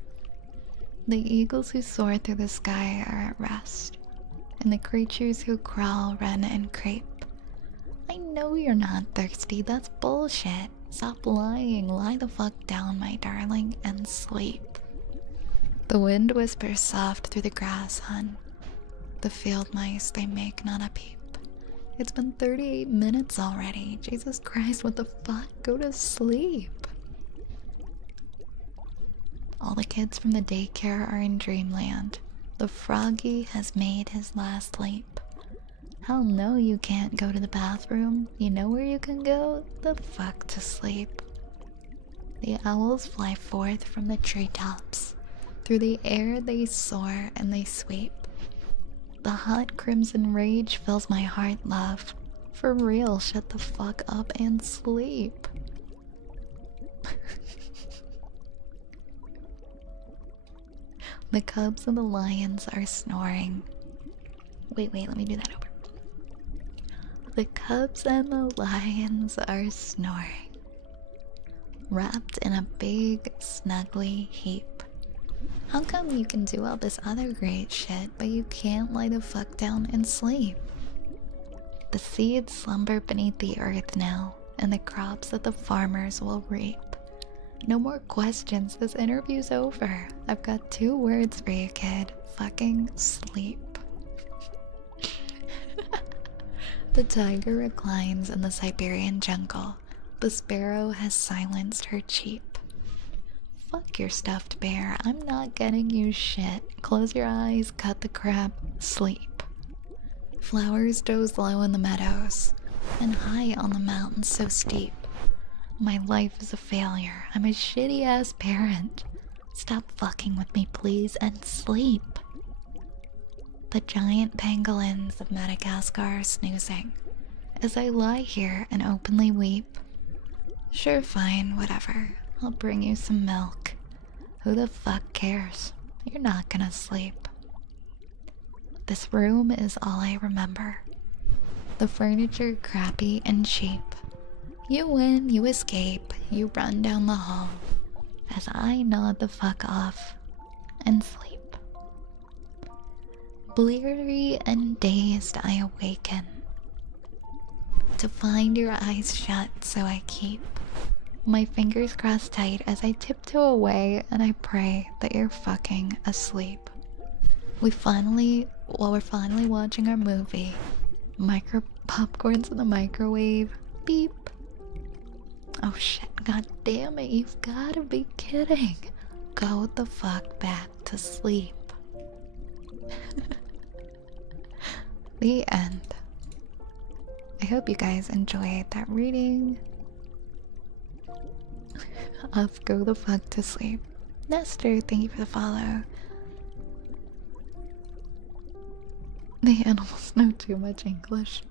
The eagles who soar through the sky are at rest, and the creatures who crawl, run, and creep. I know you're not thirsty, that's bullshit. Stop lying, lie the fuck down, my darling, and sleep. The wind whispers soft through the grass, hun. The field mice, they make not a peep. It's been 38 minutes already. Jesus Christ, what the fuck? Go to sleep. All the kids from the daycare are in dreamland. The froggy has made his last leap. Hell no, you can't go to the bathroom. You know where you can go? The fuck to sleep. The owls fly forth from the treetops. Through the air they soar and they sweep. The hot crimson rage fills my heart, love. For real, shut the fuck up and sleep. The cubs and the lions are snoring. Wait, let me do that over. The cubs and the lions are snoring, wrapped in a big, snuggly heap. How come you can do all this other great shit, but you can't lie the fuck down and sleep? The seeds slumber beneath the earth now, and the crops that the farmers will reap. No more questions, this interview's over. I've got 2 words for you, kid. Fucking sleep. The tiger reclines in the Siberian jungle. The sparrow has silenced her cheep. Fuck your stuffed bear, I'm not getting you shit. Close your eyes, cut the crap, sleep. Flowers doze low in the meadows, and high on the mountains so steep. My life is a failure, I'm a shitty ass parent. Stop fucking with me please and sleep. The giant pangolins of Madagascar are snoozing as I lie here and openly weep. Sure, fine, whatever. I'll bring you some milk. Who the fuck cares? You're not gonna sleep. This room is all I remember. The furniture crappy and cheap. You win, you escape, you run down the hall as I nod the fuck off and sleep. Bleary and dazed, I awaken to find your eyes shut, so I keep my fingers crossed tight as I tiptoe away and I pray that you're fucking asleep. We're finally watching our movie. Micro popcorn's in the microwave. Beep. Oh shit, god damn it, you've gotta be kidding. Go the fuck back to sleep. The end. I hope you guys enjoyed that reading of Go the Fuck to Sleep. Nestor, thank you for the follow. The animals know too much English.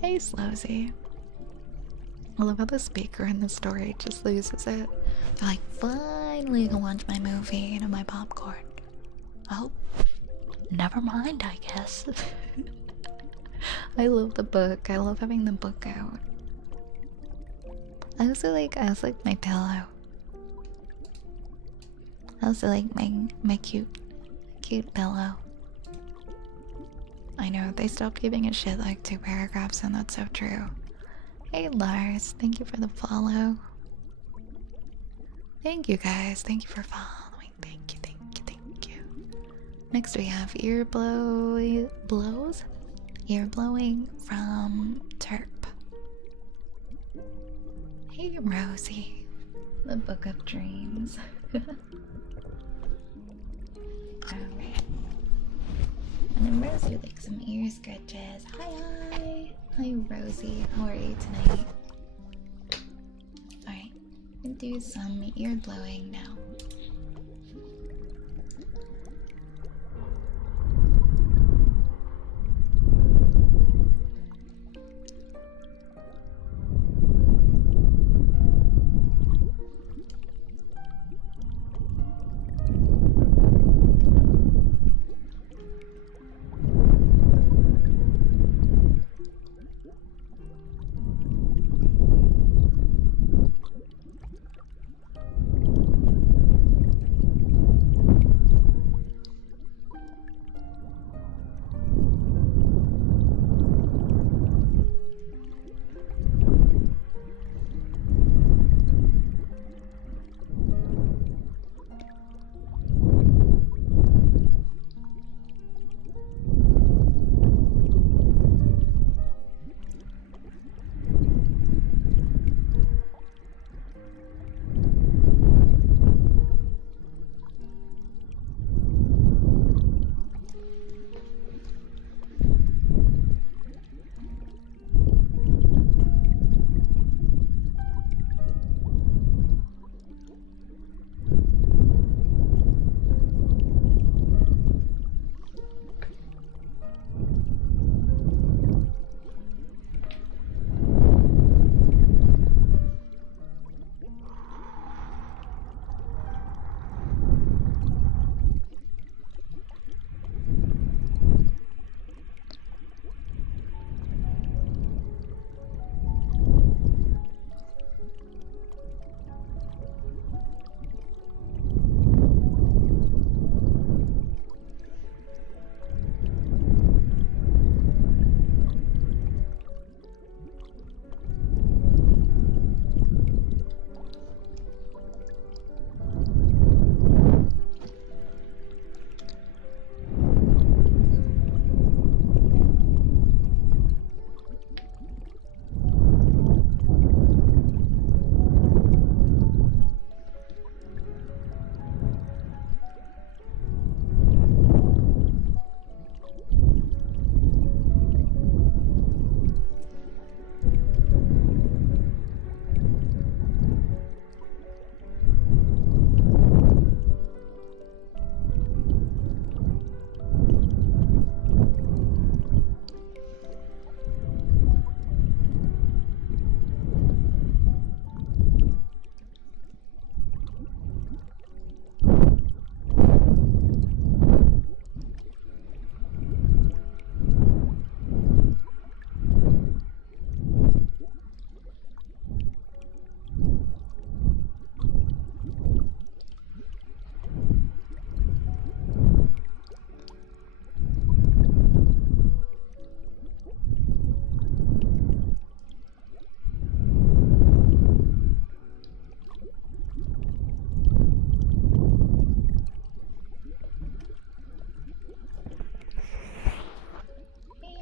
Hey, Slowsy. I love how the speaker in the story just loses it. They're like, finally gonna watch my movie and my popcorn. Oh, never mind, I guess. I love the book. I love having the book out. I also like my pillow. I also like my cute pillow. I know, they stopped giving a shit like 2 paragraphs, and that's so true. Hey Lars, thank you for the follow. Thank you guys, thank you for following. Thank you, thank you, thank you. Next we have ear blowing from Terp. Hey Rosie, the Book of Dreams. Alright. And then Rosie would like some ear scratches. Hi! Hi Rosie, how are you tonight? Alright, we'll do some ear blowing now.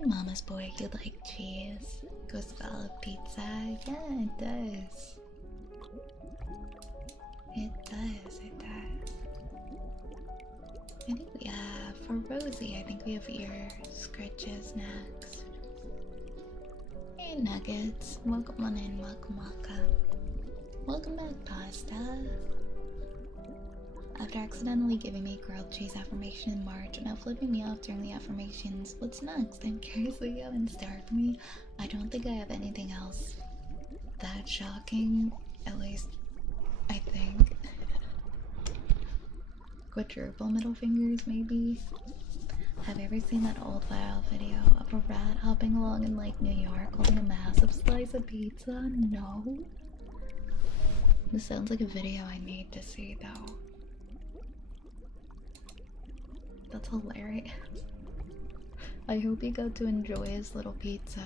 Mama's boy, you like cheese. Goes well with pizza. Yeah, it does. It does, it does. I think we have, for Rosie, I think we have ear scratches next. Hey Nuggets, welcome on in, welcome, welcome. Welcome back, Pasta. After accidentally giving me grilled cheese affirmation in March and now flipping me off during the affirmations, what's next? I'm curious what you have in store for me. I don't think I have anything else that shocking, at least I think. Quadruple middle fingers, maybe? Have you ever seen that old viral video of a rat hopping along in like New York holding a massive slice of pizza? No. This sounds like a video I need to see though. That's hilarious. I hope you got to enjoy his little pizza.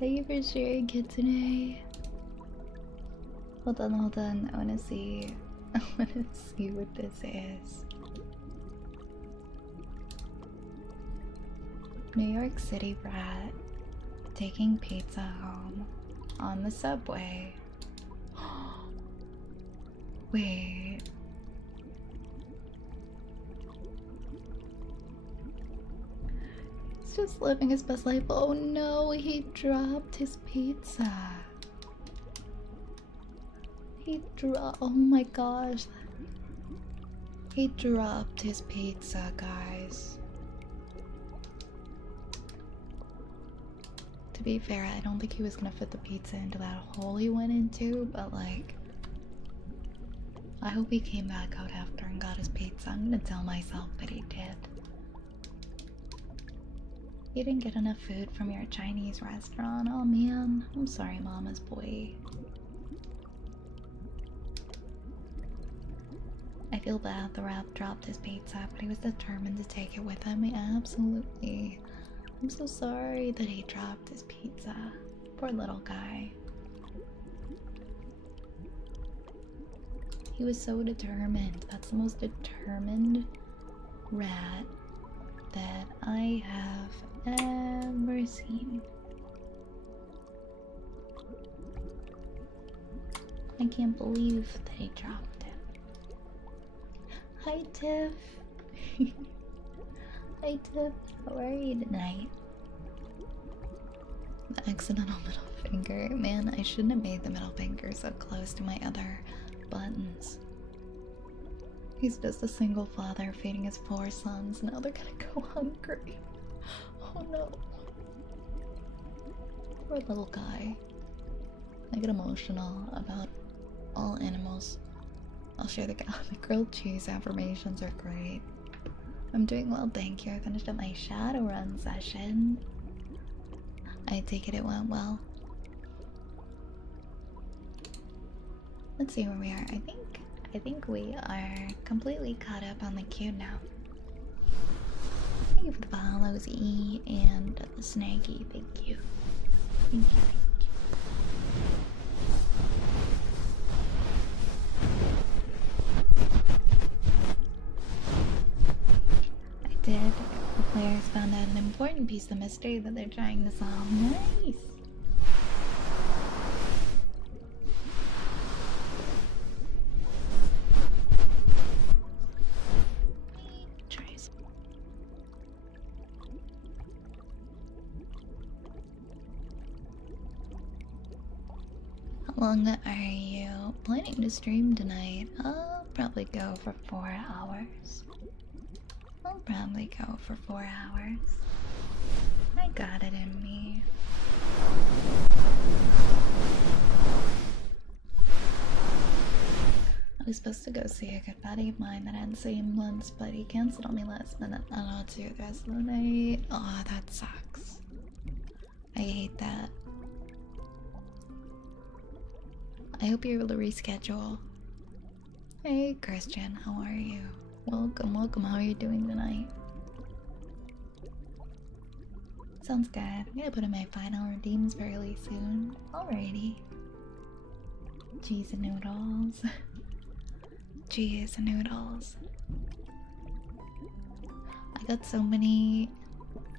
Thank you for sharing, Kitsune. Hold on, hold on. I wanna see. I wanna see what this is. New York City brat taking pizza home on the subway. Wait. He's just living his best life. Oh no, he dropped his pizza. Oh my gosh. He dropped his pizza, guys. To be fair, I don't think he was gonna fit the pizza into that hole he went into, but like, I hope he came back out after and got his pizza. I'm gonna tell myself that he did. You didn't get enough food from your Chinese restaurant. Oh man, I'm sorry, mama's boy. I feel bad the rat dropped his pizza, but he was determined to take it with him. Absolutely. I'm so sorry that he dropped his pizza. Poor little guy. He was so determined. That's the most determined rat that I have ever seen. I can't believe that he dropped it. Hi, Tiff. Hi, Tiff. How are you tonight? The accidental middle finger. Man, I shouldn't have made the middle finger so close to my other buttons. He's just a single father feeding his 4 sons. Now they're gonna go hungry. Oh no. Poor little guy. I get emotional about all animals. I'll share the grilled cheese affirmations are great. I'm doing well, thank you. I finished up my Shadowrun session. I take it went well. Let's see where we are. I think we are completely caught up on the queue now. Thank you for the follows, E and the Snaggy. Thank you. Thank you. I did. The players found out an important piece of mystery that they're trying to solve. Nice. How long are you planning to stream tonight? I'll probably go for 4 hours. I'll probably go for 4 hours. I got it in me. I was supposed to go see a good buddy of mine that I hadn't seen in months, but he canceled on me last minute. I don't know what to do the rest of the night. Oh, that sucks. I hate that. I hope you're able to reschedule. Hey, Christian, how are you? Welcome, welcome. How are you doing tonight? Sounds good. I'm gonna put in my final redeems fairly soon. Alrighty. Cheese and noodles. Cheese and noodles. I got so many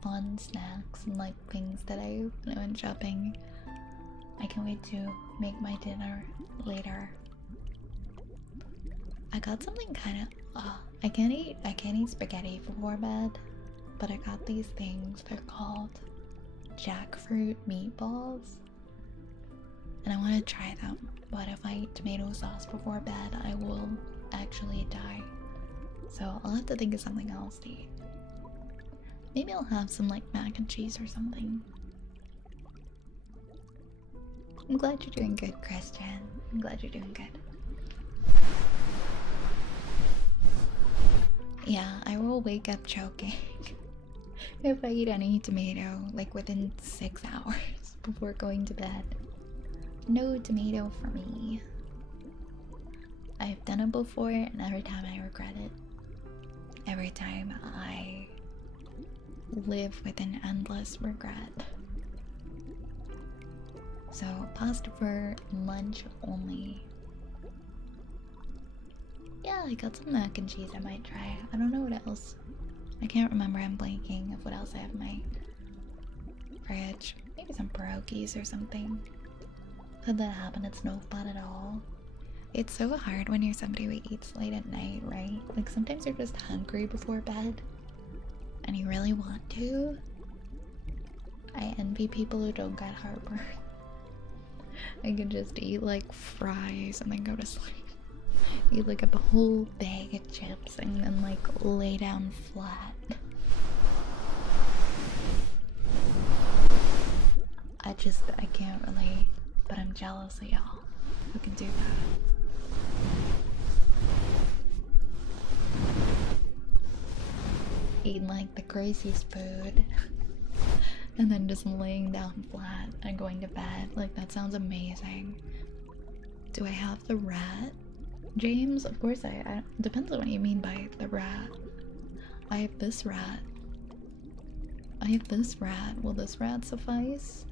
fun snacks and like things that I went shopping. I can't wait to make my dinner later. I got something kind of. I can't eat spaghetti before bed, but I got these things. They're called jackfruit meatballs, and I want to try them. But if I eat tomato sauce before bed, I will actually die. So I'll have to think of something else to eat. Maybe I'll have some like mac and cheese or something. I'm glad you're doing good, Christian. I'm glad you're doing good. Yeah, I will wake up choking if I eat any tomato, like within 6 hours before going to bed. No tomato for me. I've done it before, and every time I regret it. Every time I live with an endless regret. So, pasta for lunch only. Yeah, I got some mac and cheese I might try. I don't know what else. I can't remember, I'm blanking of what else I have in my fridge. Maybe some pierogies or something. Could that happen at Snowspot at all? It's so hard when you're somebody who eats late at night, right? Like sometimes you're just hungry before bed and you really want to, I envy people who don't get heartburn. I could just eat like fries and then go to sleep. Eat like a whole bag of chips and then like lay down flat. I can't relate, but I'm jealous of y'all who can do that. Eating like the craziest food and then just laying down flat and going to bed. Like, that sounds amazing. Do I have the rat? James, of course I depends on what you mean by the rat. I have this rat. I have this rat. Will this rat suffice?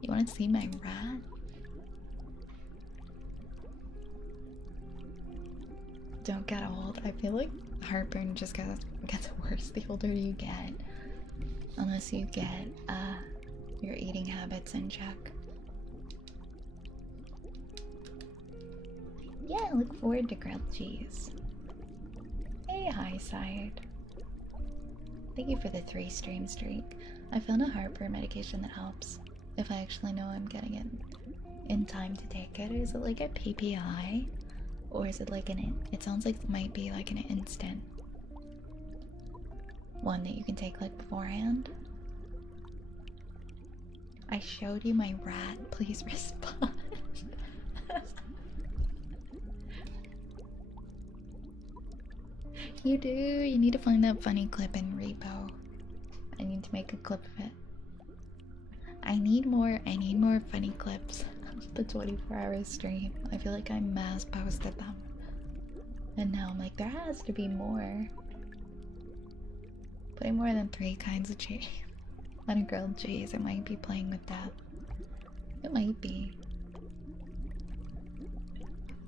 You want to see my rat? Don't get old. I feel like heartburn just gets worse the older you get. Unless you get your eating habits in check. Yeah, look forward to grilled cheese. Hey, high side. Thank you for the 3-stream streak. I found a heartburn medication that helps if I actually know I'm getting it in time to take it. Is it like a PPI? Or is it like it sounds like it might be like an instant one that you can take like beforehand. I showed you my rat, please respond. You do, you need to find that funny clip in repo. I need to make a clip of it. I need more funny clips. The 24-hour stream. I feel like I mass posted them. And now I'm like, there has to be more. Putting more than 3 kinds of cheese on a grilled cheese, it might be playing with that. It might be.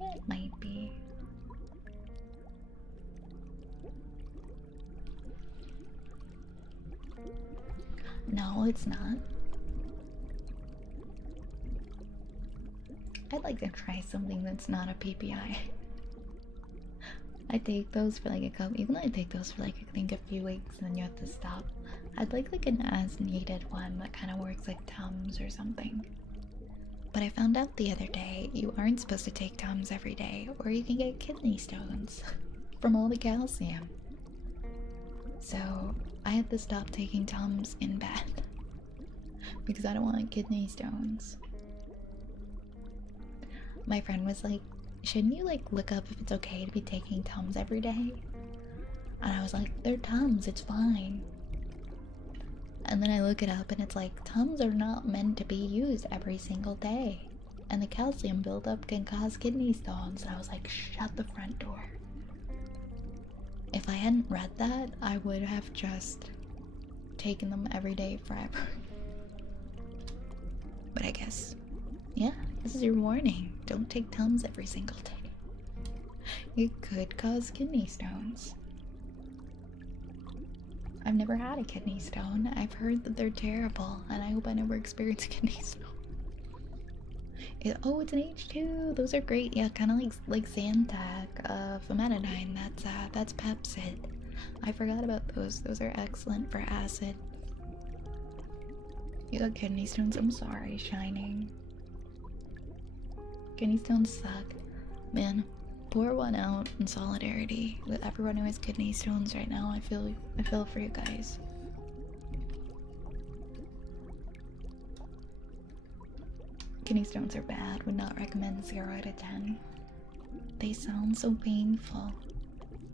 It might be. No, it's not. I'd like to try something that's not a PPI. I take those for like a couple, even though I take those for like I think a few weeks and then you have to stop. I'd like an as needed one that kind of works like Tums or something. But I found out the other day you aren't supposed to take Tums every day or you can get kidney stones from all the calcium. So I had to stop taking Tums in bed because I don't want kidney stones. My friend was like, shouldn't you like look up if it's okay to be taking Tums every day? And I was like, they're Tums, it's fine. And then I look it up and it's like, Tums are not meant to be used every single day. And the calcium buildup can cause kidney stones. And I was like, shut the front door. If I hadn't read that, I would have just taken them every day forever. But I guess, yeah, this is your warning. Don't take Tums every single day. It could cause kidney stones. I've never had a kidney stone. I've heard that they're terrible, and I hope I never experience a kidney stone. Oh, it's an H2. Those are great. Yeah, kind of like Zantac, famotidine. That's Pepsid. I forgot about those. Those are excellent for acid. You got kidney stones. I'm sorry, Shining. Kidney stones suck. Man, pour one out in solidarity with everyone who has kidney stones right now. I feel for you guys. Kidney stones are bad. Would not recommend 0 out of 10. They sound so painful.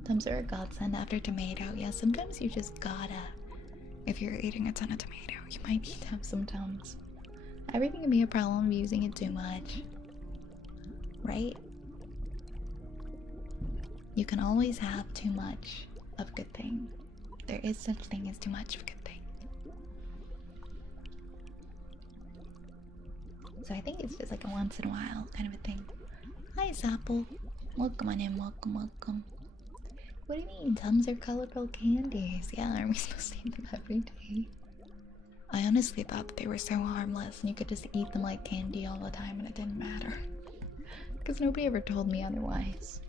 Tums are a godsend after tomato. Yeah, sometimes you just gotta. If you're eating a ton of tomato, you might need to have some Tums. Everything can be a problem of using it too much. Right? You can always have too much of a good thing. There is such thing as too much of a good thing. So I think it's just like a once in a while kind of a thing. Hi, Zapple. Welcome on in, welcome. What do you mean? Tums are colorful candies. Yeah, are we supposed to eat them every day? I honestly thought that they were so harmless and you could just eat them like candy all the time and it didn't matter. Because nobody ever told me otherwise.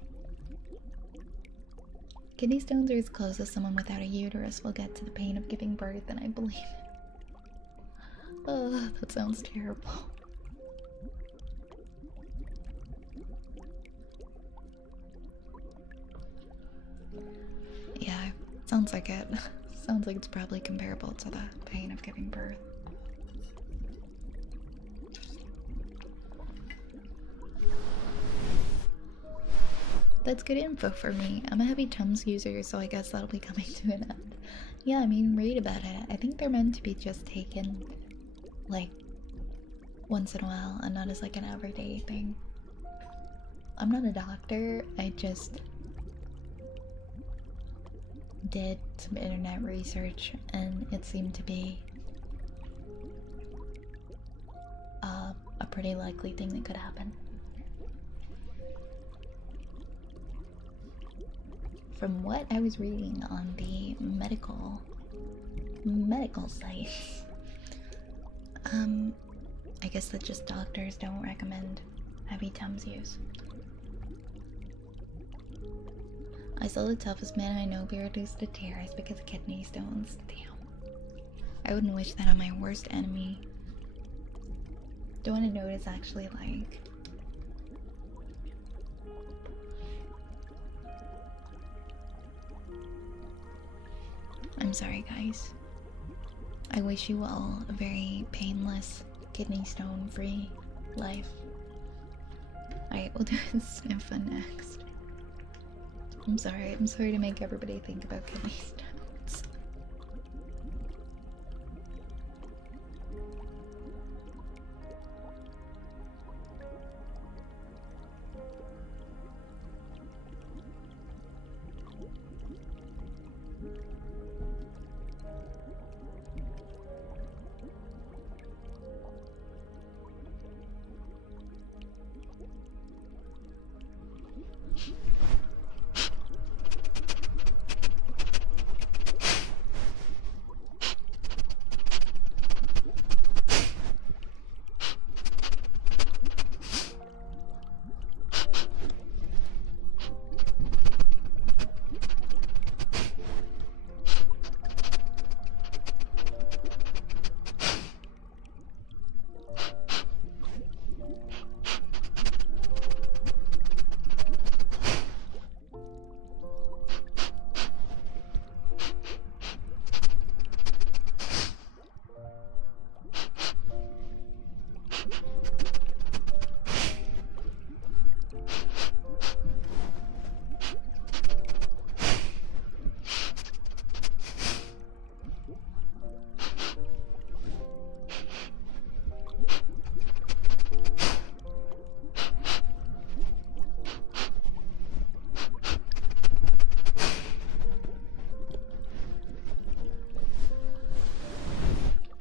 Kidney stones are as close as someone without a uterus will get to the pain of giving birth, and I believe it. Oh, that sounds terrible. Yeah, sounds like it. Sounds like it's probably comparable to the pain of giving birth. That's good info for me. I'm a heavy Tums user, so I guess that'll be coming to an end. Yeah, I mean, read about it. I think they're meant to be just taken, like, once in a while, and not as like an everyday thing. I'm not a doctor, I just did some internet research, and it seemed to be a pretty likely thing that could happen. From what I was reading on the medical sites, I guess that just doctors don't recommend heavy Tums use. I saw the toughest man I know be reduced to tears because of kidney stones. Damn. I wouldn't wish that on my worst enemy. Don't want to know what it's actually like. I'm sorry, guys. I wish you all a very painless, kidney stone free life. Alright, we'll do a Sniffa next. I'm sorry to make everybody think about kidney stones.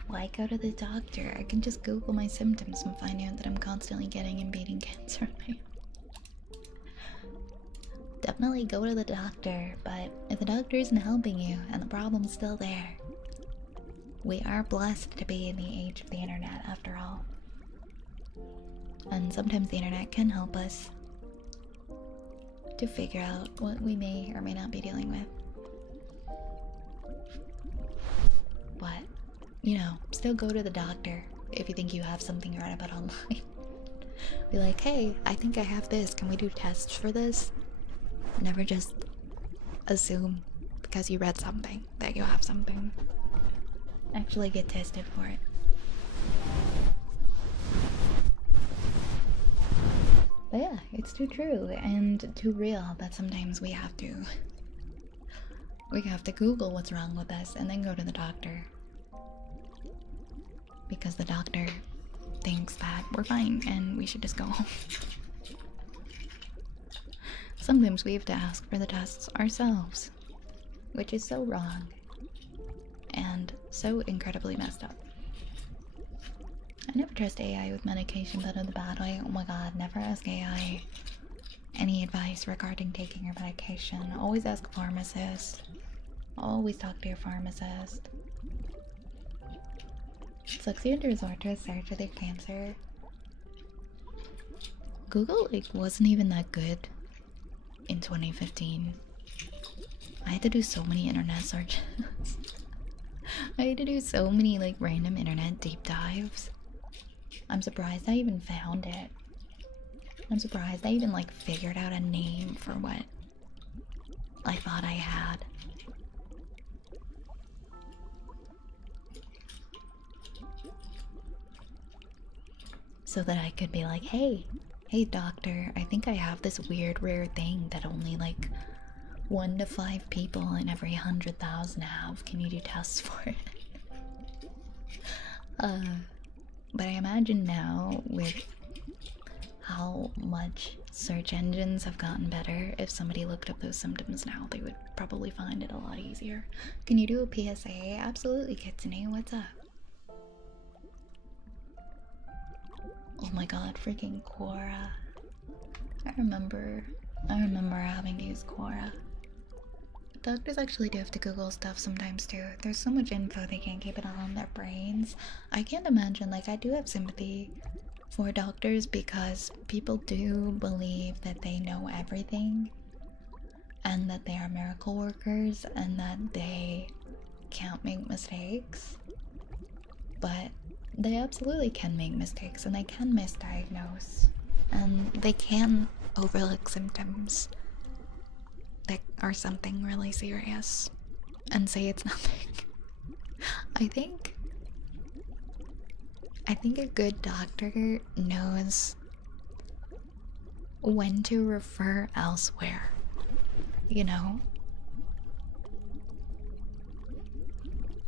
Why go to the doctor? I can just Google my symptoms and find out that I'm constantly getting and beating cancer. Definitely go to the doctor, but if the doctor isn't helping you and the problem's still there, we are blessed to be in the age of the internet after all. And sometimes the internet can help us to figure out what we may or may not be dealing with. But, you know, still go to the doctor if you think you have something you read about online. Be like, hey, I think I have this. Can we do tests for this? Never just assume because you read something that you have something. Actually get tested for it. But yeah, it's too true and too real that sometimes we have to Google what's wrong with us and then go to the doctor. Because the doctor thinks that we're fine and we should just go home. Sometimes we have to ask for the tests ourselves, which is so wrong and so incredibly messed up. I never trust AI with medication, but in the bad way. Oh my god, never ask AI any advice regarding taking your medication. Always ask a pharmacist. Always talk to your pharmacist. Sucks you to resort to a search with your cancer. Google wasn't even that good in 2015. I had to do so many internet searches. I had to do so many like random internet deep dives. I'm surprised I even found it. I'm surprised I even like figured out a name for what I thought I had. So that I could be like, hey doctor, I think I have this weird rare thing that only like 1 to 5 people in every 100,000 have. Can you do tests for it? But I imagine now with how much search engines have gotten better, if somebody looked up those symptoms now, they would probably find it a lot easier. Can you do a PSA? Absolutely, Kitsune. What's up? Oh my god, freaking Quora. I remember having to use Quora. Doctors actually do have to Google stuff sometimes too. There's so much info they can't keep it all in their brains. I can't imagine, like, I do have sympathy for doctors because people do believe that they know everything and that they are miracle workers and that they can't make mistakes. But they absolutely can make mistakes and they can misdiagnose and they can overlook symptoms that are something really serious and say it's nothing. I think a good doctor knows when to refer elsewhere, you know?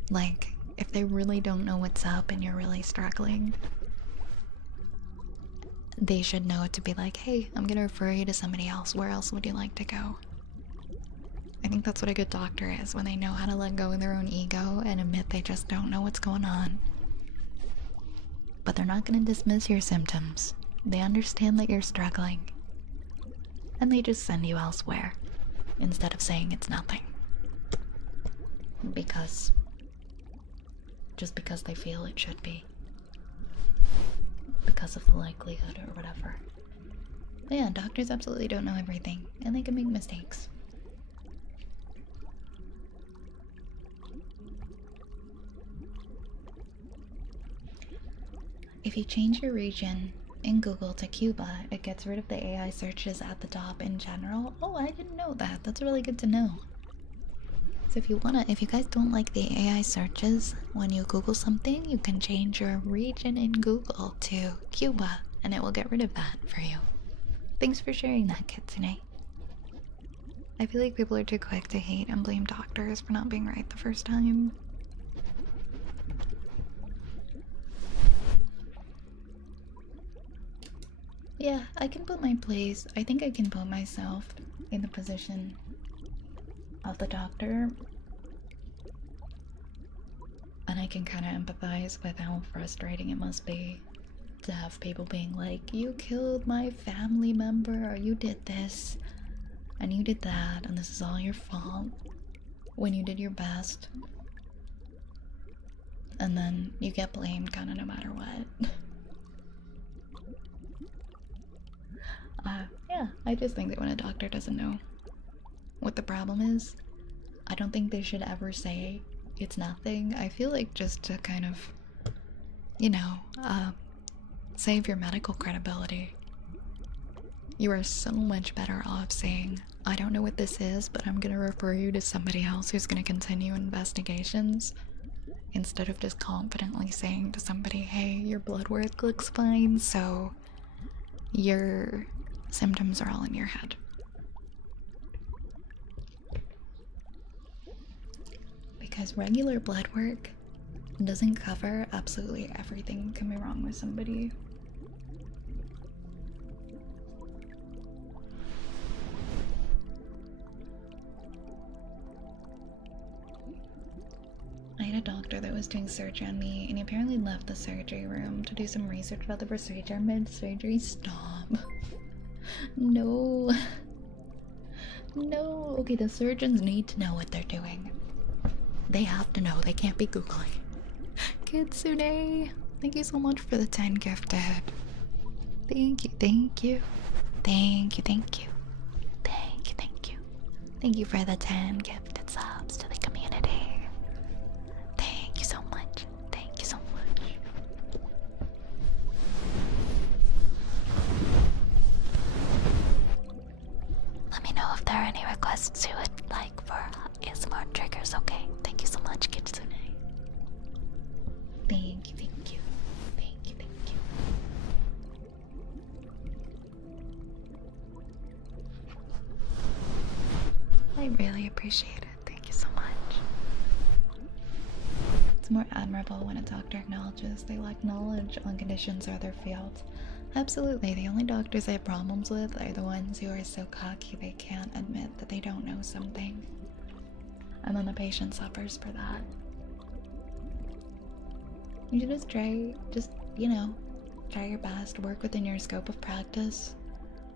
Like, if they really don't know what's up and you're really struggling, they should know to be like, hey, I'm gonna refer you to somebody else. Where else would you like to go? I think that's what a good doctor is, when they know how to let go of their own ego and admit they just don't know what's going on. But they're not gonna dismiss your symptoms. They understand that you're struggling. And they just send you elsewhere instead of saying it's nothing. Just because they feel it should be. Because of the likelihood or whatever. But yeah, doctors absolutely don't know everything, and they can make mistakes. If you change your region in Google to Cuba, it gets rid of the AI searches at the top in general. Oh, I didn't know that. That's really good to know. So if you guys don't like the AI searches when you Google something, you can change your region in Google to Cuba, and it will get rid of that for you. Thanks for sharing that, Kitsune. I feel like people are too quick to hate and blame doctors for not being right the first time. Yeah, I can put my place. I think I can put myself in the position of the doctor. And I can kind of empathize with how frustrating it must be to have people being like, you killed my family member, or you did this, and you did that, and this is all your fault, when you did your best. And then you get blamed kind of no matter what. Yeah, I just think that when a doctor doesn't know what the problem is, I don't think they should ever say it's nothing. I feel like just to kind of, you know, save your medical credibility, you are so much better off saying, I don't know what this is, but I'm gonna refer you to somebody else who's gonna continue investigations, instead of just confidently saying to somebody, hey, your blood work looks fine, so your symptoms are all in your head. Because regular blood work doesn't cover absolutely everything can be wrong with somebody. I had a doctor that was doing surgery on me, and he apparently left the surgery room to do some research about the procedure mid-surgery. Stop. No. No. Okay, the surgeons need to know what they're doing. They have to know. They can't be Googling. Kitsune, thank you so much for the 10 gifted. Thank you, thank you. Thank you, thank you. Thank you, thank you. Thank you for the 10 gifted subs to the community. Thank you so much. Thank you so much. Let me know if there are any requests you would like for ASMR triggers, okay? Thank you so much, Kitsune. Thank you, thank you. Thank you, thank you. I really appreciate it. Thank you so much. It's more admirable when a doctor acknowledges they lack knowledge on conditions or their field. Absolutely, the only doctors I have problems with are the ones who are so cocky they can't admit that they don't know something. And then the patient suffers for that. You should just try, try your best, work within your scope of practice.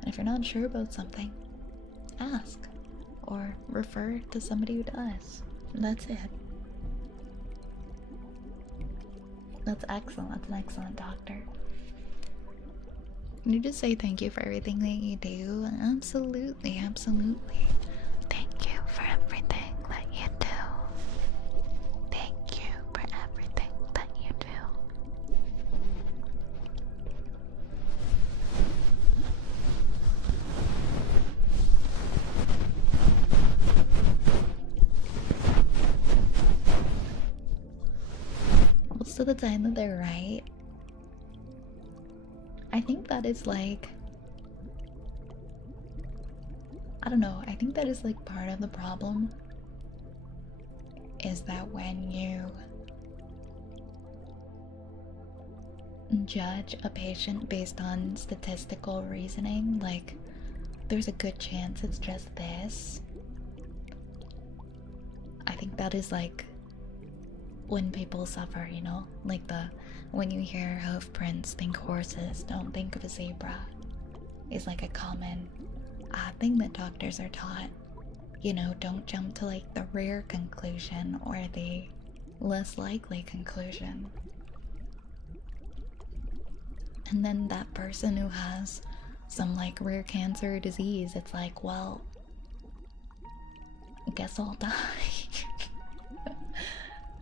And if you're not sure about something, ask. Or refer to somebody who does. That's it. That's excellent. That's an excellent doctor. You just say thank you for everything that you do. Absolutely, absolutely. Thank you for everything that you do. Thank you for everything that you do. Most of the time that they're right, I think that is like, I don't know, I think that is like part of the problem is that when you judge a patient based on statistical reasoning, like there's a good chance it's just this. I think that is like when people suffer, you know, like when you hear hoof prints, think horses, don't think of a zebra, is like a common thing that doctors are taught. You know, don't jump to like the rare conclusion or the less likely conclusion. And then that person who has some like rare cancer or disease, it's like, well, guess I'll die.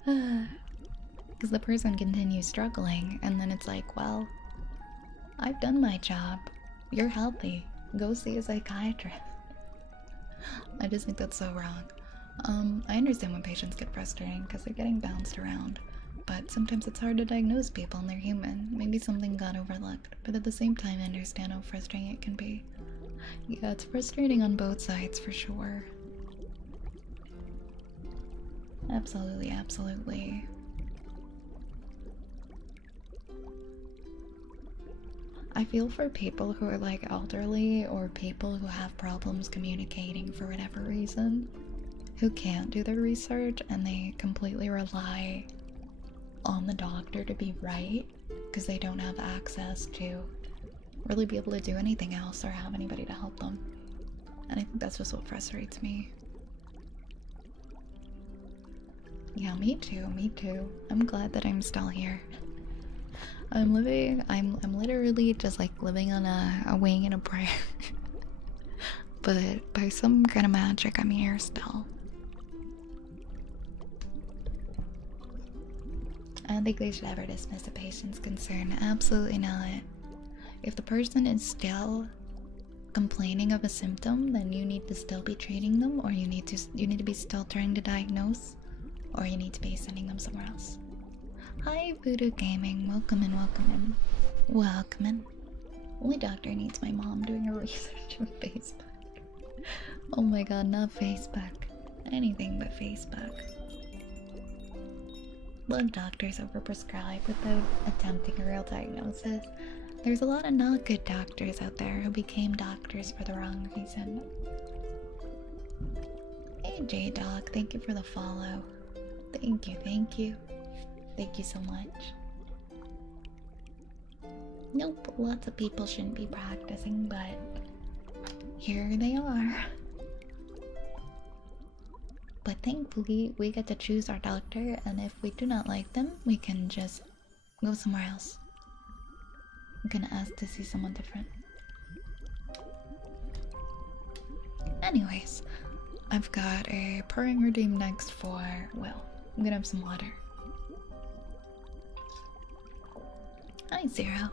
Because the person continues struggling, and then it's like, well, I've done my job. You're healthy. Go see a psychiatrist. I just think that's so wrong. I understand when patients get frustrating because they're getting bounced around, but sometimes it's hard to diagnose people and they're human. Maybe something got overlooked, but at the same time, I understand how frustrating it can be. Yeah, it's frustrating on both sides for sure. Absolutely, absolutely. I feel for people who are like elderly or people who have problems communicating for whatever reason, who can't do their research and they completely rely on the doctor to be right because they don't have access to really be able to do anything else or have anybody to help them. And I think that's just what frustrates me. Yeah, me too, me too. I'm glad that I'm still here. I'm literally just like living on a wing and a prayer. But by some kind of magic, I'm here still. I don't think we should ever dismiss a patient's concern. Absolutely not. If the person is still complaining of a symptom, then you need to still be treating them, or you need to be still trying to diagnose, or you need to be sending them somewhere else. Hi, Voodoo Gaming. Welcome in, welcome in. Welcome in. Only doctor needs my mom doing her research on Facebook. Oh my god, not Facebook. Anything but Facebook. Love doctors overprescribe without attempting a real diagnosis. There's a lot of not good doctors out there who became doctors for the wrong reason. Hey J-Dog, thank you for the follow. Thank you, thank you. Thank you so much. Nope, lots of people shouldn't be practicing, but here they are. But thankfully, we get to choose our doctor, and if we do not like them, we can just go somewhere else. I'm gonna ask to see someone different. Anyways, I've got a purring redeem next for, well, I'm gonna have some water. Hi, Zero.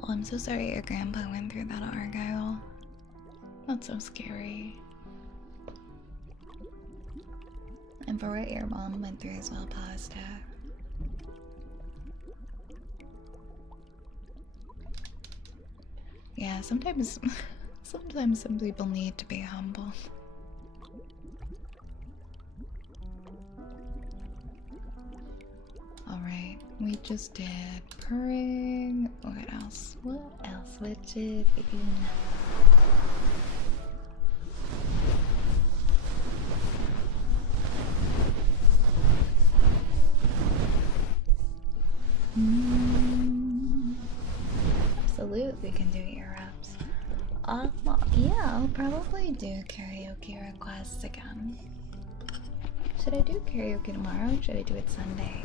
Oh, I'm so sorry your grandpa went through that, Argyle. That's so scary. And for what your mom went through as well, Pasta. Yeah, sometimes some people need to be humble. Alright, we just did purring. What else? What else? What did we do now? Absolutely can do ear-ups. Yeah, I'll probably do karaoke requests again. Should I do karaoke tomorrow or should I do it Sunday?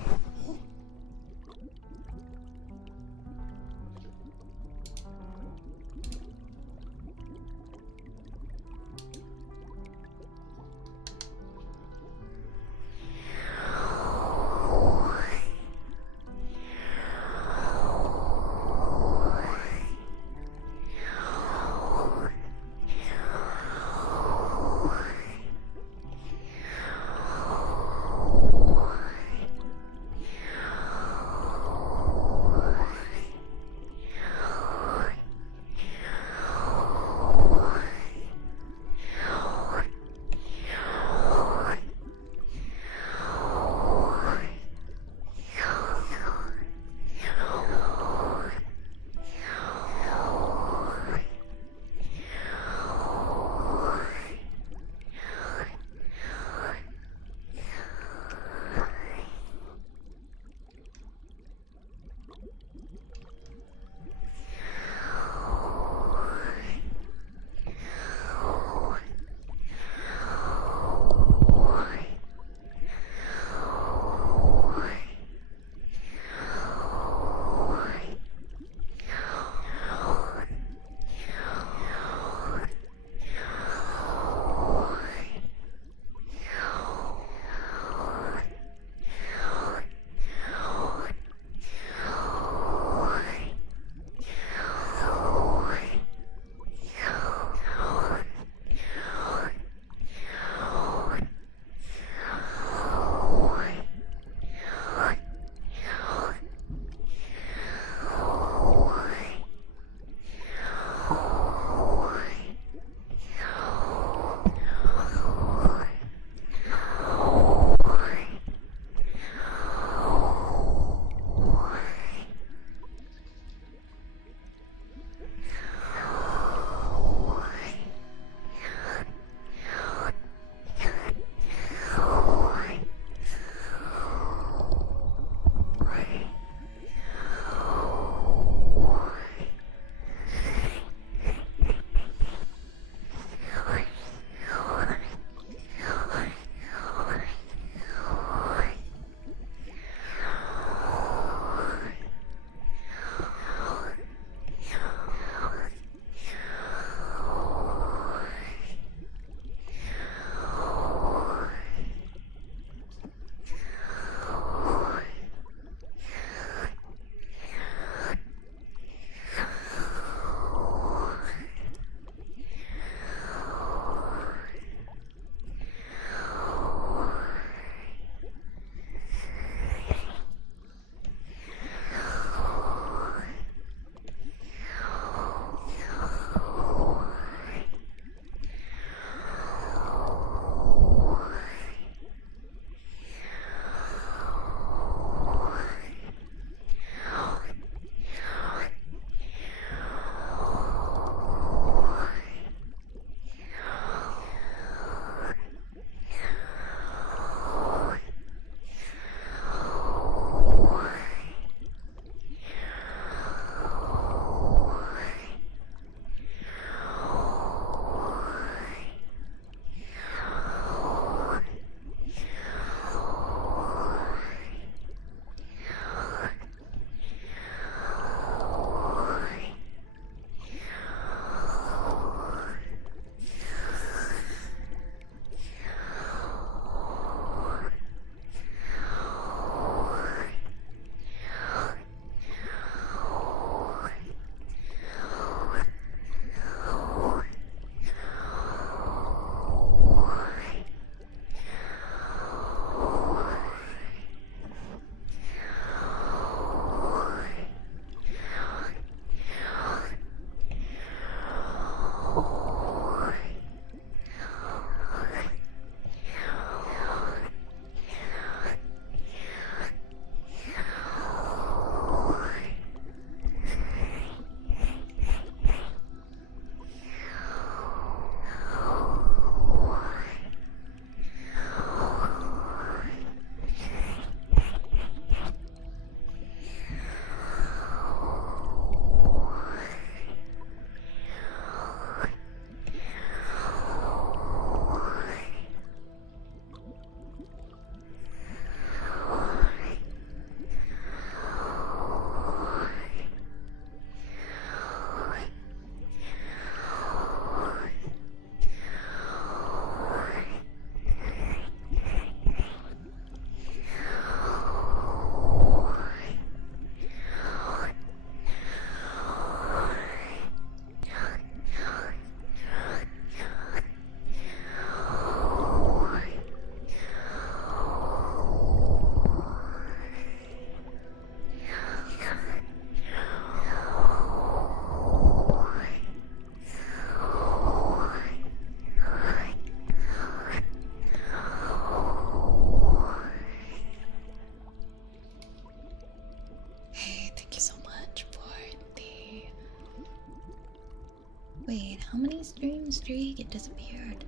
my stream streak, it disappeared.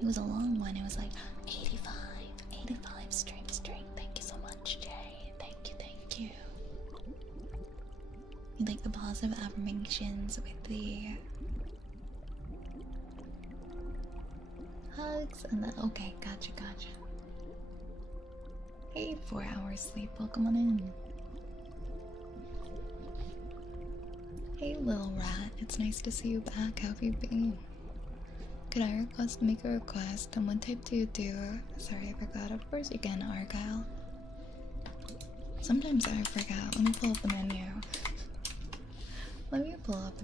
It was a long one. It was like 85 stream streak. Thank you so much, Jay. Thank you, thank you. You like the positive affirmations with the hugs and the okay, gotcha. Hey, 4 hours sleep. Welcome on in. Hey, little rat. It's nice to see you back. How have you been? Could I make a request? And what type do you do? Sorry, I forgot. Of course you can, Argyle. Sometimes I forgot. Let me pull up the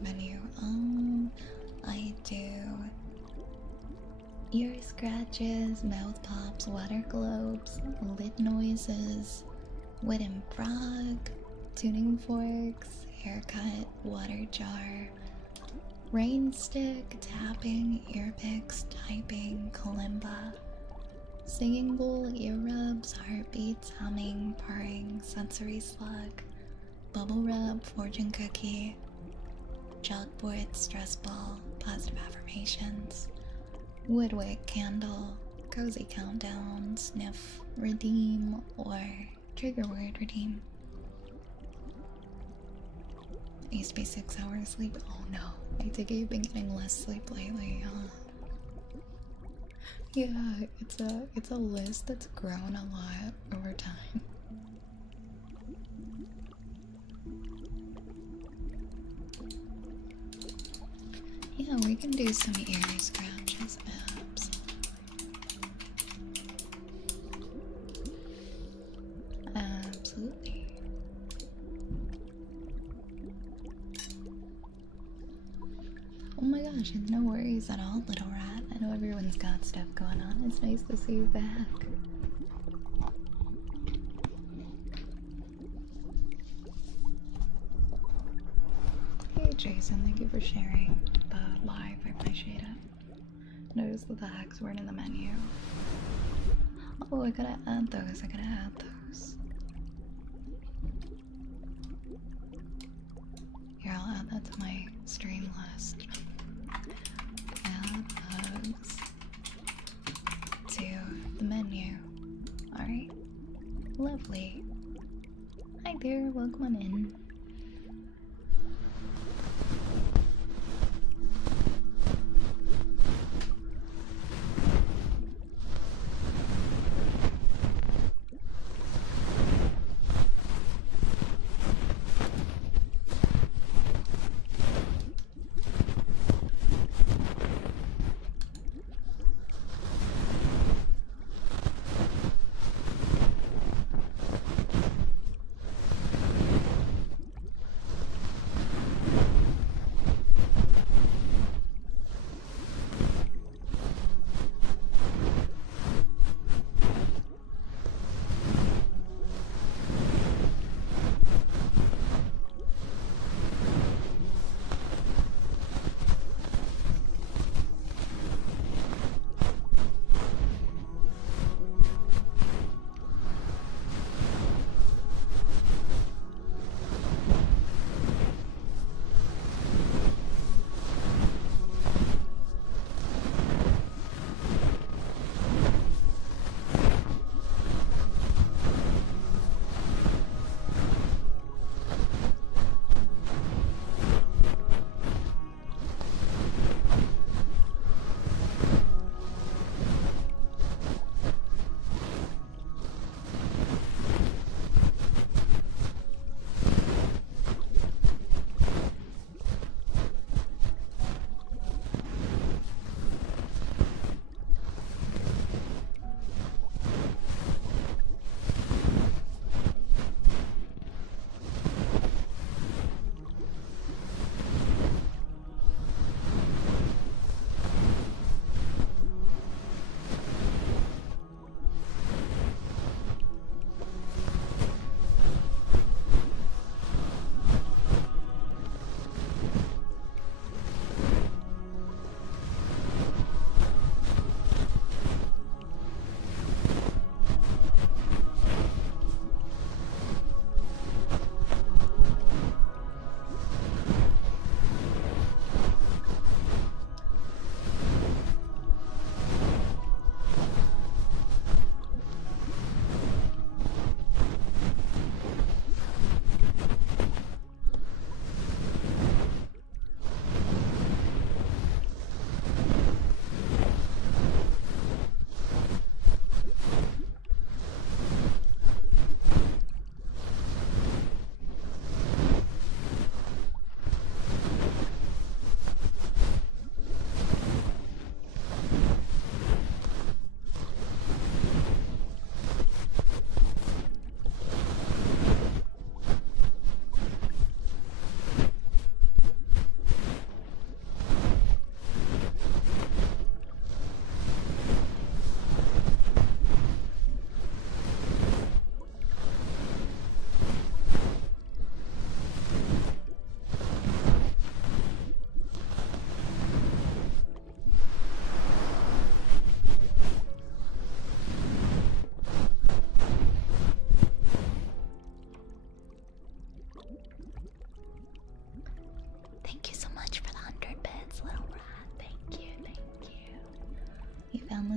menu. I do ear scratches, mouth pops, water globes, lid noises, wooden frog, tuning forks, haircut, water jar, rain stick, tapping, ear picks, typing, kalimba, singing bowl, ear rubs, heartbeats, humming, purring, sensory slug, bubble rub, fortune cookie, chalkboard, stress ball, positive affirmations, woodwick, candle, cozy countdown, sniff, redeem, or trigger word redeem. I used to be 6 hours sleep. Oh no, I think you've been getting less sleep lately, huh? Yeah, it's a list that's grown a lot over time. Yeah, we can do some ear scratches, absolutely. Oh my gosh, it's no worries at all, little rat. I know everyone's got stuff going on. It's nice to see you back. Hey Jason, thank you for sharing the live. I appreciate it. Notice that the hacks weren't in the menu. Oh, I gotta add those. Here, I'll add that to my stream list. Add those to the menu. Alright. Lovely. Hi there, welcome on in.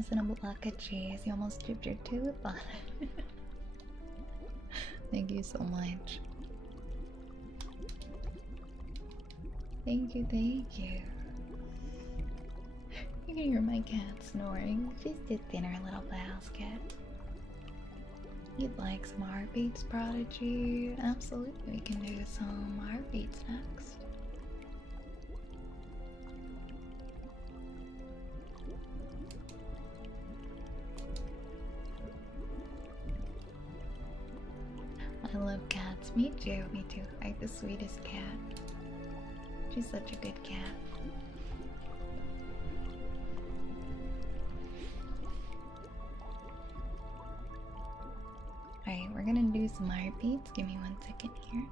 once in a block of cheese. You almost chipped your tooth on it. Thank you so much. Thank you, thank you. You can hear my cat snoring. She's just in her little basket. You'd like some heartbeats, Prodigy? Absolutely, we can do some heartbeats next. I love cats. Me too, me too. I have the sweetest cat. She's such a good cat. Alright, we're gonna do some heartbeats. Give me 1 second here.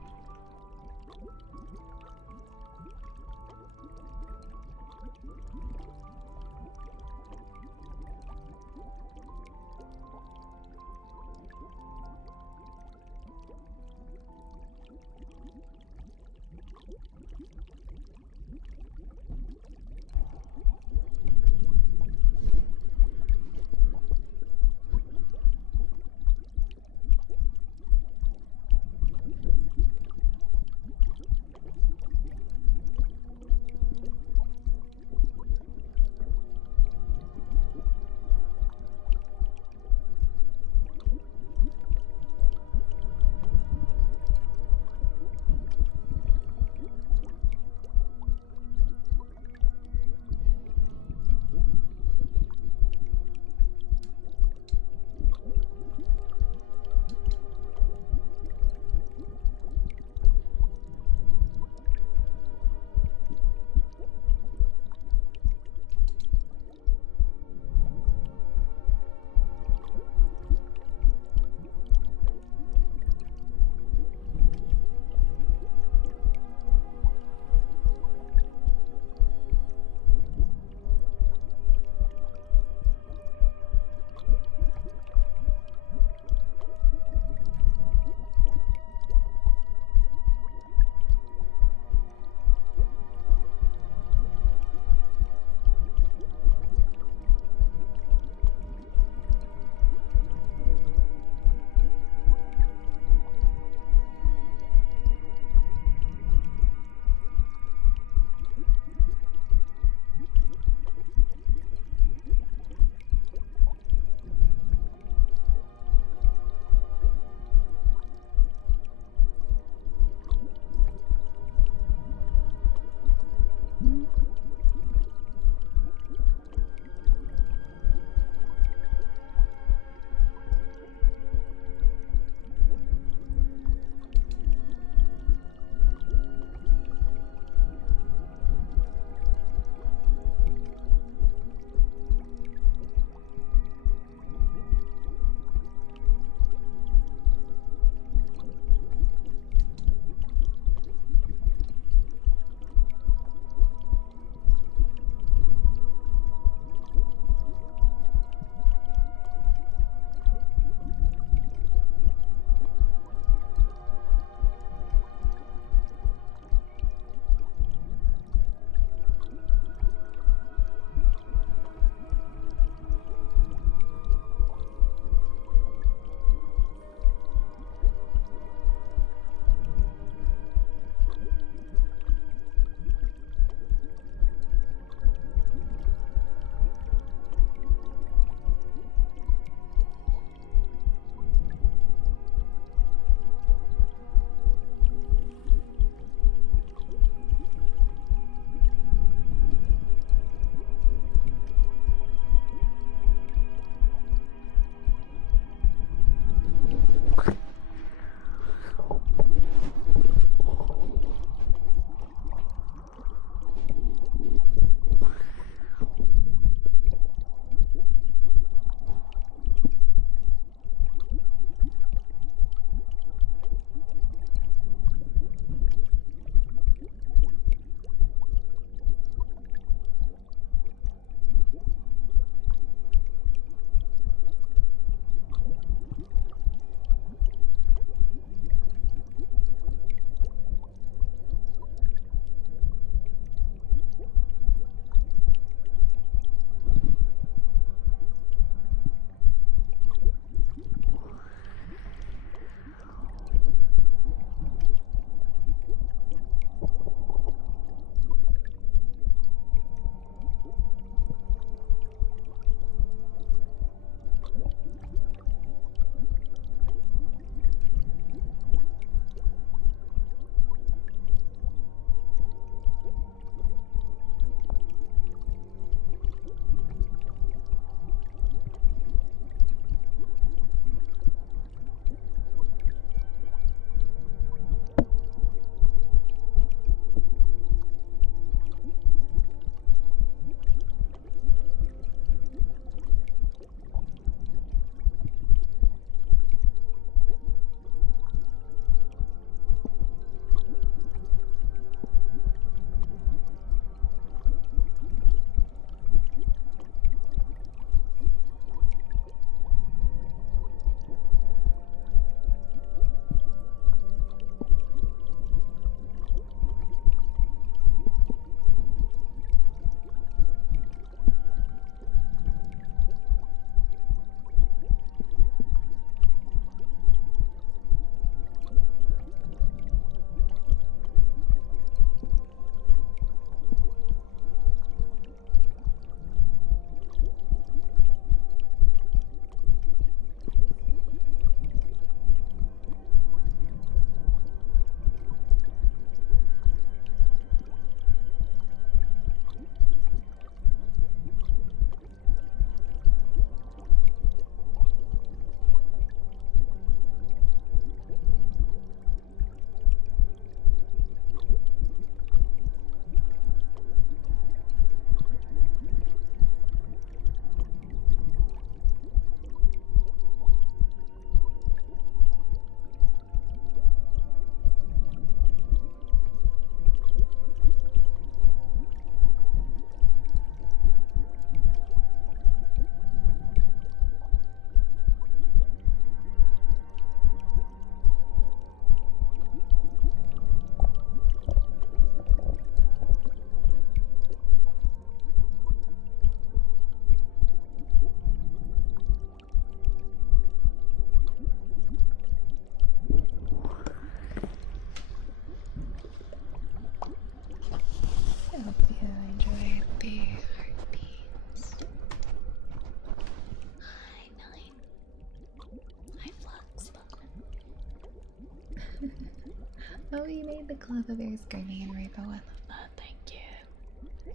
Oh, you made the club of air screaming and rainbow. I love that. Thank you.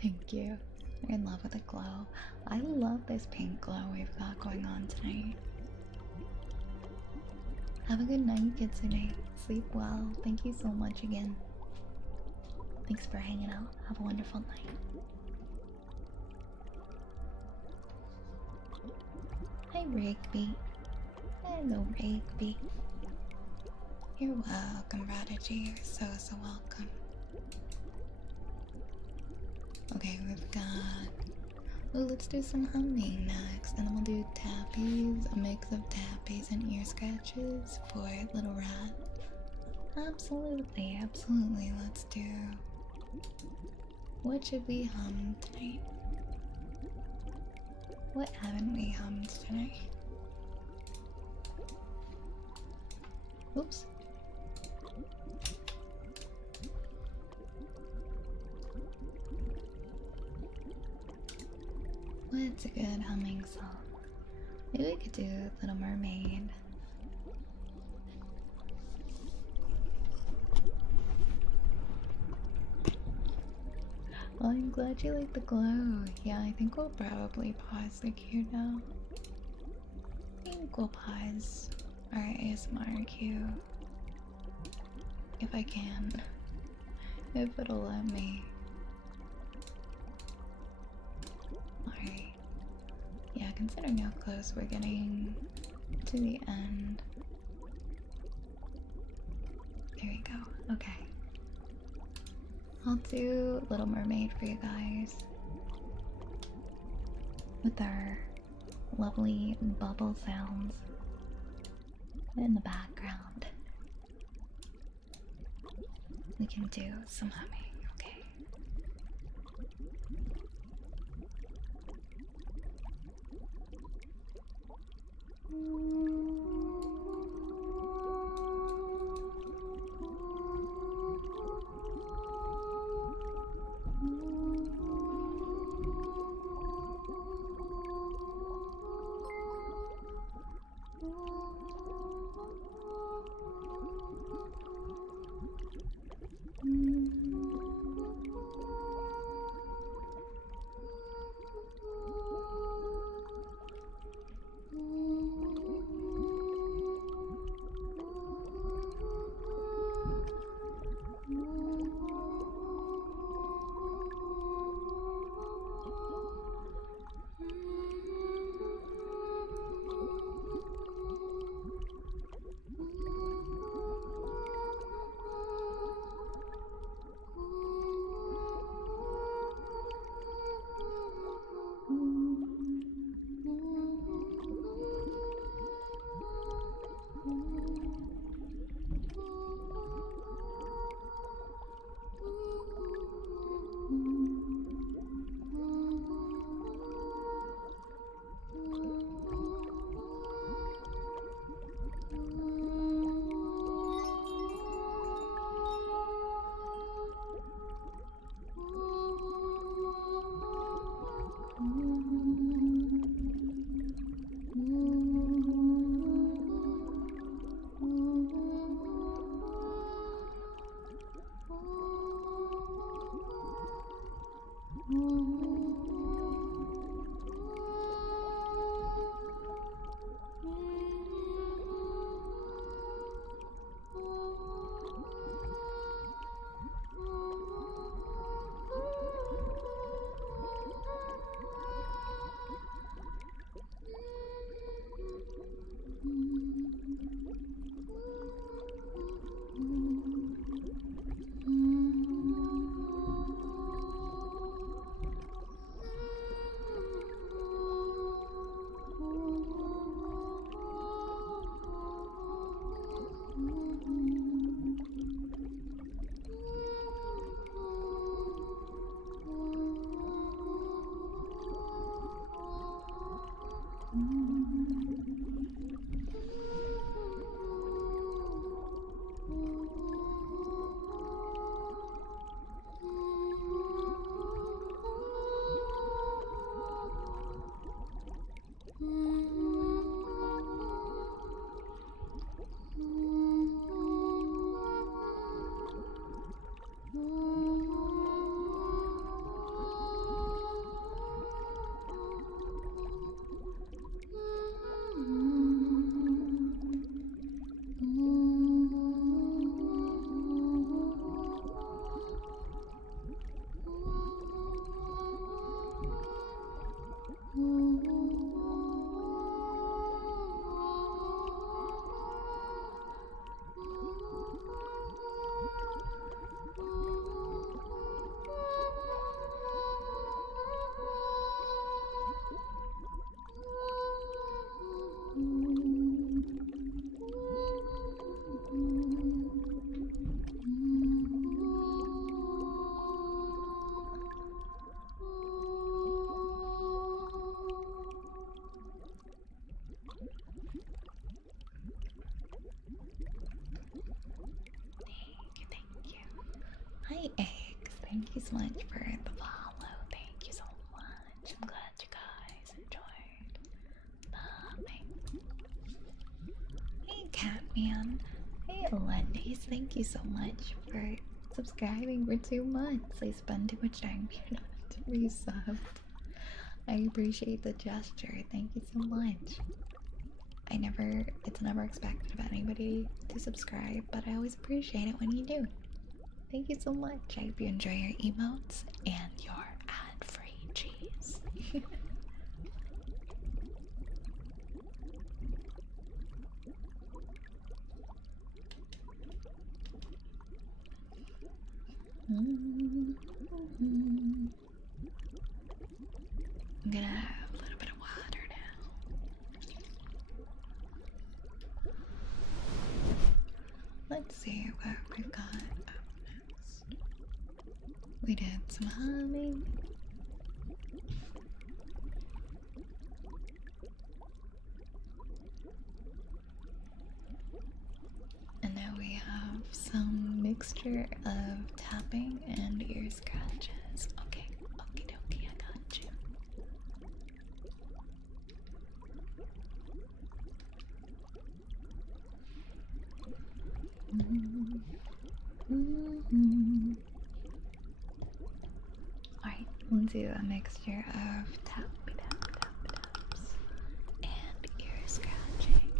Thank you. You're in love with the glow. I love this pink glow we've got going on tonight. Have a good night, Kitsune. Sleep well. Thank you so much again. Thanks for hanging out. Have a wonderful night. Hi, Rigby. Hello, Rigby. You're welcome, Prodigy. You're so welcome. Okay, we've got. Oh, let's do some humming next, and then we'll do tappies, a mix of tappies and ear scratches for Little Rat. Absolutely, absolutely. Let's do. What should we hum tonight? What haven't we hummed tonight? Oops. What's a good humming song? Maybe we could do Little Mermaid. Well, I'm glad you like the glow. Yeah, I think we'll probably pause the queue now. I think we'll pause our ASMR queue. If I can. If it'll let me. Alright. Yeah, considering how close we're getting to the end. There we go. Okay. I'll do Little Mermaid for you guys. With our lovely bubble sounds in the background. We can do some humming, okay? Hi, Eggs. Thank you so much for the follow. Thank you so much. I'm glad you guys enjoyed the Hey, Catman. Hey, Wendy's. Thank you so much for subscribing for 2 months. I spend too much time here not to resub. I appreciate the gesture. Thank you so much. It's never expected of anybody to subscribe, but I always appreciate it when you do. Thank you so much. I hope you enjoy your emotes and your ad-free cheese. I'm gonna have a little bit of water now. Let's see what we've got up next. We did some humming. And now we have some mixture of tapping and ear scratches. Okay, okie dokie, I got you. Alright, let's do a mixture of tap taps and ear scratching.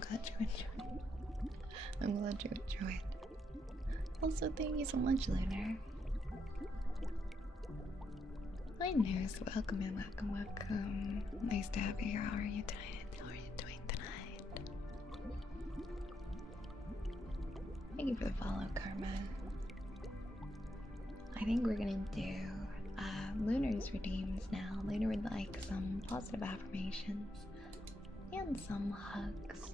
glad you enjoyed. I'm glad you enjoyed. Also, thank you so much, Lunar. Hi, Nurse. Welcome and welcome, welcome. Nice to have you here. How are you doing? How are you doing tonight? Thank you for the follow, Carmen. I think we're gonna do Lunar's redeems now. Lunar would like some positive affirmations and some hugs.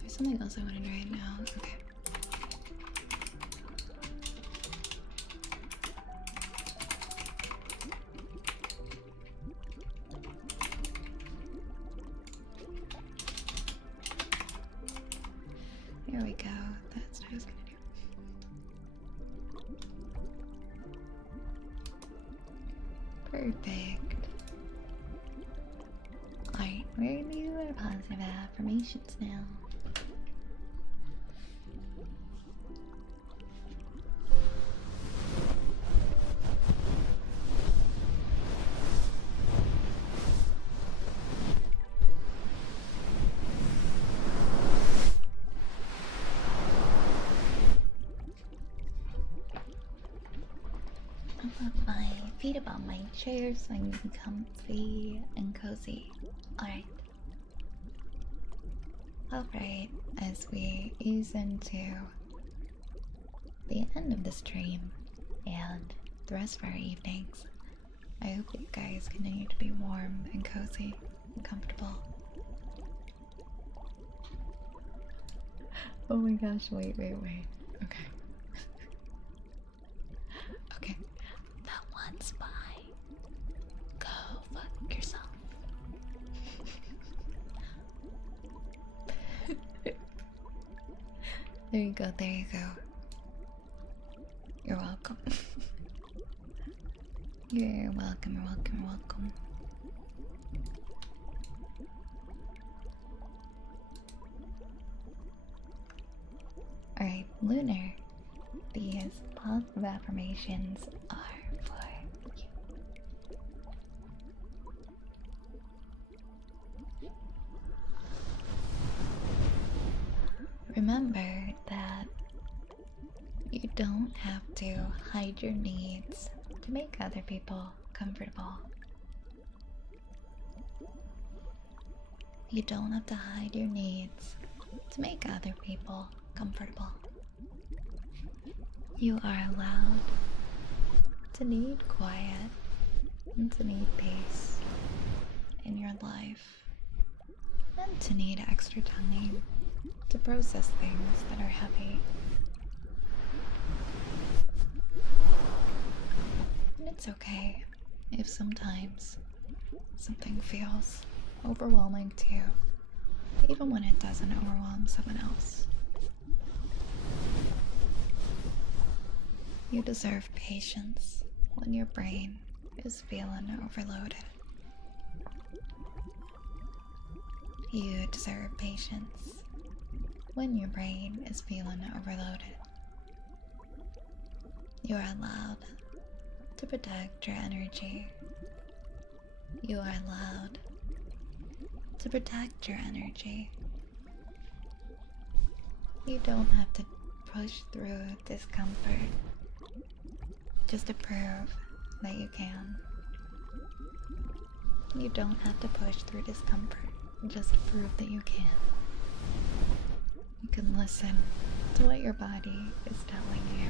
There's something else I want to do right now. Okay. Here we go. That's what I was gonna do. Perfect. Alright, we're gonna do our positive affirmations now. I'll put my feet up on my chair so I can be comfy and cozy. Alright. Alright, as we ease into the end of the stream and the rest of our evenings, I hope you guys continue to be warm and cozy and comfortable. Oh my gosh, wait. Okay. Okay. That one spy. Go fuck yourself. There you go, there you go. You're welcome. You're welcome, you're welcome, you're welcome. Alright, Lunar. These positive affirmations are for you. Remember that you don't have to hide your needs to make other people comfortable. You don't have to hide your needs to make other people comfortable. You are allowed to need quiet and to need peace in your life and to need extra time to process things that are heavy. And it's okay if sometimes something feels overwhelming to you, even when it doesn't overwhelm someone else. You deserve patience when your brain is feeling overloaded. You deserve patience when your brain is feeling overloaded. You are allowed to protect your energy. You are allowed to protect your energy. You don't have to push through discomfort just to prove that you can. You don't have to push through discomfort just to prove that you can. You can listen to what your body is telling you.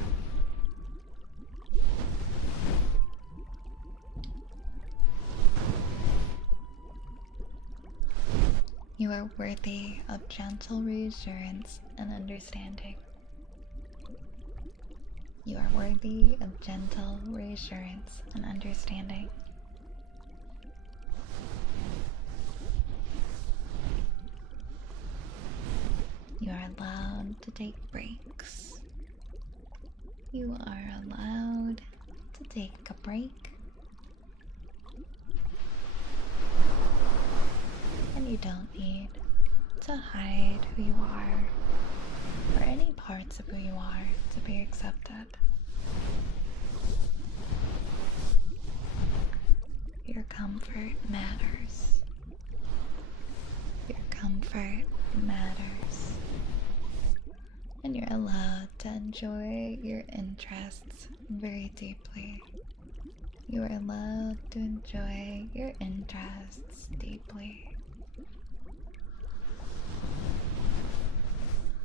You are worthy of gentle reassurance and understanding. You are worthy of gentle reassurance and understanding. to take breaks. You are allowed to take a break. And you don't need to hide who you are or any parts of who you are to be accepted. Your comfort matters. Your comfort matters. And you're allowed to enjoy your interests very deeply. You are allowed to enjoy your interests deeply.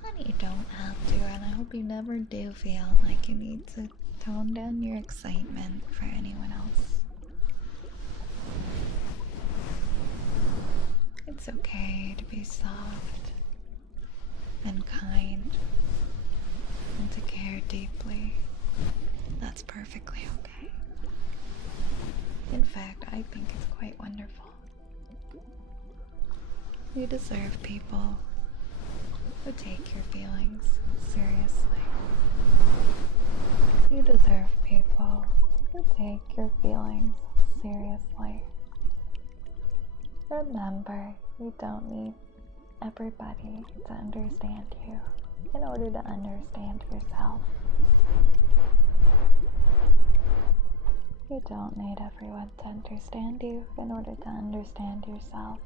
And you don't have to, and I hope you never do feel like you need to tone down your excitement for anyone else. It's okay to be soft and kind and to care deeply. That's perfectly okay. In fact, I think it's quite wonderful. You deserve people who take your feelings seriously. You deserve people who take your feelings seriously. Remember, you don't need everybody to understand you in order to understand yourself. You don't need everyone to understand you in order to understand yourself.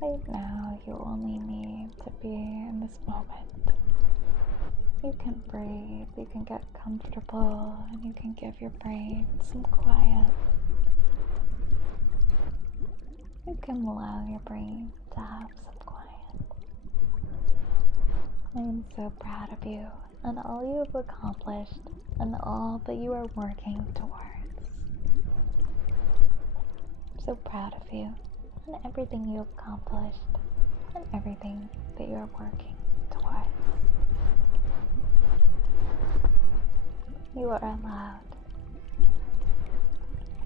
Right now, you only need to be in this moment. You can breathe, you can get comfortable, and you can give your brain some quiet. You can allow your brain to have some quiet. I am so proud of you and all you have accomplished and all that you are working towards. I'm so proud of you and everything you have accomplished and everything that you are working towards. You are allowed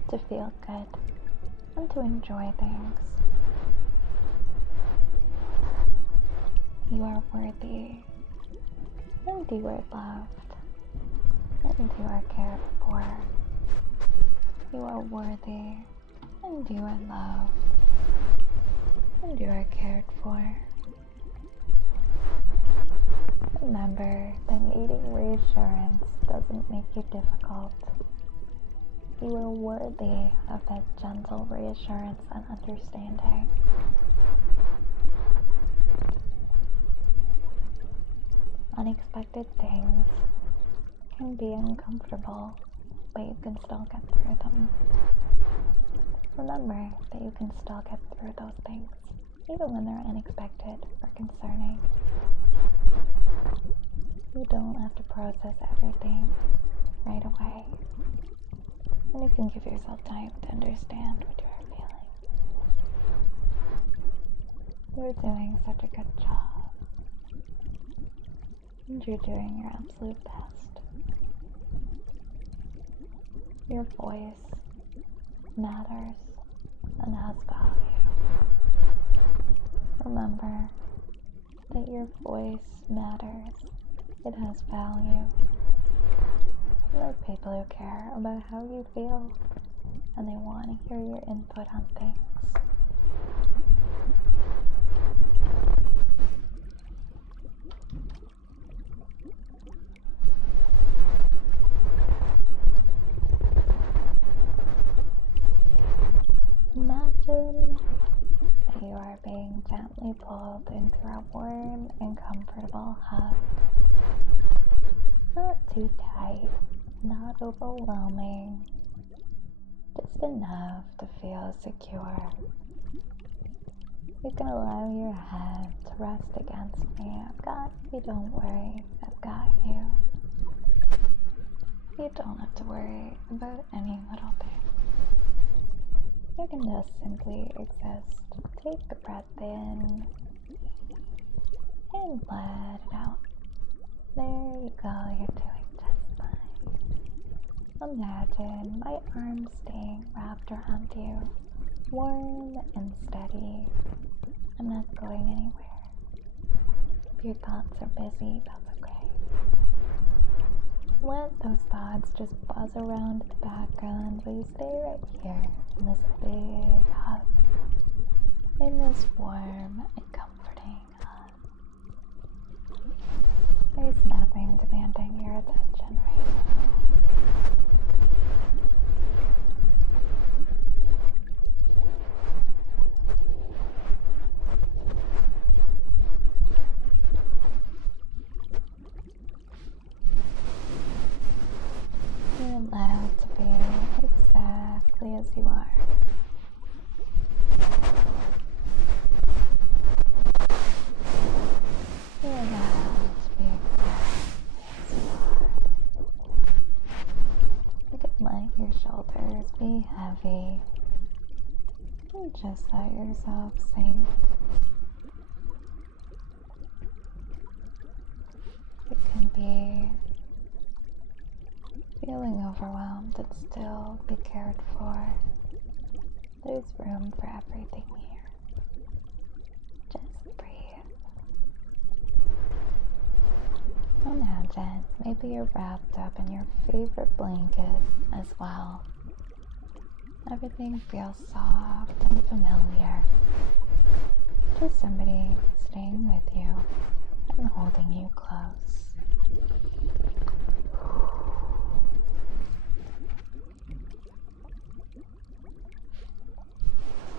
to feel good and to enjoy things. You are worthy, and you are loved, and you are cared for. You are worthy, and you are loved, and you are cared for. Remember that needing reassurance doesn't make you difficult. You are worthy of that gentle reassurance and understanding. Unexpected things can be uncomfortable, but you can still get through them. Remember that you can still get through those things, even when they're unexpected or concerning. You don't have to process everything right away. And you can give yourself time to understand what you are feeling. You're doing such a good job. And you're doing your absolute best. Your voice matters and has value. Remember that your voice matters. It has value. There are people who care about how you feel and they want to hear your input on things. Imagine that you are being gently pulled into a warm and comfortable hug. Not too tight, not overwhelming, just enough to feel secure. You can allow your head to rest against me. I've got you, don't worry, I've got you. You don't have to worry about any little thing. You can just simply exist. Take a breath in and let it out. There you go, you're doing just fine. Imagine my arms staying wrapped around you, warm and steady, I'm not going anywhere. If your thoughts are busy, that's okay. Let those thoughts just buzz around in the background while you stay right here in this big hug, in this warm and comforting hug. There's nothing demanding your attention right now. You're allowed to be exactly as you are. You're allowed to be exactly as you are. You can let your shoulders be heavy and just let yourself sink. You can be feeling overwhelmed and still be cared for. There's room for everything here. Just breathe. Imagine maybe you're wrapped up in your favorite blanket as well. Everything feels soft and familiar. Just somebody staying with you and holding you close.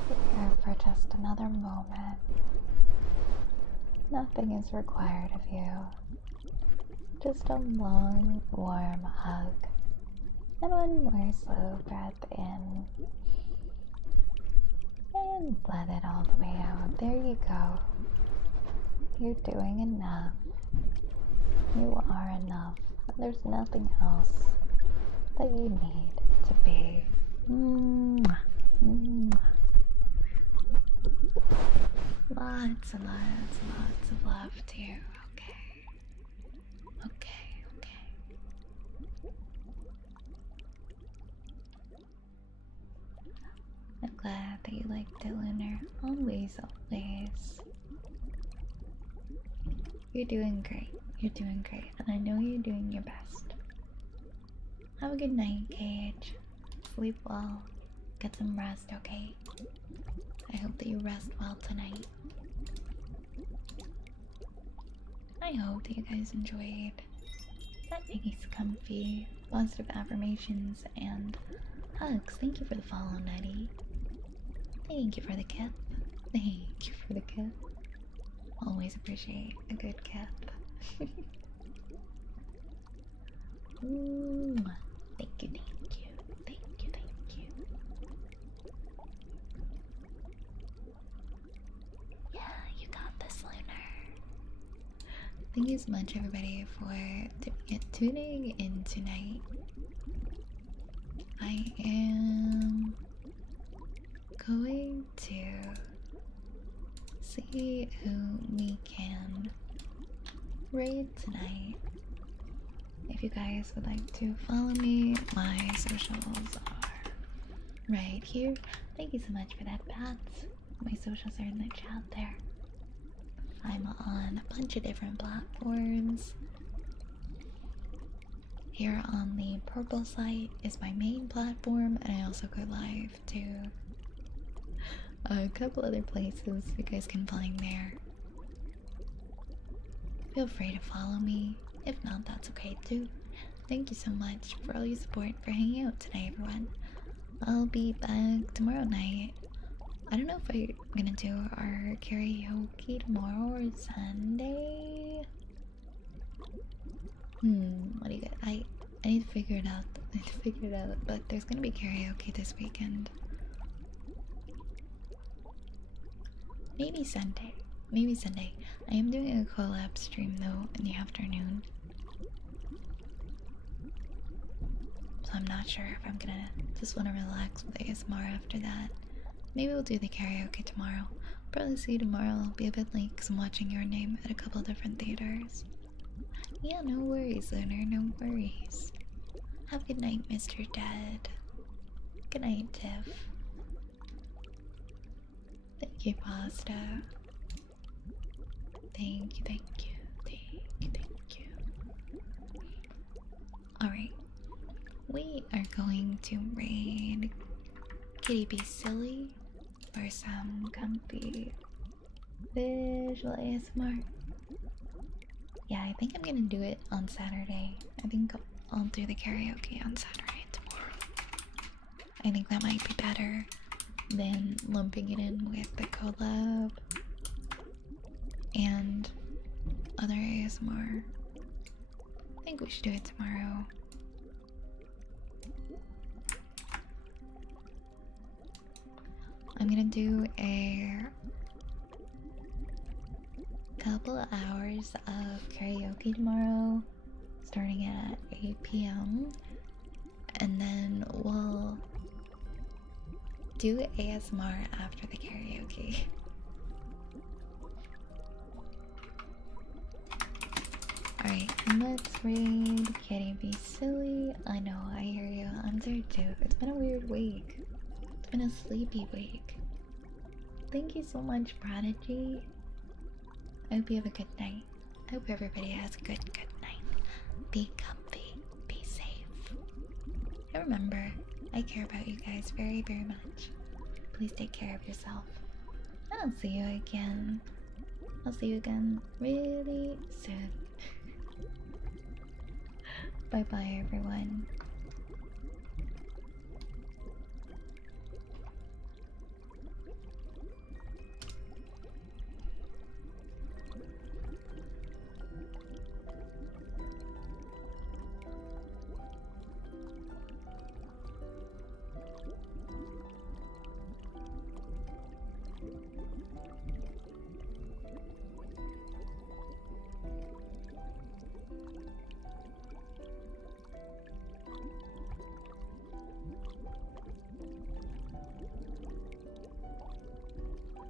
Sit here for just another moment. Nothing is required of you. Just a long, warm hug and one more slow breath in. And let it all the way out. There you go. You're doing enough. You are enough. There's nothing else that you need to be. Lots and lots and lots of love to you. Okay. I'm glad that you liked it, Lunar. Always. You're doing great. And I know you're doing your best. Have a good night, Cage. Sleep well. Get some rest, okay? I hope that you rest well tonight. I hope that you guys enjoyed that nice, comfy, positive affirmations and hugs. Thank you for the follow, Nutty. Thank you for the kip. Always appreciate a good kip. Thank you. Yeah, you got this, Lunar. Thank you so much, everybody, for tuning in tonight. I am going to see who we can raid tonight. If you guys would like to follow me, my socials are right here. Thank you so much for that, Bats. My socials are in the chat there. I'm on a bunch of different platforms. Here on the purple site is my main platform, and I also go live to a couple other places you guys can find there. Feel free to follow me. If not, that's okay too. Thank you so much for all your support, for hanging out tonight, everyone. I'll be back tomorrow night. I don't know if I'm gonna do our karaoke tomorrow or Sunday. What do you get? I need to figure it out. But there's gonna be karaoke this weekend. Maybe Sunday. I am doing a collab stream though in the afternoon. So I'm not sure if I'm gonna just want to relax with ASMR after that. Maybe we'll do the karaoke tomorrow. Probably see you tomorrow. I'll be a bit late because I'm watching Your Name at a couple different theaters. Yeah, no worries, Lunar, no worries. Have a good night, Mr. Dead. Good night, Tiff. Thank you, Pasta. Thank you, thank you, thank you. Alright. We are going to raid Kitty Be Silly for some comfy visual ASMR. Yeah, I think I'm gonna do it on Saturday. I think I'll do the karaoke on Saturday tomorrow. I think that might be better than lumping it in with the collab and other ASMR. I think we should do it tomorrow. I'm gonna do a couple of hours of karaoke tomorrow, starting at 8 p.m. And then we'll do ASMR after the karaoke. Alright, let's raid Kitty Be Silly. I know, I hear you. I'm there too. It's been a weird week. It's been a sleepy week. Thank you so much, Prodigy. I hope you have a good night. I hope everybody has a good night. Be comfy. Be safe. And remember, I care about you guys very, very much. Please take care of yourself. And I'll see you again. I'll see you again really soon. Bye bye, everyone.